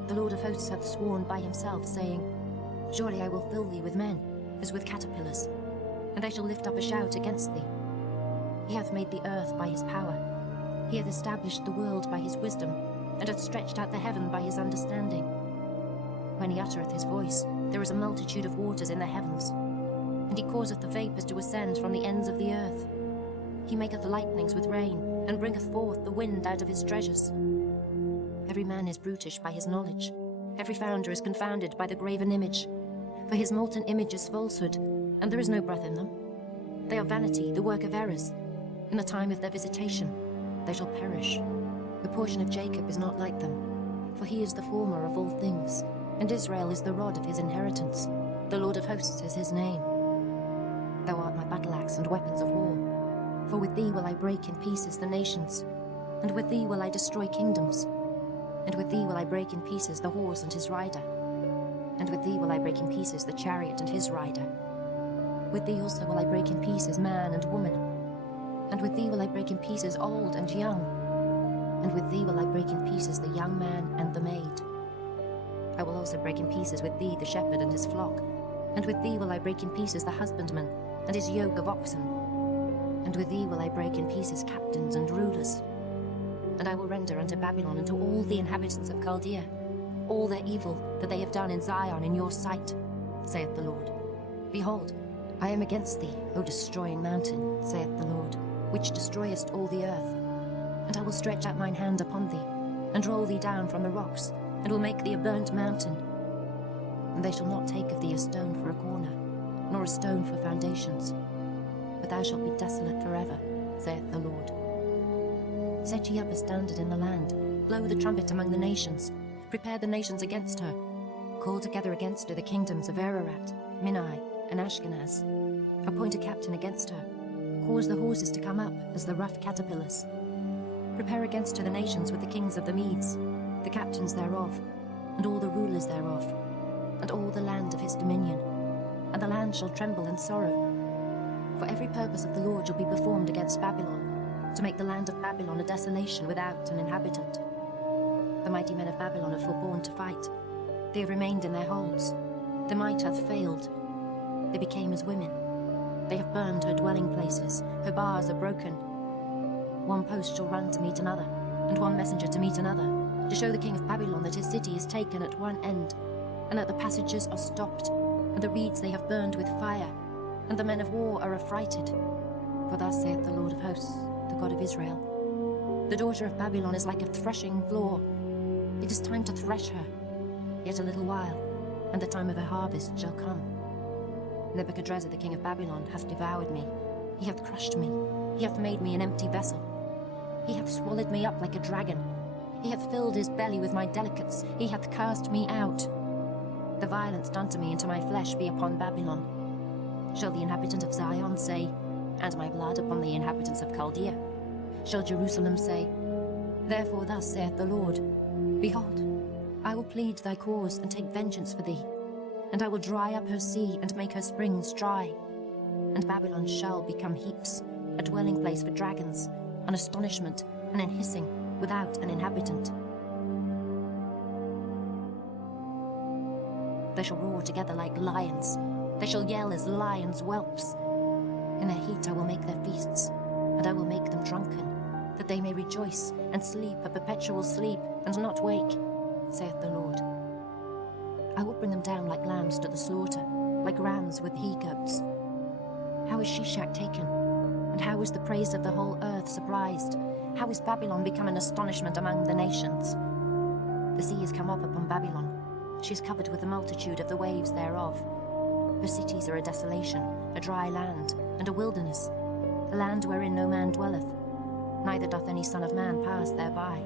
The Lord of hosts hath sworn by himself, saying, Surely I will fill thee with men, as with caterpillars, and they shall lift up a shout against thee. He hath made the earth by his power. He hath established the world by his wisdom, and hath stretched out the heaven by his understanding. When he uttereth his voice, there is a multitude of waters in the heavens, and he causeth the vapours to ascend from the ends of the earth. He maketh lightnings with rain, and bringeth forth the wind out of his treasures. Every man is brutish by his knowledge. Every founder is confounded by the graven image. For his molten image is falsehood, and there is no breath in them. They are vanity, the work of errors. In the time of their visitation, they shall perish. The portion of Jacob is not like them, for he is the former of all things, and Israel is the rod of his inheritance. The Lord of hosts is his name. Thou art my battle axe and weapons of war. For with thee will I break in pieces the nations, and with thee will I destroy kingdoms. And with thee will I break in pieces the horse and his rider. And with thee will I break in pieces the chariot and his rider. With thee also will I break in pieces man and woman. And with thee will I break in pieces old and young. And with thee will I break in pieces the young man and the maid. I will also break in pieces with thee the shepherd and his flock. And with thee will I break in pieces the husbandman and his yoke of oxen. And with thee will I break in pieces captains and rulers. And I will render unto Babylon and to all the inhabitants of Chaldea all their evil that they have done in Zion in your sight, saith the Lord. Behold, I am against thee, O destroying mountain, saith the Lord, which destroyest all the earth. And I will stretch out mine hand upon thee, and roll thee down from the rocks, and will make thee a burnt mountain. And they shall not take of thee a stone for a corner, nor a stone for foundations, but thou shalt be desolate forever, saith the Lord. Set ye up a standard in the land, blow the trumpet among the nations, prepare the nations against her, call together against her the kingdoms of Ararat, Minai, and Ashkenaz. Appoint a captain against her, cause the horses to come up as the rough caterpillars. Prepare against her the nations with the kings of the Medes, the captains thereof, and all the rulers thereof, and all the land of his dominion. And the land shall tremble in sorrow. For every purpose of the Lord shall be performed against Babylon, to make the land of Babylon a desolation without an inhabitant. The mighty men of Babylon have forborne to fight. They have remained in their holds. Their might hath failed. They became as women. They have burned her dwelling places. Her bars are broken. One post shall run to meet another, and one messenger to meet another, to show the king of Babylon that his city is taken at one end, and that the passages are stopped, and the reeds they have burned with fire, and the men of war are affrighted. For thus saith the Lord of hosts, the God of Israel, the daughter of Babylon is like a threshing floor. It is time to thresh her. Yet a little while, and the time of her harvest shall come. Nebuchadnezzar the king of Babylon hath devoured me. He hath crushed me. He hath made me an empty vessel. He hath swallowed me up like a dragon. He hath filled his belly with my delicates. He hath cast me out. The violence done to me and to my flesh be upon Babylon. Shall the inhabitant of Zion say, and my blood upon the inhabitants of Chaldea? shall Jerusalem say, Therefore thus saith the Lord, Behold, I will plead thy cause and take vengeance for thee, and I will dry up her sea and make her springs dry. And Babylon shall become heaps, a dwelling place for dragons, an astonishment and an hissing, without an inhabitant. They shall roar together like lions, they shall yell as lions' whelps. In their heat I will make their feasts, and I will make them drunken, that they may rejoice and sleep a perpetual sleep, and not wake, saith the Lord. I will bring them down like lambs to the slaughter, like rams with he-goats. How is Shishak taken? And how is the praise of the whole earth surprised? How is Babylon become an astonishment among the nations? The sea is come up upon Babylon. She is covered with the multitude of the waves thereof. Her cities are a desolation, a dry land, and a wilderness, a land wherein no man dwelleth, neither doth any son of man pass thereby.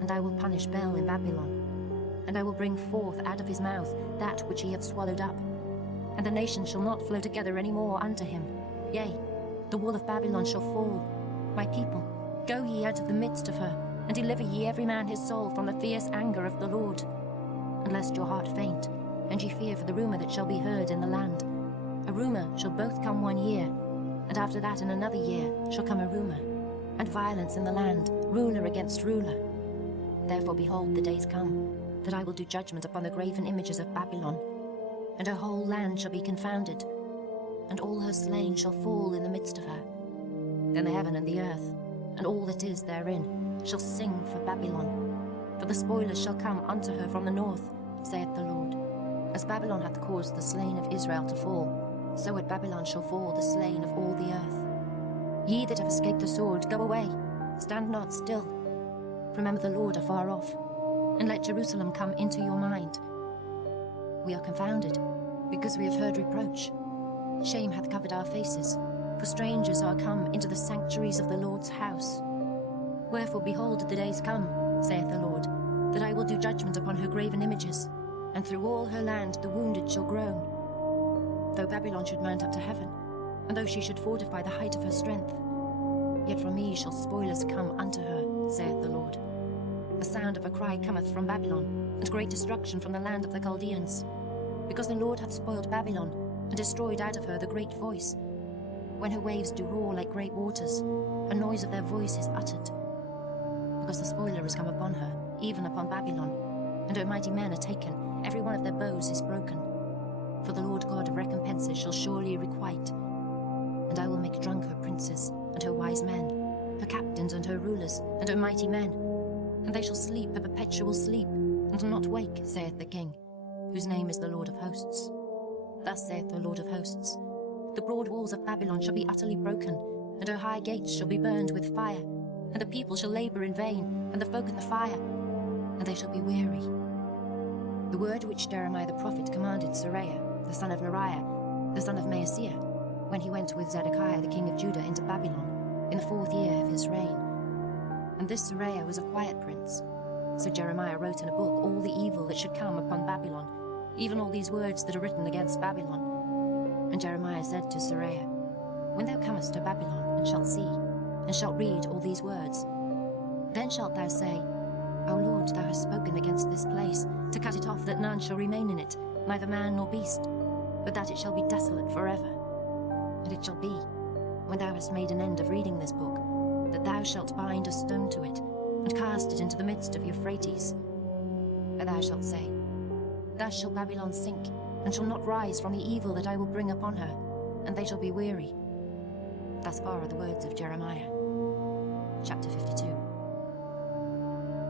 And I will punish Bel in Babylon, and I will bring forth out of his mouth that which he hath swallowed up, and the nations shall not flow together any more unto him. Yea, the wall of Babylon shall fall. My people, go ye out of the midst of her, and deliver ye every man his soul from the fierce anger of the Lord. And lest your heart faint, and ye fear for the rumour that shall be heard in the land. A rumour shall both come 1 year, and after that in another year shall come a rumour, and violence in the land, ruler against ruler. Therefore behold, the days come, that I will do judgment upon the graven images of Babylon, and her whole land shall be confounded, and all her slain shall fall in the midst of her. Then the heaven and the earth, and all that is therein, shall sing for Babylon. For the spoilers shall come unto her from the north, saith the Lord. As Babylon hath caused the slain of Israel to fall, so at Babylon shall fall the slain of all the earth. Ye that have escaped the sword, go away, stand not still. Remember the Lord afar off, and let Jerusalem come into your mind. We are confounded, because we have heard reproach. Shame hath covered our faces, for strangers are come into the sanctuaries of the Lord's house. Wherefore behold, the days come, saith the Lord, that I will do judgment upon her graven images, and through all her land the wounded shall groan. Though Babylon should mount up to heaven, and though she should fortify the height of her strength, yet from me shall spoilers come unto her, saith the Lord. The sound of a cry cometh from Babylon, and great destruction from the land of the Chaldeans, because the Lord hath spoiled Babylon, and destroyed out of her the great voice. When her waves do roar like great waters, a noise of their voice is uttered. Because the spoiler is come upon her, even upon Babylon, and her mighty men are taken, every one of their bows is broken. For the Lord God of recompenses shall surely requite. And I will make drunk her princes, and her wise men, her captains and her rulers, and her mighty men. And they shall sleep a perpetual sleep, and not wake, saith the King, whose name is the Lord of hosts. Thus saith the Lord of hosts, the broad walls of Babylon shall be utterly broken, and her high gates shall be burned with fire, and the people shall labour in vain, and the folk in the fire, and they shall be weary. The word which Jeremiah the prophet commanded Seraiah, the son of Neriah, the son of Maaseiah, when he went with Zedekiah the king of Judah into Babylon, in the 4th year of his reign. And this Seraiah was a quiet prince. So Jeremiah wrote in a book all the evil that should come upon Babylon, even all these words that are written against Babylon. And Jeremiah said to Seraiah, When thou comest to Babylon, and shalt see, and shalt read all these words, then shalt thou say, O Lord, thou hast spoken against this place, to cut it off that none shall remain in it, neither man nor beast, but that it shall be desolate forever. And it shall be, when thou hast made an end of reading this book, that thou shalt bind a stone to it, and cast it into the midst of Euphrates. And thou shalt say, Thus shall Babylon sink, and shall not rise from the evil that I will bring upon her, and they shall be weary. Thus far are the words of Jeremiah. Chapter 52.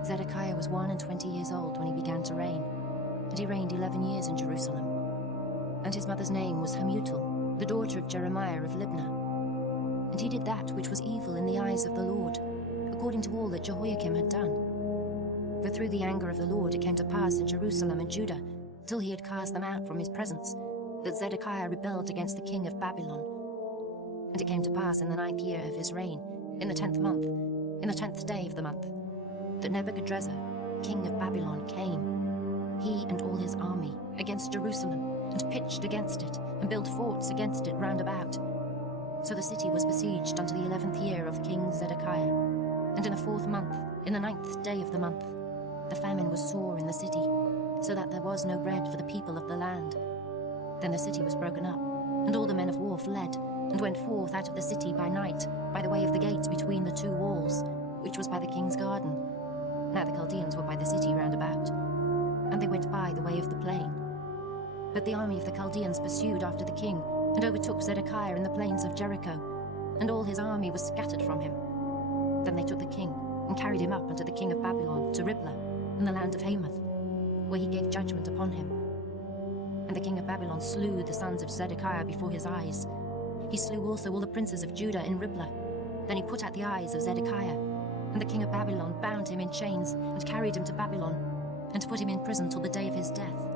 Zedekiah was 21 years old when he began to reign, and he reigned 11 years in Jerusalem. And his mother's name was Hamutal, the daughter of Jeremiah of Libnah. And he did that which was evil in the eyes of the Lord, according to all that Jehoiakim had done. For through the anger of the Lord it came to pass in Jerusalem and Judah, till he had cast them out from his presence, that Zedekiah rebelled against the king of Babylon. And it came to pass in the 9th year of his reign, in the 10th month, in the 10th day of the month, that Nebuchadnezzar, king of Babylon, came, he and all his army, against Jerusalem, and pitched against it, and built forts against it round about. So the city was besieged unto the 11th year of King Zedekiah. And in the 4th month, in the 9th day of the month, the famine was sore in the city, so that there was no bread for the people of the land. Then the city was broken up, and all the men of war fled, and went forth out of the city by night, by the way of the gate between the two walls, which was by the king's garden. Now the Chaldeans were by the city round about, and they went by the way of the plain. But the army of the Chaldeans pursued after the king, and overtook Zedekiah in the plains of Jericho, and all his army was scattered from him. Then they took the king, and carried him up unto the king of Babylon to Riblah, in the land of Hamath, where he gave judgment upon him. And the king of Babylon slew the sons of Zedekiah before his eyes. He slew also all the princes of Judah in Riblah. Then he put out the eyes of Zedekiah, and the king of Babylon bound him in chains, and carried him to Babylon, and put him in prison till the day of his death.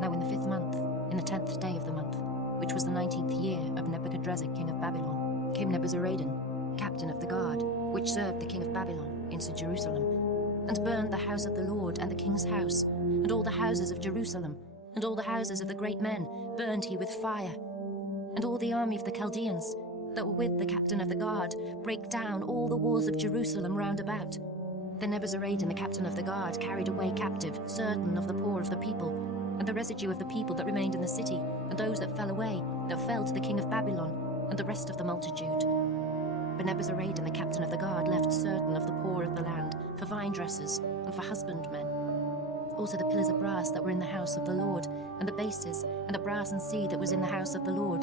Now in the 5th month, in the 10th day of the month, which was the 19th year of Nebuchadnezzar king of Babylon, came Nebuzaradan, captain of the guard, which served the king of Babylon, into Jerusalem, and burned the house of the Lord and the king's house, and all the houses of Jerusalem, and all the houses of the great men burned he with fire. And all the army of the Chaldeans that were with the captain of the guard brake down all the walls of Jerusalem round about. Then Nebuzaradan the captain of the guard carried away captive certain of the poor of the people, and the residue of the people that remained in the city, and those that fell away, that fell to the king of Babylon, and the rest of the multitude. But Nebuzaradan the captain of the guard left certain of the poor of the land for vine dressers and for husbandmen. Also the pillars of brass that were in the house of the Lord, and the bases, and the brass and sea that was in the house of the Lord,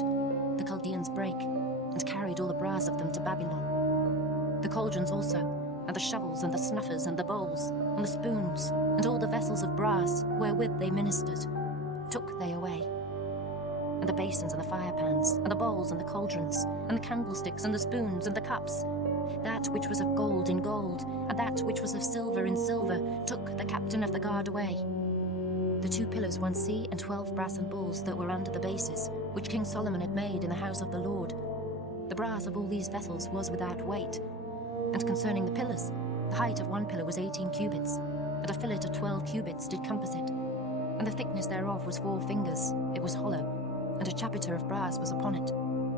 the Chaldeans brake, and carried all the brass of them to Babylon. The cauldrons also, and the shovels, and the snuffers, and the bowls, and the spoons, and all the vessels of brass wherewith they ministered, took they away. And the basins, and the firepans, and the bowls, and the cauldrons, and the candlesticks, and the spoons, and the cups, that which was of gold in gold, and that which was of silver in silver, took the captain of the guard away. The 2 pillars, 1 sea, and 12 brassen bulls that were under the bases, which King Solomon had made in the house of the Lord. The brass of all these vessels was without weight. And concerning the pillars, the height of one pillar was 18 cubits, and a fillet of 12 cubits did compass it. And the thickness thereof was 4 fingers, it was hollow, and a chapiter of brass was upon it.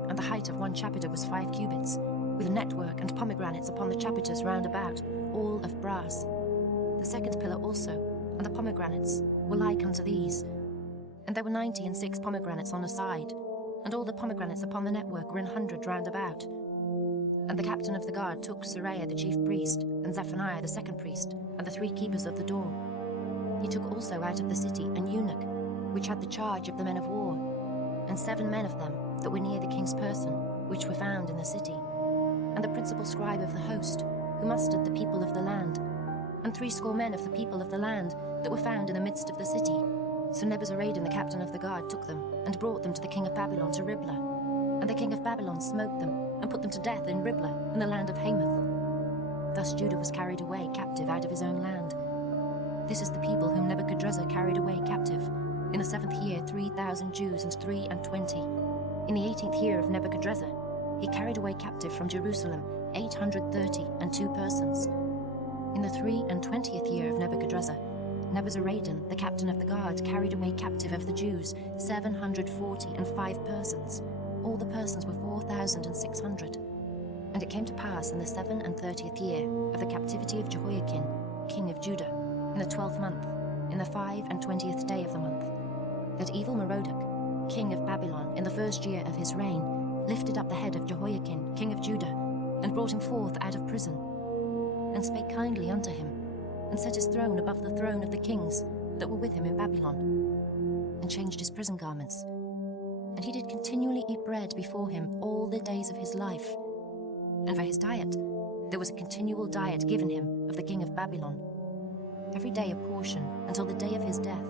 And the height of one chapiter was 5 cubits, with network and pomegranates upon the chapiters round about, all of brass. The second pillar also, and the pomegranates, were like unto these. And there were 96 pomegranates on a side, and all the pomegranates upon the network were 100 round about. And the captain of the guard took Seraiah the chief priest, and Zephaniah the second priest, and the 3 keepers of the door. He took also out of the city an eunuch, which had the charge of the men of war, and 7 men of them that were near the king's person, which were found in the city, and the principal scribe of the host, who mustered the people of the land, and 70 men of the people of the land that were found in the midst of the city. So Nebuzaradan the captain of the guard took them, and brought them to the king of Babylon to Riblah. And the king of Babylon smote them, and put them to death in Riblah, in the land of Hamath. Thus Judah was carried away captive out of his own land. This is the people whom Nebuchadnezzar carried away captive. In the 7th year 3,000 Jews and 23. In the 18th year of Nebuchadnezzar, he carried away captive from Jerusalem 832 persons. In the 23 year of Nebuchadnezzar, Nebuzaradan, the captain of the guard, carried away captive of the Jews 745 persons. All the persons were 4,600. And it came to pass in the 37th year of the captivity of Jehoiakim, king of Judah, in the 12th month, in the 25th day of the month, that evil Merodach, king of Babylon, in the 1st year of his reign, lifted up the head of Jehoiakim, king of Judah, and brought him forth out of prison, and spake kindly unto him, and set his throne above the throne of the kings that were with him in Babylon, and changed his prison garments. And he did continually eat bread before him all the days of his life. And for his diet, there was a continual diet given him of the king of Babylon, every day a portion until the day of his death,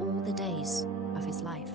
all the days of his life.